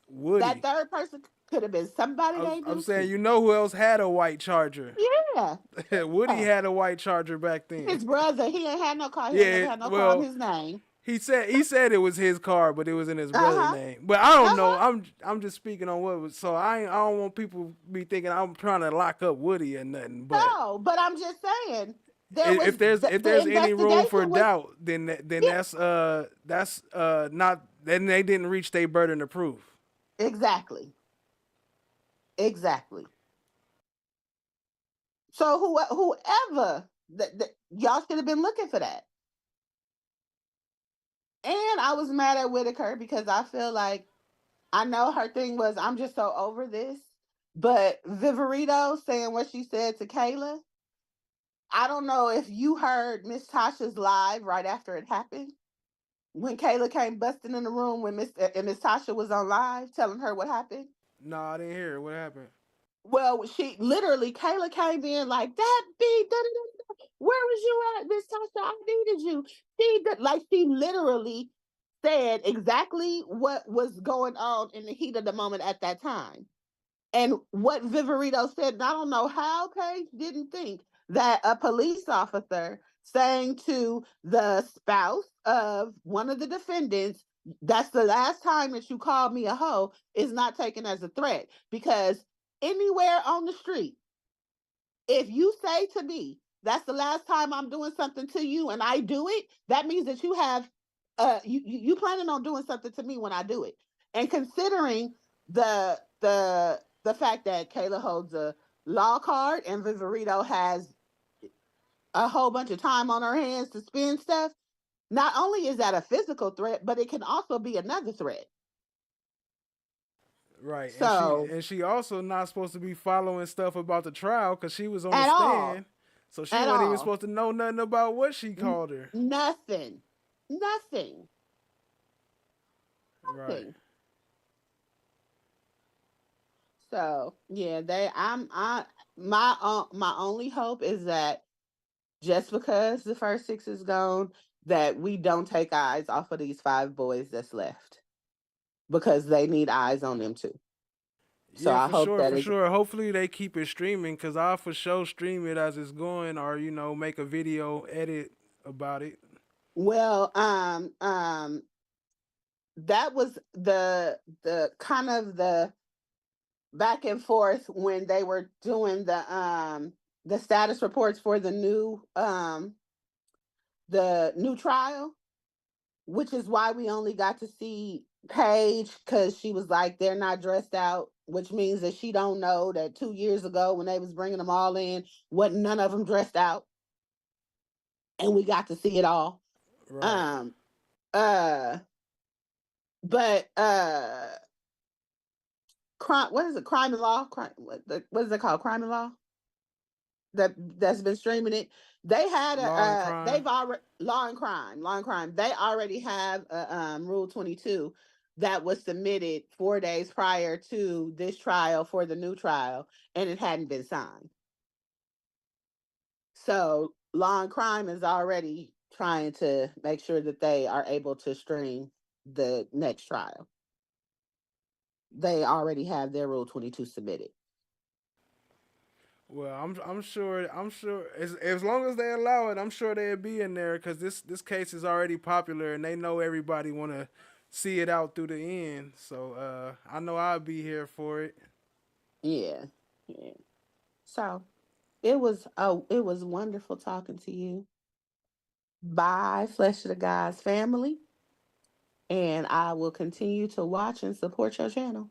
Woody. That third person could have been somebody they knew. I'm saying, you know who else had a white Charger? Yeah. Woody had a white Charger back then. His brother, he ain't had no car. He never had no car in his name. He said it was his car, but it was in his brother's name. But I don't know. I'm just speaking on what was. So I don't want people to be thinking I'm trying to lock up Woody or nothing. But no, but I'm just saying. If there's any room for doubt, then that's not. Then they didn't reach their burden of proof. Exactly. So whoever y'all should have been looking for that. And I was mad at Whitaker because I feel like, I know her thing was, I'm just so over this. But Viverito saying what she said to Kayla, I don't know if you heard Miss Tasha's live right after it happened, when Kayla came busting in the room when Miss Tasha was on live telling her what happened. No, I didn't hear it. What happened? Well, Kayla came in like, that beat, where was you at, Miss Tasha? I needed you. She literally said exactly what was going on in the heat of the moment at that time. And what Viverito said, and I don't know how Paige didn't think that a police officer saying to the spouse of one of the defendants, that's the last time that you called me a hoe, is not taken as a threat. Because anywhere on the street, if you say to me, that's the last time I'm doing something to you, and I do it, that means that you have you planning on doing something to me when I do it. And considering the fact that Kayla holds a law card and Viverito has a whole bunch of time on her hands to spend stuff, not only is that a physical threat, but it can also be another threat. Right. So, and she also not supposed to be following stuff about the trial because she was on the stand. So she wasn't even supposed to know nothing about what she called her. Nothing. Right. So yeah, my only hope is that just because the first 6 is gone, that we don't take eyes off of these 5 boys that's left, because they need eyes on them too. So yeah, I hope that for sure. Hopefully they keep it streaming, because I'll for sure stream it as it's going, or make a video edit about it. Well, that was the kind of the back and forth when they were doing the the status reports for the new trial, which is why we only got to see Paige, because she was like, they're not dressed out, which means that she don't know that 2 years ago when they was bringing them all in, wasn't none of them dressed out, and we got to see it all. Right. But crime. What is it? Crime and Law. Crime. What is it called? Crime and Law. That's been streaming it. They had Law and Crime. they've already Law and Crime. They already have a Rule 22 that was submitted 4 days prior to this trial for the new trial, and it hadn't been signed. So Law and Crime is already trying to make sure that they are able to stream the next trial. They already have their Rule 22 submitted. Well, I'm sure as long as they allow it, I'm sure they'll be in there, because this case is already popular and they know everybody want to see it out through the end. So I know I'll be here for it. Yeah. So it was wonderful talking to you. Bye, Flesh of the Gods family. And I will continue to watch and support your channel.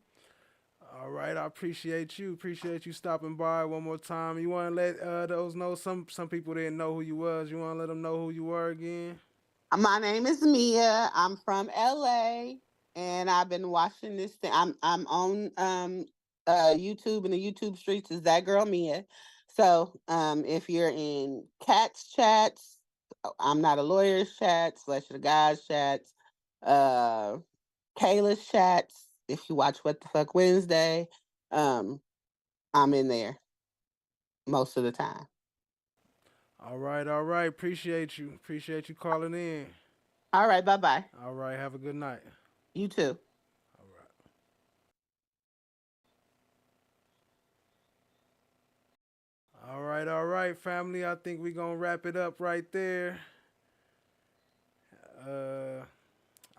All right, I appreciate you. Appreciate you stopping by one more time. You want to let those know? Some people didn't know who you was. You want to let them know who you were again? My name is Mia. I'm from LA, and I've been watching this thing. I'm on YouTube, and the YouTube streets is That Girl Mia. So if you're in Cats chats, I'm Not a Lawyer's chats, Flesh of the Gods chats, Kayla's chats. If you watch What the Fuck Wednesday, I'm in there most of the time. All right. Appreciate you calling in. All right, bye-bye. All right, have a good night. You too. All right, family. I think we're going to wrap it up right there.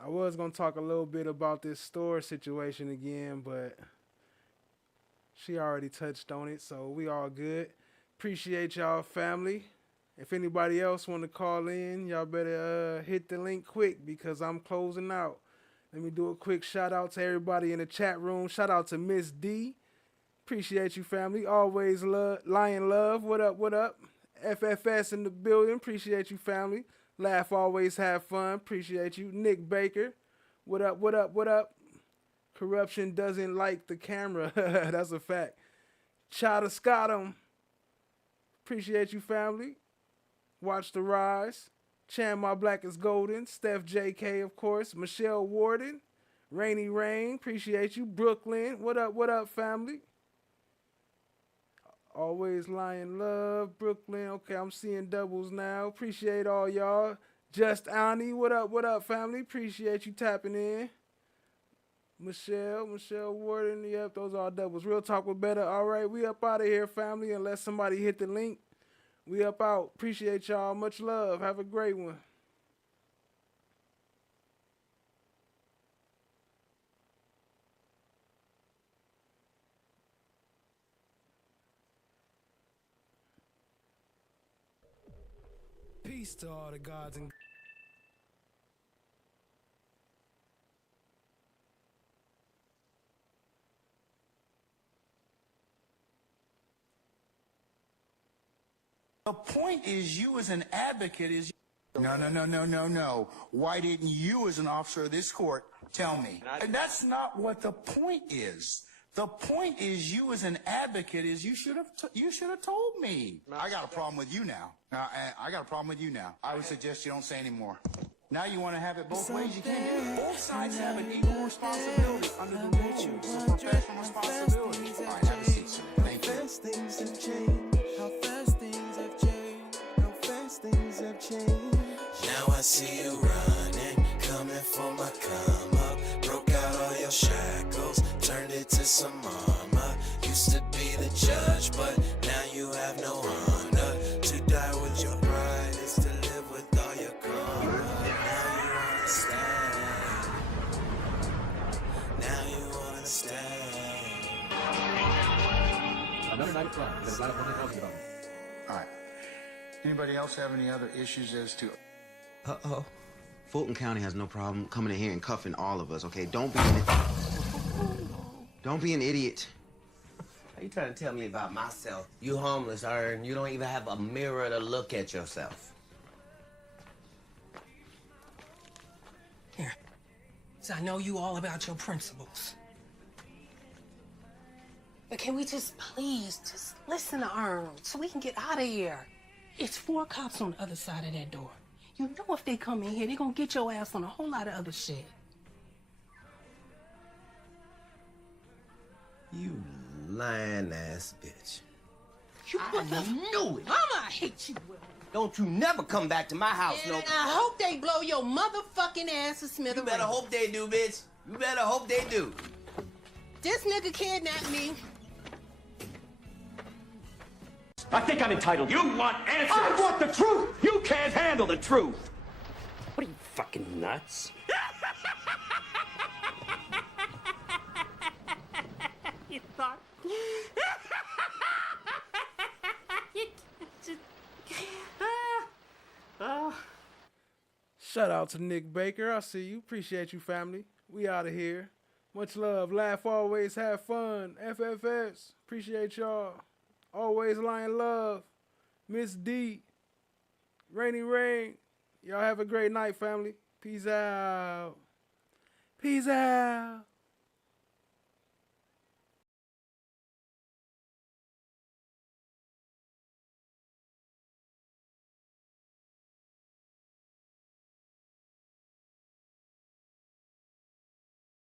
I was going to talk a little bit about this store situation again, but she already touched on it, so we all good. Appreciate y'all, family. If anybody else want to call in, y'all better hit the link quick, because I'm closing out. Let me do a quick shout out to everybody in the chat room. Shout out to Miss D. Appreciate you, family. Always Lion Love. What up? FFS in the building. Appreciate you, family. Laugh, always have fun. Appreciate you. Nick Baker. What up? Corruption doesn't like the camera. That's a fact. Chada Scottum. Appreciate you, family. Watch the Rise. Chan My Black is Golden. Steph JK, of course. Michelle Warden. Rainy Rain. Appreciate you. Brooklyn. What up, family? Always Lion Love. Brooklyn. Okay, I'm seeing doubles now. Appreciate all y'all. Just Ani. What up, family? Appreciate you tapping in. Michelle Warden. Yep, those are doubles. Real Talk with Better. All right, we up out of here, family, unless somebody hit the link. We up out. Appreciate y'all. Much love. Have a great one. Peace to all the gods and The point is, you as an advocate is... No. Why didn't you as an officer of this court tell me? And that's not what the point is. The point is, you as an advocate is you should have told me. I got a problem with you now. I would suggest you don't say anymore. Now you want to have it both ways. You can't do it. Both sides have an equal responsibility under the rules of professional responsibility. All right, have a seat, sir. Thank you. Things have changed. How fast things have changed. How fast things have changed. Now I see you running, coming for my come up. Broke out all your shackles, turned it to some armor. Used to be the judge, but now you have no honor. To die with your pride is to live with all your karma. Now you understand. Now you understand. Another night of fun that is live on the All right. Anybody else have any other issues as to... Uh-oh. Fulton County has no problem coming in here and cuffing all of us, okay? Don't be an idiot. Are you trying to tell me about myself? You homeless, Ern. You don't even have a mirror to look at yourself. Here. So I know you all about your principles. But can we just please just listen to Ern so we can get out of here? It's 4 cops on the other side of that door. You know if they come in here, they're gonna get your ass on a whole lot of other shit. You lying ass bitch. I knew it. Mama, I hate you, Will. Don't you never come back to my house, And no. I hope they blow your motherfucking ass to smithereens. You better hope they do, bitch. You better hope they do. This nigga kidnapped me. I think I'm entitled. You want answers? I want the truth! You can't handle the truth! What are you, fucking nuts? You thought? Shout out to Nick Baker. I see you. Appreciate you, family. We out of here. Much love. Laugh always. Have fun. FFS. Appreciate y'all. Always lying love. Miss D. Rainy Rain. Y'all have a great night, family. Peace out. Peace out.